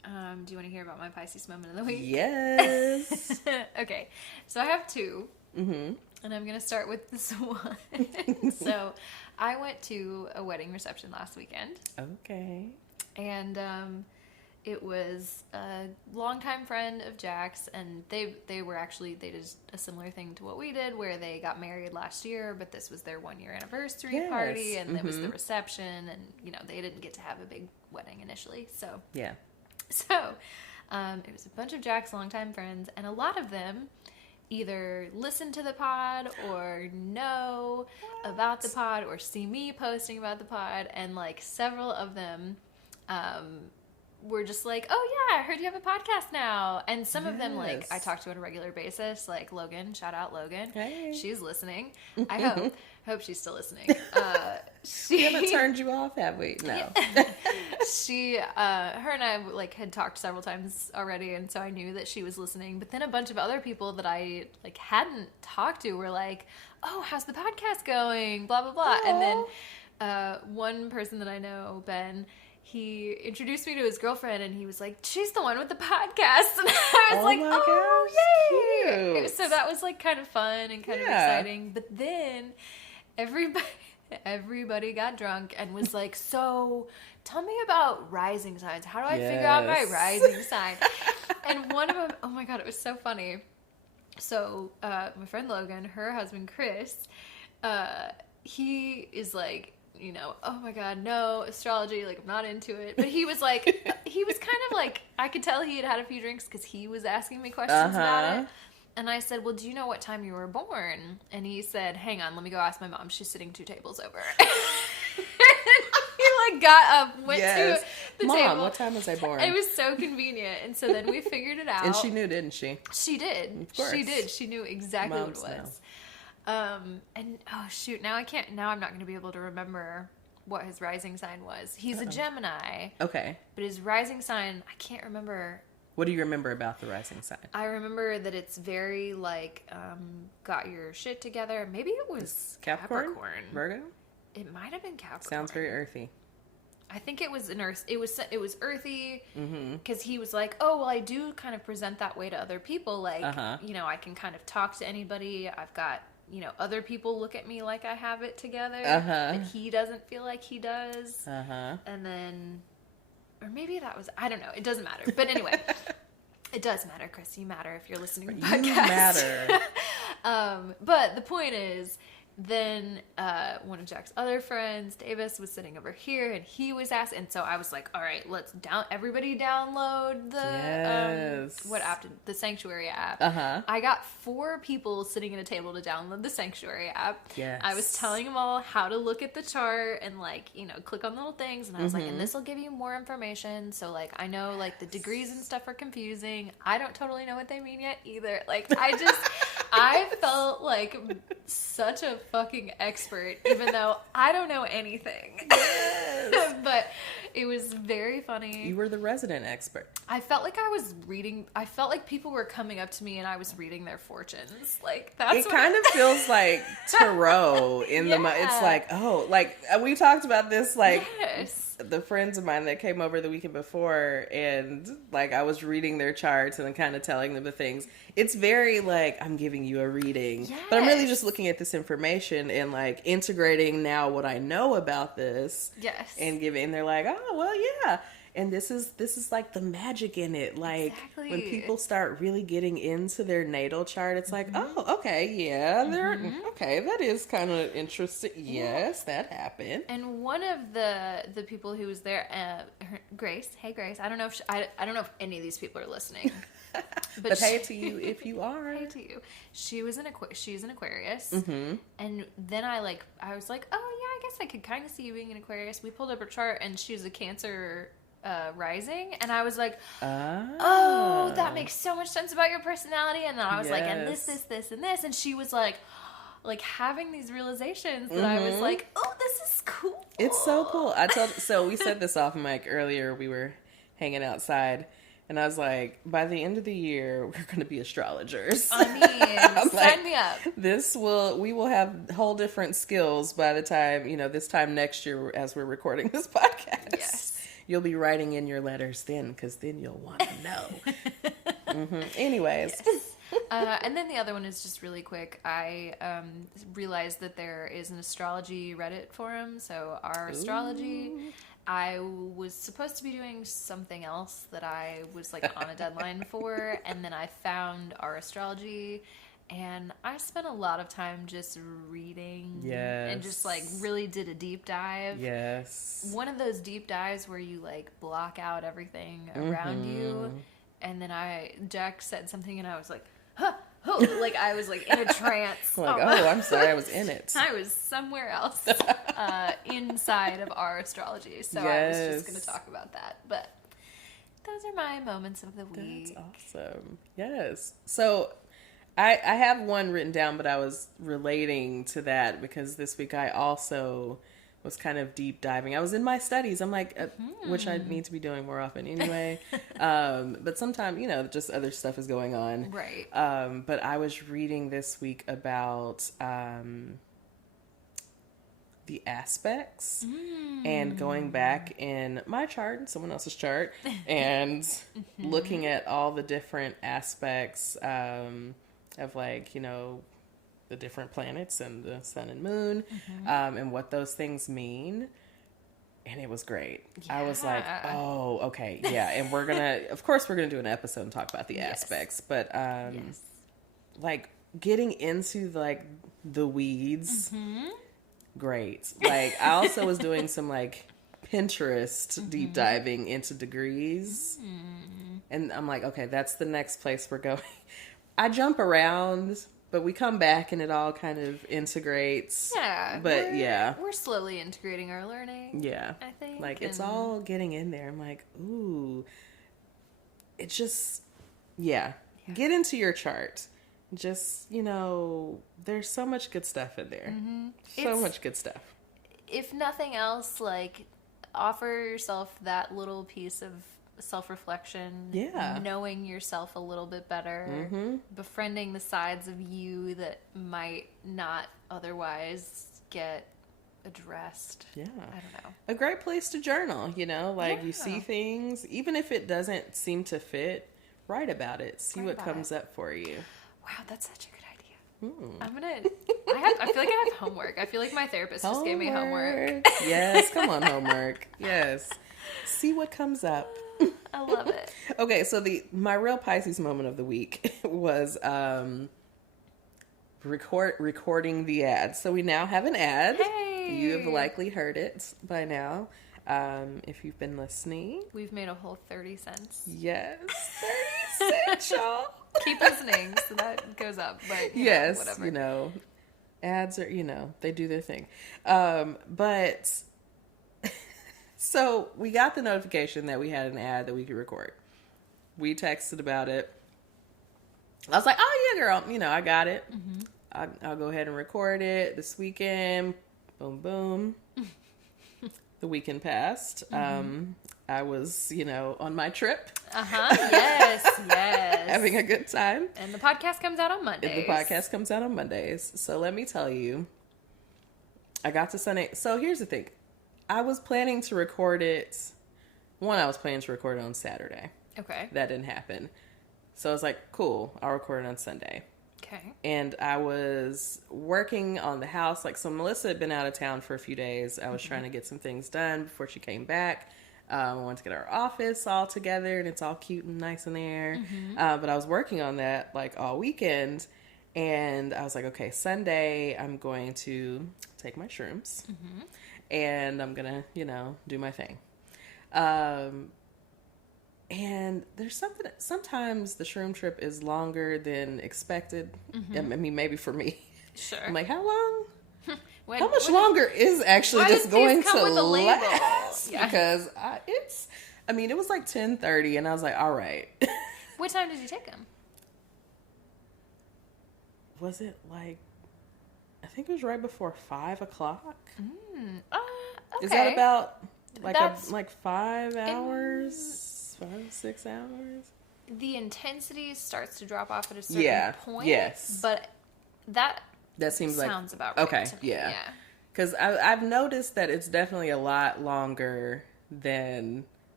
Do you want to hear about my Pisces moment of the week? Yes. Okay, so I have two, Mm-hmm. and I'm going to start with this one. So I went to a wedding reception last weekend. Okay. And it was a longtime friend of Jack's, and they did a similar thing to what we did, where they got married last year, but this was their 1 year anniversary party, and it was the reception, and they didn't get to have a big wedding initially, so yeah. So it was a bunch of Jack's longtime friends, and a lot of them either listen to the pod or know about the pod or see me posting about the pod, and like several of them were just like, oh yeah, I heard you have a podcast now. And some of them, like, I talk to on a regular basis, like Logan, shout out Logan. Hey. She's listening. I hope she's still listening. We haven't turned you off, have we? No. Her and I like had talked several times already, and so I knew that she was listening. But then a bunch of other people that I like hadn't talked to were like, oh, how's the podcast going? Blah, blah, blah. Aww. And then one person that I know, Ben, he introduced me to his girlfriend, and he was like, she's the one with the podcast. And I was like, oh, gosh, yay. cute. So that was like kind of fun and kind of exciting. But then everybody got drunk and was like, so tell me about rising signs. How do I figure out my rising sign? And one of them, oh my God, it was so funny. So my friend Logan, her husband Chris, he is like, oh my God, no, astrology, like, I'm not into it. But he was like, he was kind of like, I could tell he had a few drinks because he was asking me questions about it. And I said, well, do you know what time you were born? And he said, hang on, let me go ask my mom. She's sitting 2 tables over. He like got up, went to the Mom, table. what time was I born? It was so convenient. And so then we figured it out. And she knew, didn't she? She did. Of course. She did. She knew exactly Moms what it was. And oh shoot, now I'm not going to be able to remember what his rising sign was. He's a Gemini. Okay. But his rising sign, I can't remember. What do you remember about the rising sign? I remember that it's very like, got your shit together. Maybe it was Capricorn. Virgo? It might have been Capricorn. Sounds very earthy. I think it was it was earthy because he was like, oh, well, I do kind of present that way to other people. Like, I can kind of talk to anybody. I've got, other people look at me like I have it together, but he doesn't feel like he does. And then, or maybe that was, I don't know. It doesn't matter. But anyway, it does matter, Chris. You matter if you're listening to the podcast. You matter. But the point is, then one of Jack's other friends, Davis, was sitting over here, and he was asking. And so I was like, all right, let's everybody download the what app? The Sanctuary app. I got 4 people sitting at a table to download the Sanctuary app. Yes. I was telling them all how to look at the chart and like, click on little things. And I was like, and this will give you more information. So like, I know like the degrees and stuff are confusing. I don't totally know what they mean yet either. Like I felt like such a fucking expert, even though I don't know anything. Yes. But it was very funny. You were the resident expert. I felt like I was reading. I felt like people were coming up to me and I was reading their fortunes. Like that's. It kind of feels like tarot in the. It's like, oh, like we talked about this. Like the friends of mine that came over the weekend before, and like I was reading their charts and then kind of telling them the things. It's very like I'm giving you a reading, but I'm really just looking at this information and like integrating now what I know about this. Yes. And giving, and they're like, oh well, yeah. And this is like the magic in it. Like when people start really getting into their natal chart, it's like, oh, okay, yeah, okay, that is kind of interesting. Yes, that happened. And one of the people who was there, Grace. Hey, Grace. I don't know if I don't know if any of these people are listening. But hey to you if you are. Hey to you. She's an Aquarius. And then I was like, oh yeah, I guess I could kind of see you being an Aquarius. We pulled up her chart and she was a Cancer rising, and I was like, oh, that makes so much sense about your personality. And then I was like, and this, and this, and she was like having these realizations that I was like, oh, this is cool. It's so cool. So we said this off mic earlier. We were hanging outside, and I was like, by the end of the year, we're going to be astrologers. I mean, sign me up. We will have whole different skills by the time, this time next year as we're recording this podcast. Yes. you'll be writing in your letters then, because then you'll want to know. Anyways. Yes. And then the other one is just really quick. I realized that there is an astrology Reddit forum. So our astrology, I was supposed to be doing something else that I was like on a deadline for. And then I found our astrology. And I spent a lot of time just reading and just like really did a deep dive. Yes. One of those deep dives where you like block out everything around you. And then Jack said something and I was like, huh, oh, like I was like in a trance. Like, oh, I'm sorry, I was in it. I was somewhere else inside of our astrology. So I was just going to talk about that. But those are my moments of the week. That's awesome. Yes. So I have one written down, but I was relating to that because this week I also was kind of deep diving. I was in my studies. I'm like, which I need to be doing more often anyway. But sometimes, just other stuff is going on. Right. But I was reading this week about the aspects and going back in my chart and someone else's chart and looking at all the different aspects of like, the different planets and the sun and moon, and what those things mean. And it was great. Yeah. I was like, oh, okay. Yeah. And of course we're going to do an episode and talk about the aspects, but, like getting into like the weeds, great. Like I also was doing some like Pinterest deep diving into degrees, and I'm like, okay, that's the next place we're going. I jump around, but we come back and it all kind of integrates. Yeah. But we're slowly integrating our learning. Yeah. I think. Like it's all getting in there. I'm like, ooh. It's just, get into your chart. Just, there's so much good stuff in there. So much good stuff. If nothing else, like offer yourself that little piece of self-reflection, knowing yourself a little bit better, befriending the sides of you that might not otherwise get addressed. I don't know. A great place to journal, you see things, even if it doesn't seem to fit, write about it, see what comes up for you. Wow, that's such a good idea. I feel like I have homework. I feel like my therapist just gave me homework. Yes, come on, homework. Yes. See what comes up. I love it. Okay, so my real Pisces moment of the week was recording the ad. So we now have an ad. Hey! You have likely heard it by now. If you've been listening. We've made a whole 30 cents. Yes, 30 cents, y'all. Keep listening so that goes up. But yes, whatever. Ads are, they do their thing. But so we got the notification that we had an ad that we could record. We texted about it. I was like, oh yeah, girl, I got it. I'll go ahead and record it this weekend. Boom, boom. The weekend passed. I was, on my trip. Yes. Having a good time. And the podcast comes out on Mondays. So let me tell you, I got to Sunday. So here's the thing. I was planning to record it. I was planning to record it on Saturday. Okay. That didn't happen. So I was like, cool, I'll record it on Sunday. Okay. And I was working on the house. So Melissa had been out of town for a few days. I was trying to get some things done before she came back. I wanted to get our office all together and it's all cute and nice in there. But I was working on that all weekend. And I was like, okay, Sunday I'm going to take my shrooms. And I'm going to, do my thing. And there's something, sometimes the shroom trip is longer than expected. I mean, maybe for me. Sure. I'm like, how long? How much longer is actually this going to last? Yeah. Because it was like 10:30 and I was like, all right. What time did you take them? Was it I think it was right before 5 o'clock. Okay. Is that about 5 hours? 5, 6 hours? The intensity starts to drop off at a certain point. Yes. But that seems sounds about right. Okay. To me. Yeah. Because I've noticed that it's definitely a lot longer than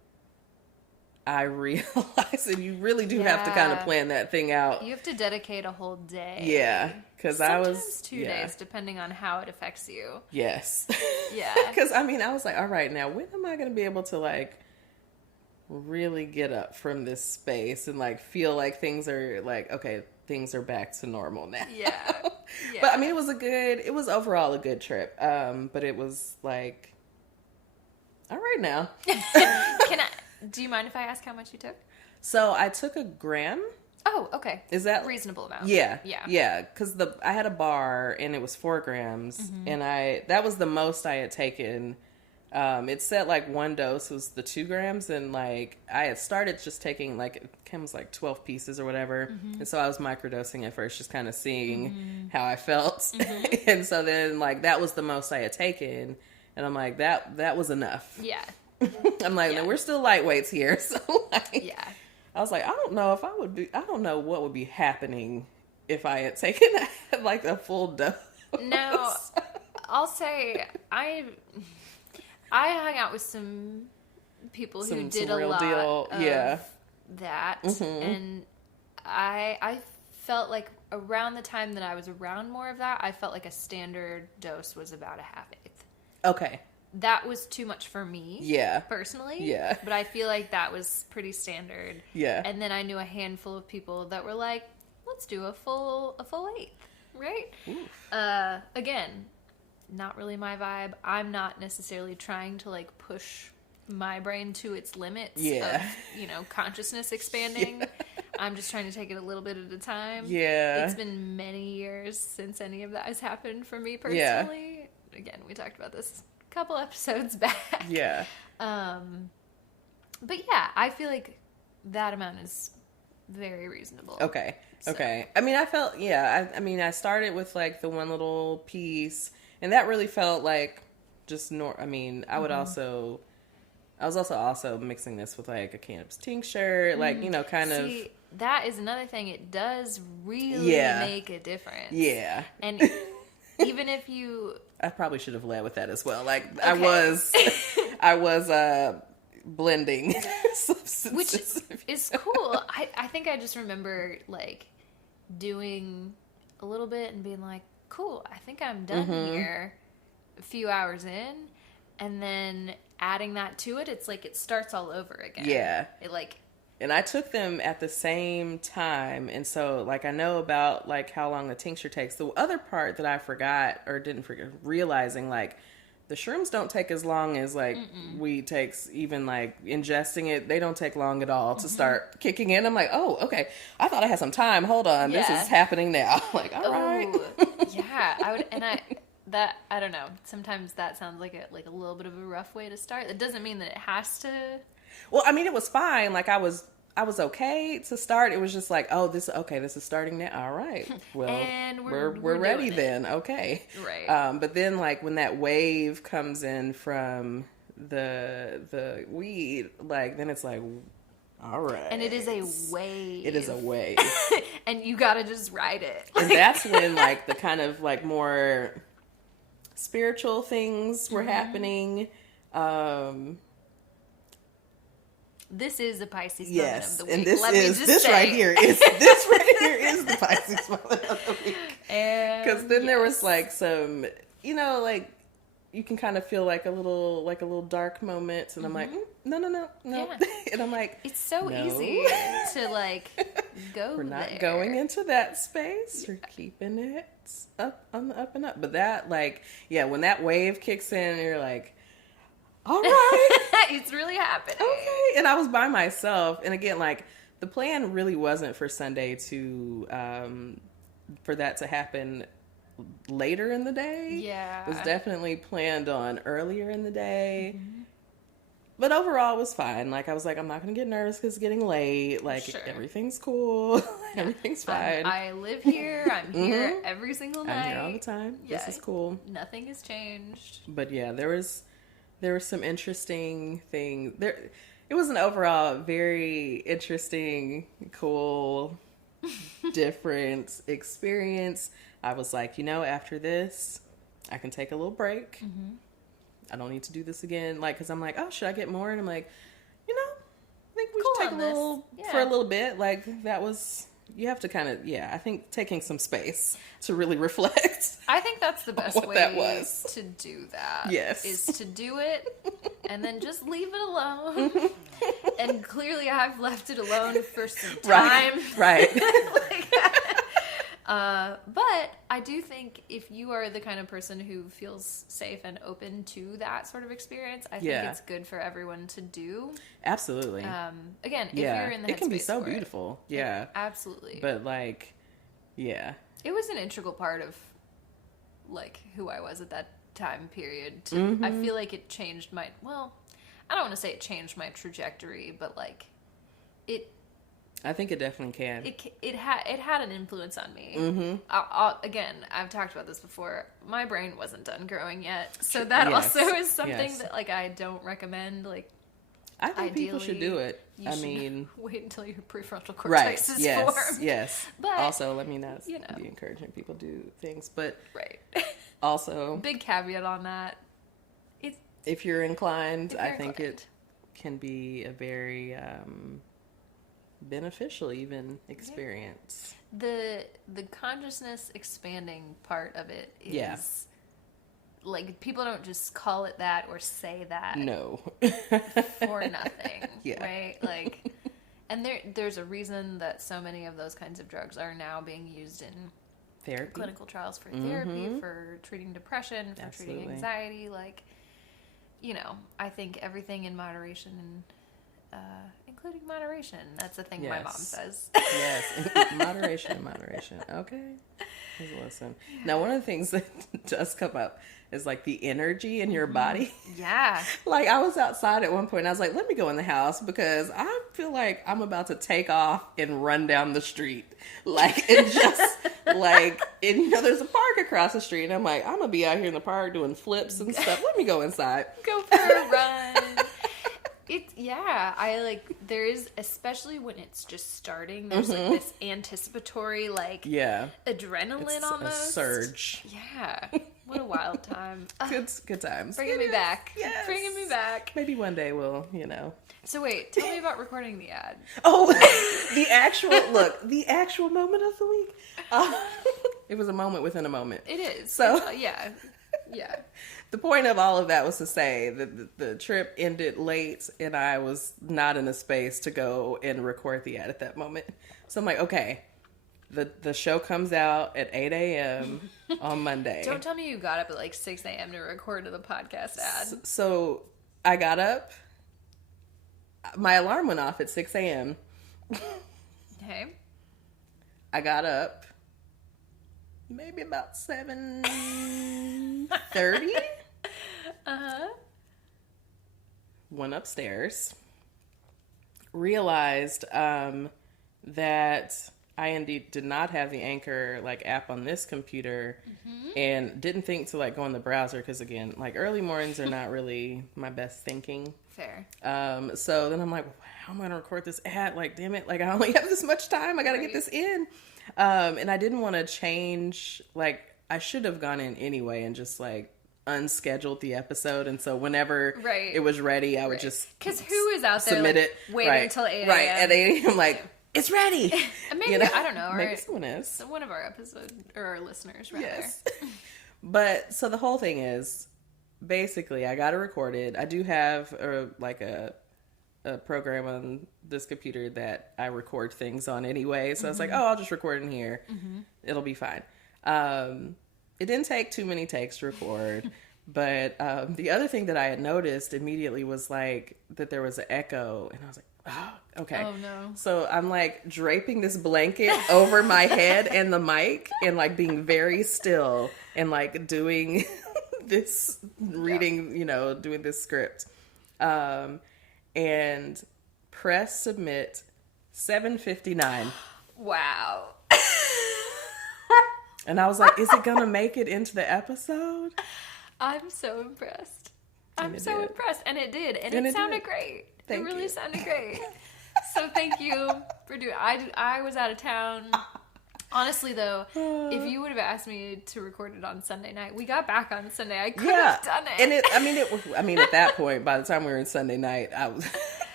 I realized that you really do have to kind of plan that thing out. You have to dedicate a whole day. Yeah, because I was... Sometimes 2 days, depending on how it affects you. Yes. Yeah. Because, I mean, I was like, all right, now, when am I going to be able to, like, really get up from this space and, like, feel like things are, like, okay, things are back to normal now. Yeah. But, I mean, it was overall a good trip. But it was, like, all right now. Do you mind if I ask how much you took? So I took a gram. Oh, okay. Is that reasonable amount? Yeah. Because I had a bar and it was 4 grams, and that was the most I had taken. It said like one dose was the 2 grams, and like I had started just taking like it was like 12 pieces or whatever, and so I was microdosing at first, just kind of seeing how I felt, and so then like that was the most I had taken, and I'm like that was enough. Yeah. I'm like, no, we're still lightweights here. So like, yeah. I was like, I don't know what would be happening if I had taken like a full dose. Now, I'll say I hung out with some people who did a lot of that. And I felt like around the time that I was around more of that, I felt like a standard dose was about a half eighth. Okay. That was too much for me. Yeah. Personally. Yeah. But I feel like that was pretty standard. Yeah. And then I knew a handful of people that were like, let's do a full eighth. Right? Oof. Again, not really my vibe. I'm not necessarily trying to like push my brain to its limits of, consciousness expanding. Yeah. I'm just trying to take it a little bit at a time. Yeah. It's been many years since any of that has happened for me personally. Yeah. Again, we talked about this couple episodes back. Yeah. But yeah, I feel like that amount is very reasonable. Okay. So. Okay. I mean, I felt, I started with like the one little piece, and that really felt like just I was also mixing this with like a cannabis tincture, like, kind of. See, that is another thing. It does really make a difference. Yeah. And even if you... I probably should have led with that as well. Like, okay. I was blending substances. Which is cool. I think I just remember, like, doing a little bit and being like, cool, I think I'm done here a few hours in. And then adding that to it, it's like it starts all over again. Yeah. And I took them at the same time. And so, like, I know about, like, how long the tincture takes. The other part that I forgot or didn't forget, realizing, like, the shrooms don't take as long as, like, weed takes, even, like, ingesting it. They don't take long at all to start kicking in. I'm like, oh, okay. I thought I had some time. Hold on. Yeah. This is happening now. Like, all right. Yeah. I don't know. Sometimes that sounds like a little bit of a rough way to start. That doesn't mean that it has to... Well, I mean, it was fine. Like, I was okay to start. It was just like, oh, this is starting now. All right. Well, and we're ready then. Okay. Right. But then, like, when that wave comes in from the weed, like, then it's like, all right. And it is a wave. It is a wave. And you gotta just ride it. And that's when, like, the kind of, like, more spiritual things were happening. This is the Pisces moment of the week. And this right here is the Pisces moment of the week. Because then there was like some, like you can kind of feel like a little dark moments, and I'm like, no. Yeah. And I'm like, it's so easy to like go. We're not going into that space. We're keeping it up on the up and up. But that, like, when that wave kicks in, you're like, all right. It's really happening. Okay. And I was by myself. And again, like, the plan really wasn't for Sunday to, for that to happen later in the day. Yeah. It was definitely planned on earlier in the day. Mm-hmm. But overall, it was fine. Like, I was like, I'm not going to get nervous because it's getting late. Like, everything's cool. Everything's fine. I live here. I'm here every single night. I'm here all the time. Yeah. This is cool. Nothing has changed. But yeah, there were some interesting things. It was an overall very interesting, cool, different experience. I was like, after this, I can take a little break. I don't need to do this again. Like, because I'm like, oh, should I get more? And I'm like, I think we should take a little, for a little bit. Like, that was, you have to kind of, I think taking some space to really reflect. I think that's the best way that was. To do that. Yes. Is to do it and then just leave it alone. And clearly I've left it alone for some time. Right. But I do think if you are the kind of person who feels safe and open to that sort of experience, I think it's good for everyone to do. Absolutely. Again, if you're in the headspace, it can be so beautiful. Yeah. Absolutely. But like, yeah. It was an integral part of like who I was at that time period. To, I feel like it changed my, well, I don't want to say it changed my trajectory, but like it, I think it definitely can. It had an influence on me. Again, I've talked about this before. My brain wasn't done growing yet, so that also is something that like I don't recommend. Like, I think people should do it. I mean, wait until your prefrontal cortex is formed. Yes. But also, let me not be encouraging people to do things, but also big caveat on that. If you're inclined, I think it can be a very beneficial even experience. The consciousness expanding part of it is like people don't just call it that or say that for nothing. Right? Like, and there's a reason that so many of those kinds of drugs are now being used in therapy, clinical trials for therapy, for treating depression, for treating anxiety. Like, you know, I think everything in moderation and including moderation. That's a thing my mom says. Yes, moderation. Okay, listen. Now, one of the things that does come up is like the energy in your body. Yeah. Like, I was outside at one point and I was like, let me go in the house because I feel like I'm about to take off and run down the street. Like, and just like, and you know, there's a park across the street and I'm like, I'm gonna be out here in the park doing flips and stuff. Let me go inside. Go for a run. I like, there is, especially when it's just starting, there's like this anticipatory, like, adrenaline it's almost. A surge. Yeah. What a wild time. Good times. Bringing me back. Yes. Bringing me back. Maybe one day we'll, you know. So wait, tell me about recording the ad. Oh, the actual moment of the week. It was a moment within a moment. It is. So, yeah. The point of all of that was to say that the trip ended late and I was not in a space to go and record the ad at that moment. So I'm like, okay, the show comes out at 8 a.m. on Monday. Don't tell me you got up at like 6 a.m. to record the podcast ad. So I got up. My alarm went off at 6 a.m. Okay. I got up maybe about 7:30. Went upstairs. Realized that I indeed did not have the Anchor like app on this computer, and didn't think to like go in the browser because again, like early mornings are not really my best thinking. Fair. So then I'm like, how am I gonna record this ad? Like, damn it! Like I only have this much time. I gotta get this in. And I didn't want to change. Like I should have gone in anyway and just like unscheduled the episode, and so whenever it was ready, I would just because who is out there submit it waiting until 8 a.m. Right at 8 a.m. Like it's ready. And maybe I don't know. Maybe someone is one of our episode or our listeners rather. Yes. But so the whole thing is basically I got it recorded. I do have a program on this computer that I record things on anyway. So I was like, oh, I'll just record in here. It'll be fine. It didn't take too many takes to record. But the other thing that I had noticed immediately was like that there was an echo. And I was like, oh, okay. Oh, no. So I'm like draping this blanket over my head and the mic and like being very still and like doing this reading, you know, doing this script. And press submit 7:59. Wow. And I was like, is it gonna make it into the episode? I'm so impressed. I'm so impressed. And it did. And it sounded great. It really sounded great. So thank you for doing it. I was out of town. Honestly, though, if you would have asked me to record it on Sunday night, we got back on Sunday. I could have done it. And at that point, by the time we were in Sunday night, I was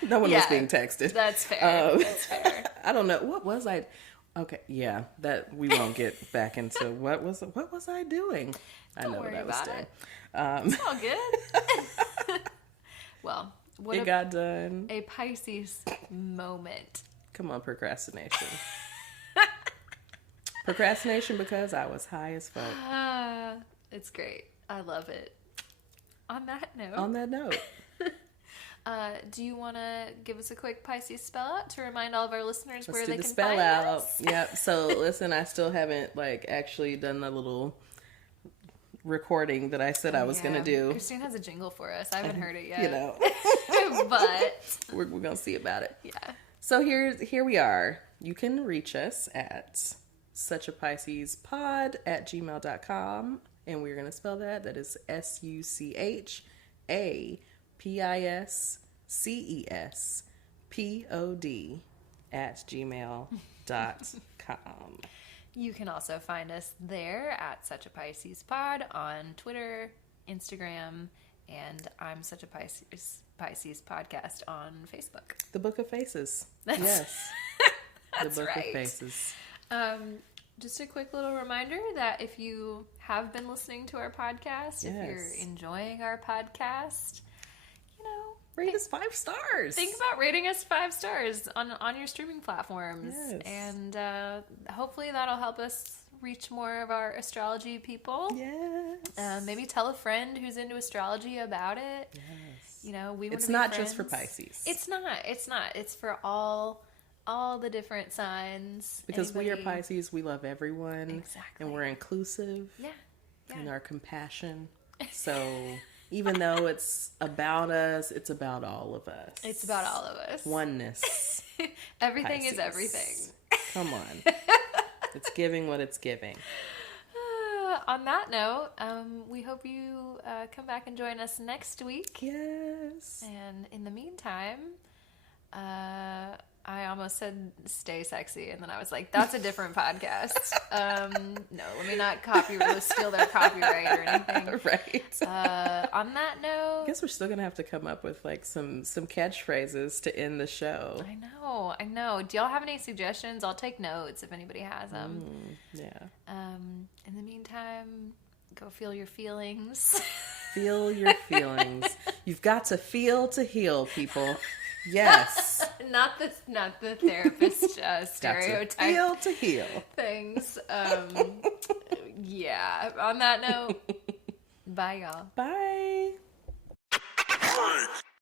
No one was being texted. That's fair. That's fair. I don't know. What was I? Okay, yeah, that we won't get back into what was I doing? Don't I know worry what I was about doing. It's all good. Well, what it got done. A Pisces moment. Come on, procrastination. Procrastination because I was high as fuck. It's great. I love it. On that note. Do you want to give us a quick Pisces spell out to remind all of our listeners where they can find us? Yep. So listen, I still haven't actually done the little recording that I said I was going to do. Christine has a jingle for us. I haven't heard it yet. You know. But we're going to see about it. Yeah. So here we are. You can reach us at suchapiscespod@gmail.com, and we're going to spell that. That is SUCHAPISCESPOD@gmail.com. You can also find us there at Such a Pisces Pod on Twitter, Instagram, and I'm Such a Pisces Podcast on Facebook. The Book of Faces. Yes. That's the Book right. of Faces. Just a quick little reminder that if you have been listening to our podcast, if you're enjoying our podcast, rate us 5 stars. Think about rating us 5 stars on your streaming platforms. Yes. And hopefully that'll help us reach more of our astrology people. Yes. Maybe tell a friend who's into astrology about it. Yes. It's not friends. just for Pisces. It's not. It's for all the different signs. Because we are Pisces, we love everyone. Exactly. And we're inclusive. Yeah. In our compassion. So even though it's about us, it's about all of us. It's about all of us. Oneness. Everything Pisces. is everything. Come on. It's giving what it's giving. On that note, we hope you come back and join us next week. Yes. And in the meantime, I almost said stay sexy, and then I was like, that's a different podcast. No, let me not steal their copyright or anything. Right. On that note, I guess we're still going to have to come up with some catchphrases to end the show. I know. Do y'all have any suggestions? I'll take notes if anybody has them. Yeah. In the meantime, go feel your feelings. Feel your feelings. You've got to feel to heal, people. Yes. not the therapist stereotype. Got to feel to heal. Things. Yeah. On that note, bye y'all. Bye.